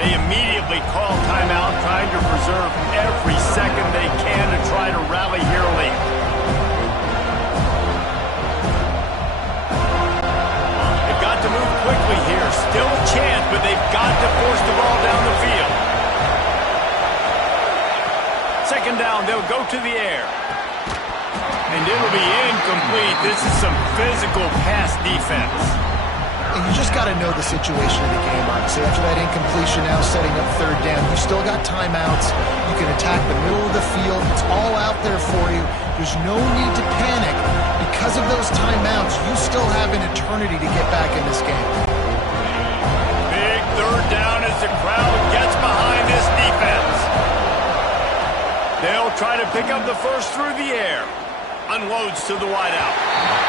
They immediately call timeout, trying to preserve every second they can to try to rally here late. They've got to move quickly here. Still a chance, but they've got to force the ball down the field. 2nd down, they'll go to the air. And it'll be incomplete. This is some physical pass defense. And you just got to know the situation of the game, obviously. After that incompletion, now setting up 3rd down. You've still got timeouts. You can attack the middle of the field. It's all out there for you. There's no need to panic. Because of those timeouts, you still have an eternity to get back in this game. Big 3rd down as the crowd gets behind this defense. They'll try to pick up the first through the air. Unloads to the wideout.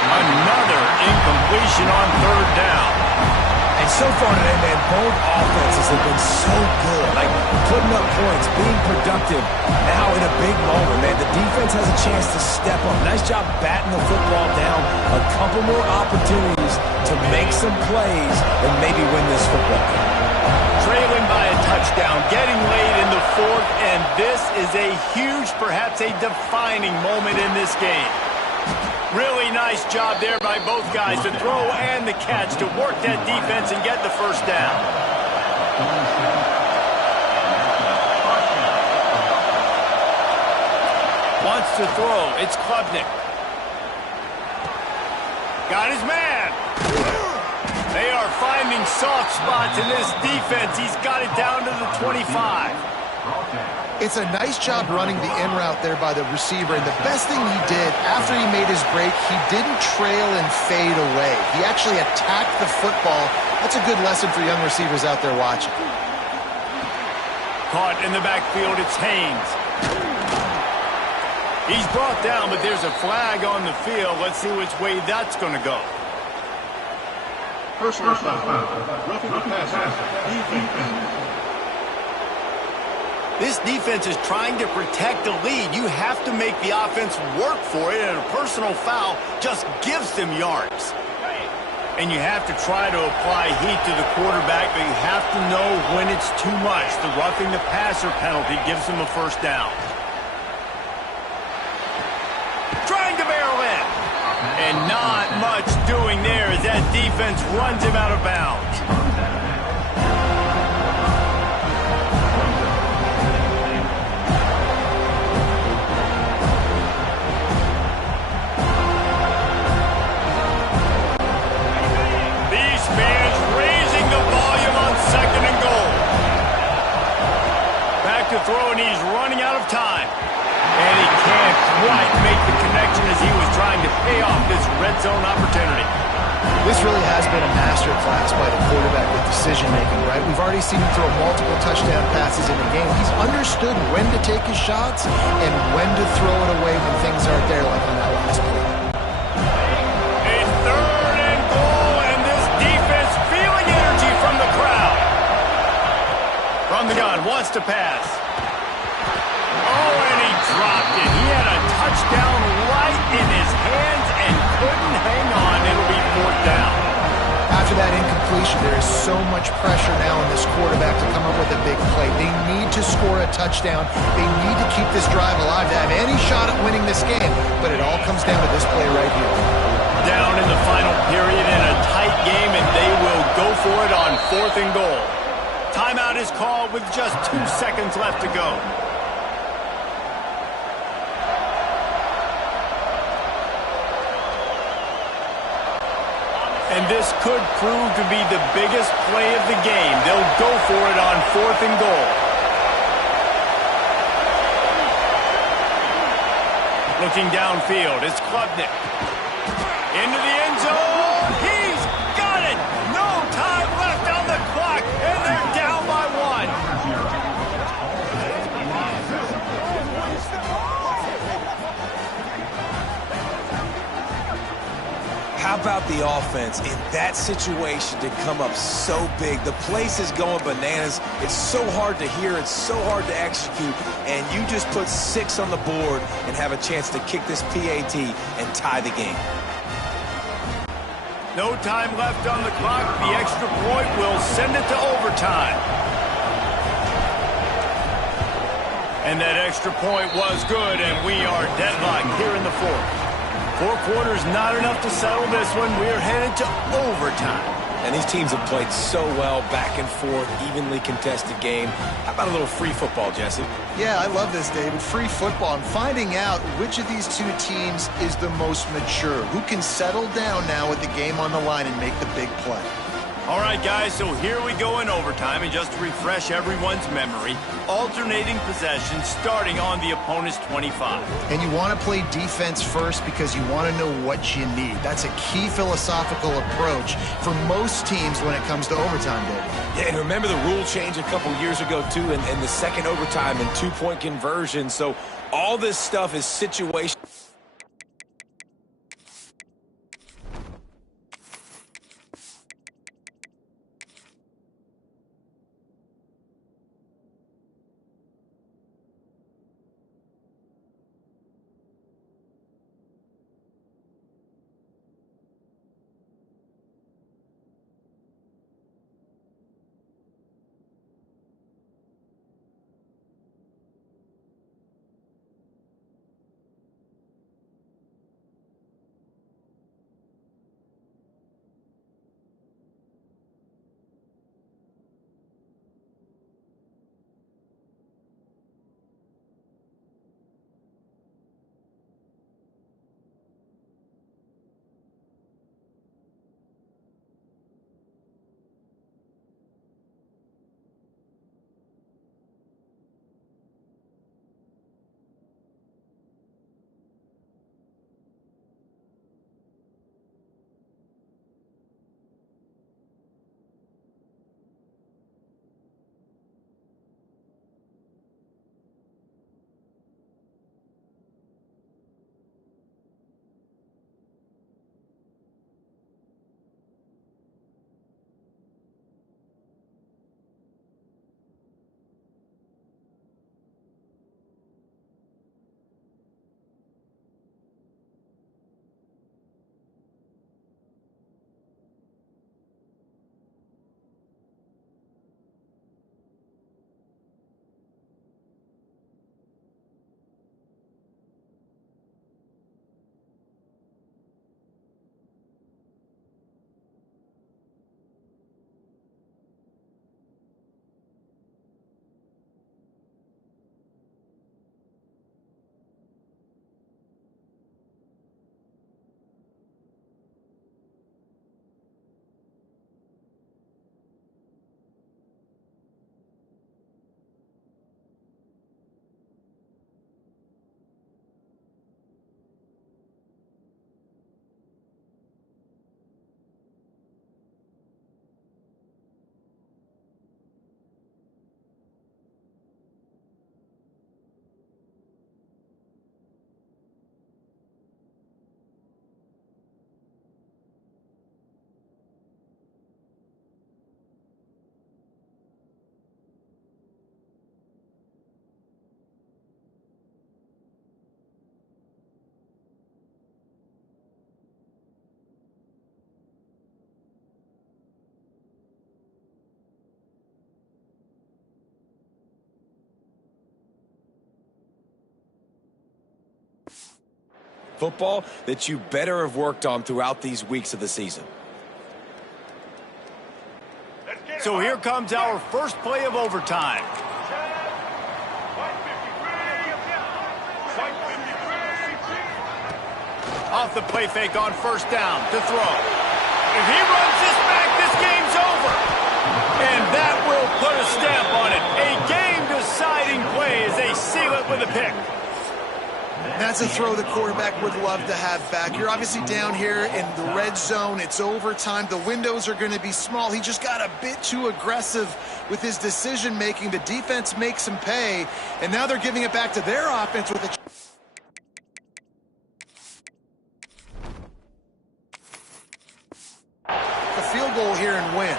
Another incompletion on 3rd down. And so far today, man, both offenses have been so good. Like, putting up points, being productive. Now in a big moment, man, the defense has a chance to step up. Nice job batting the football down. A couple more opportunities to make some plays and maybe win this football game. Trailing by a touchdown, getting late in the 4th, and this is a huge, perhaps a defining moment in this game. Really nice job there by both guys to throw and the catch to work that defense and get the 1st down. Wants to throw. It's Klubnik. Got his man. They are finding soft spots in this defense. He's got it down to the 25. It's a nice job running the in route there by the receiver, and the best thing he did after he made his break, he didn't trail and fade away. He actually attacked the football. That's a good lesson for young receivers out there watching. Caught in the backfield, it's Haynes. He's brought down, but there's a flag on the field. Let's see which way that's going to go. Personal foul. Roughing the passer. Defense. This defense is trying to protect the lead. You have to make the offense work for it, and a personal foul just gives them yards. And you have to try to apply heat to the quarterback, but you have to know when it's too much. The roughing the passer penalty gives them a 1st down. Trying to barrel in. And not much doing there as that defense runs him out of bounds. These fans raising the volume on 2nd and goal. Back to throw, and he's running out of time. And he can't quite make the connection as he was trying to pay off this red zone opportunity. This really has been a master class by the quarterback with decision-making, right? We've already seen him throw multiple touchdown passes in the game. He's understood when to take his shots and when to throw it away when things aren't there, like on that last play. A 3rd and goal, and this defense feeling energy from the crowd. From the gun, wants to pass. Oh, and he dropped it. He had a touchdown right in his hands and couldn't hang on. It'll be 4th down. After that incompletion, there is so much pressure now on this quarterback to come up with a big play. They need to score a touchdown. They need to keep this drive alive to have any shot at winning this game. But it all comes down to this play right here. down in the final period in a tight game, and they will go for it on 4th and goal. Timeout is called with just 2 seconds left to go. And this could prove to be the biggest play of the game. They'll go for it on 4th and goal. Looking downfield, it's Klubnik. Into the end zone. He's got it. No time left on the clock, and they're down by 1. How about the offense in that situation to come up so big? The place is going bananas. It's so hard to hear. It's so hard to execute. And you just put 6 on the board and have a chance to kick this PAT and tie the game. No time left on the clock. The extra point will send it to overtime. And that extra point was good, and we are deadlocked here in the 4th. 4 quarters, not enough to settle this one. We're headed to overtime. And these teams have played so well, back and forth, evenly contested game. How about a little free football, Jesse? Yeah, I love this, David. Free football and finding out which of these 2 teams is the most mature, who can settle down now with the game on the line and make the big play. All right, guys, so here we go in overtime, and just to refresh everyone's memory, alternating possessions starting on the opponent's 25. And you want to play defense first because you want to know what you need. That's a key philosophical approach for most teams when it comes to overtime, David. Yeah, and remember the rule change a couple years ago, too, and the second overtime and 2-point conversion. So all this stuff is situation. football that you better have worked on throughout these weeks of the season. So here comes our first play of overtime. Off the play fake on first down to throw. If he runs this back, this game's over. And that will put a stamp on it. A game-deciding play as they seal it with a pick. That's a throw the quarterback would love to have back. You're obviously down here in the red zone. It's overtime. The windows are going to be small. He just got a bit too aggressive with his decision-making. The defense makes him pay, and now they're giving it back to their offense with a... a field goal here and win.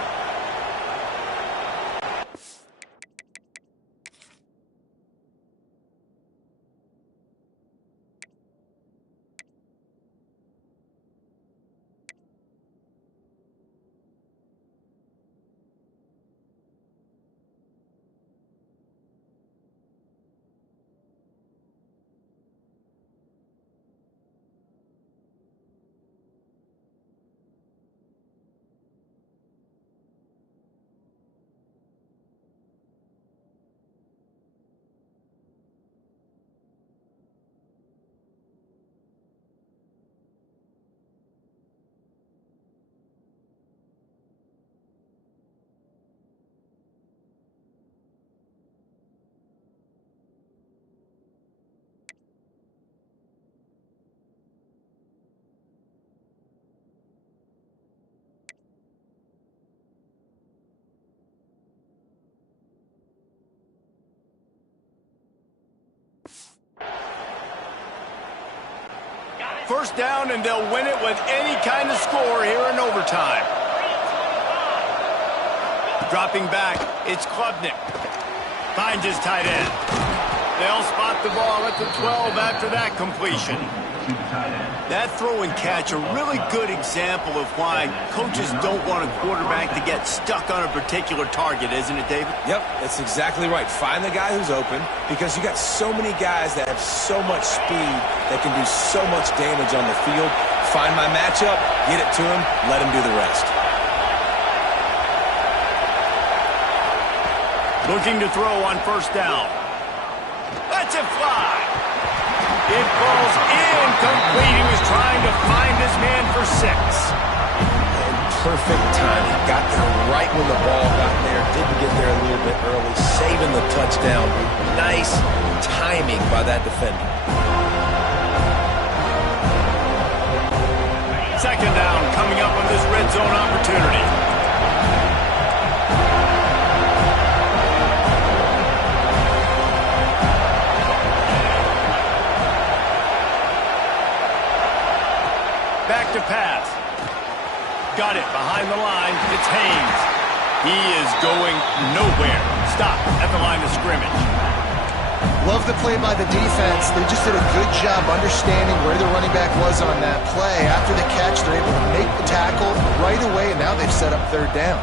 First down, and they'll win it with any kind of score here in overtime. Dropping back, it's Klubnik. Finds his tight end. They'll spot the ball at the 12 after that completion. That throw and catch, a really good example of why coaches don't want a quarterback to get stuck on a particular target, isn't it, David? Yep, that's exactly right. Find the guy who's open, because you got so many guys that have so much speed that can do so much damage on the field. Find my matchup, get it to him, let him do the rest. Looking to throw on first down. Let's it fly. It falls incomplete. He was trying to find his man for 6. And perfect timing. Got there right when the ball got there. Didn't get there a little bit early. Saving the touchdown. Nice timing by that defender. Second down coming up on this red zone opportunity. Back to pass. Got it behind the line. It's Haynes. He is going nowhere. Stop at the line of scrimmage. Love the play by the defense. They just did a good job understanding where the running back was on that play. After the catch, they're able to make the tackle right away, and now they've set up third down.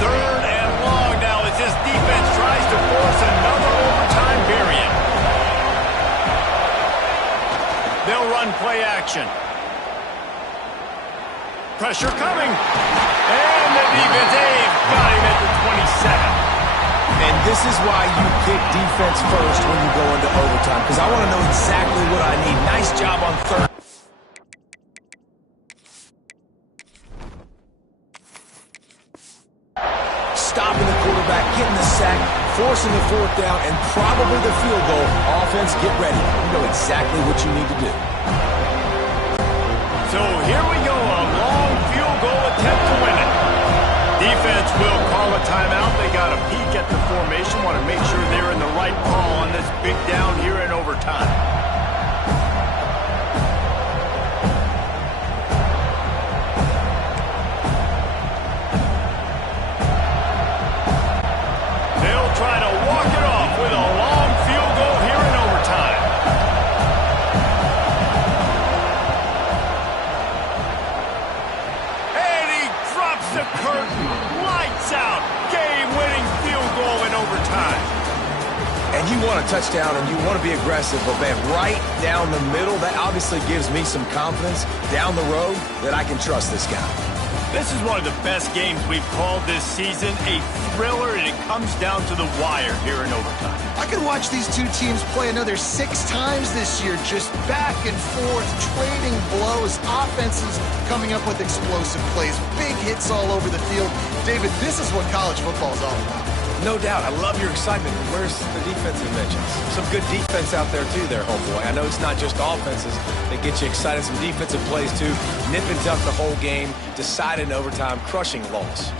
Third and long now as this defense tries to force another overtime period. They'll run play action. Pressure coming. And the defense got him at the 27. And this is why you pick defense first when you go into overtime, because I want to know exactly what I need. Nice job on third. Stopping the quarterback, getting the sack, forcing the fourth down, and probably the field goal. Offense, get ready. You know exactly what you need to do. So here we go, a long field goal attempt to win it. Defense will call a timeout. They got a peek at the formation, want to make sure they're in the right call on this big down here in overtime. They'll try to walk it off with a long field goal here in overtime. And he drops the curtain. Lights out. Game-winning field goal in overtime. touchdown and you want to be aggressive, but man, right down the middle, that obviously gives me some confidence down the road that I can trust this guy. This is one of the best games we've called this season, a thriller, and it comes down to the wire here in overtime. I could watch these two teams play another 6 times this year, just back and forth, trading blows, offenses coming up with explosive plays, big hits all over the field. David, this is what college football is all about. No doubt. I love your excitement. Where's the defensive mentions? Some good defense out there, too, there, homeboy. I know it's not just offenses that get you excited. Some defensive plays, too. Nip and tuck the whole game. Decided in overtime. Crushing loss.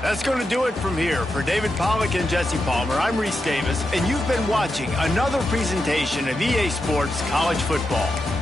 That's going to do it from here. For David Pollack and Jesse Palmer, I'm Reese Davis, and you've been watching another presentation of EA Sports College Football.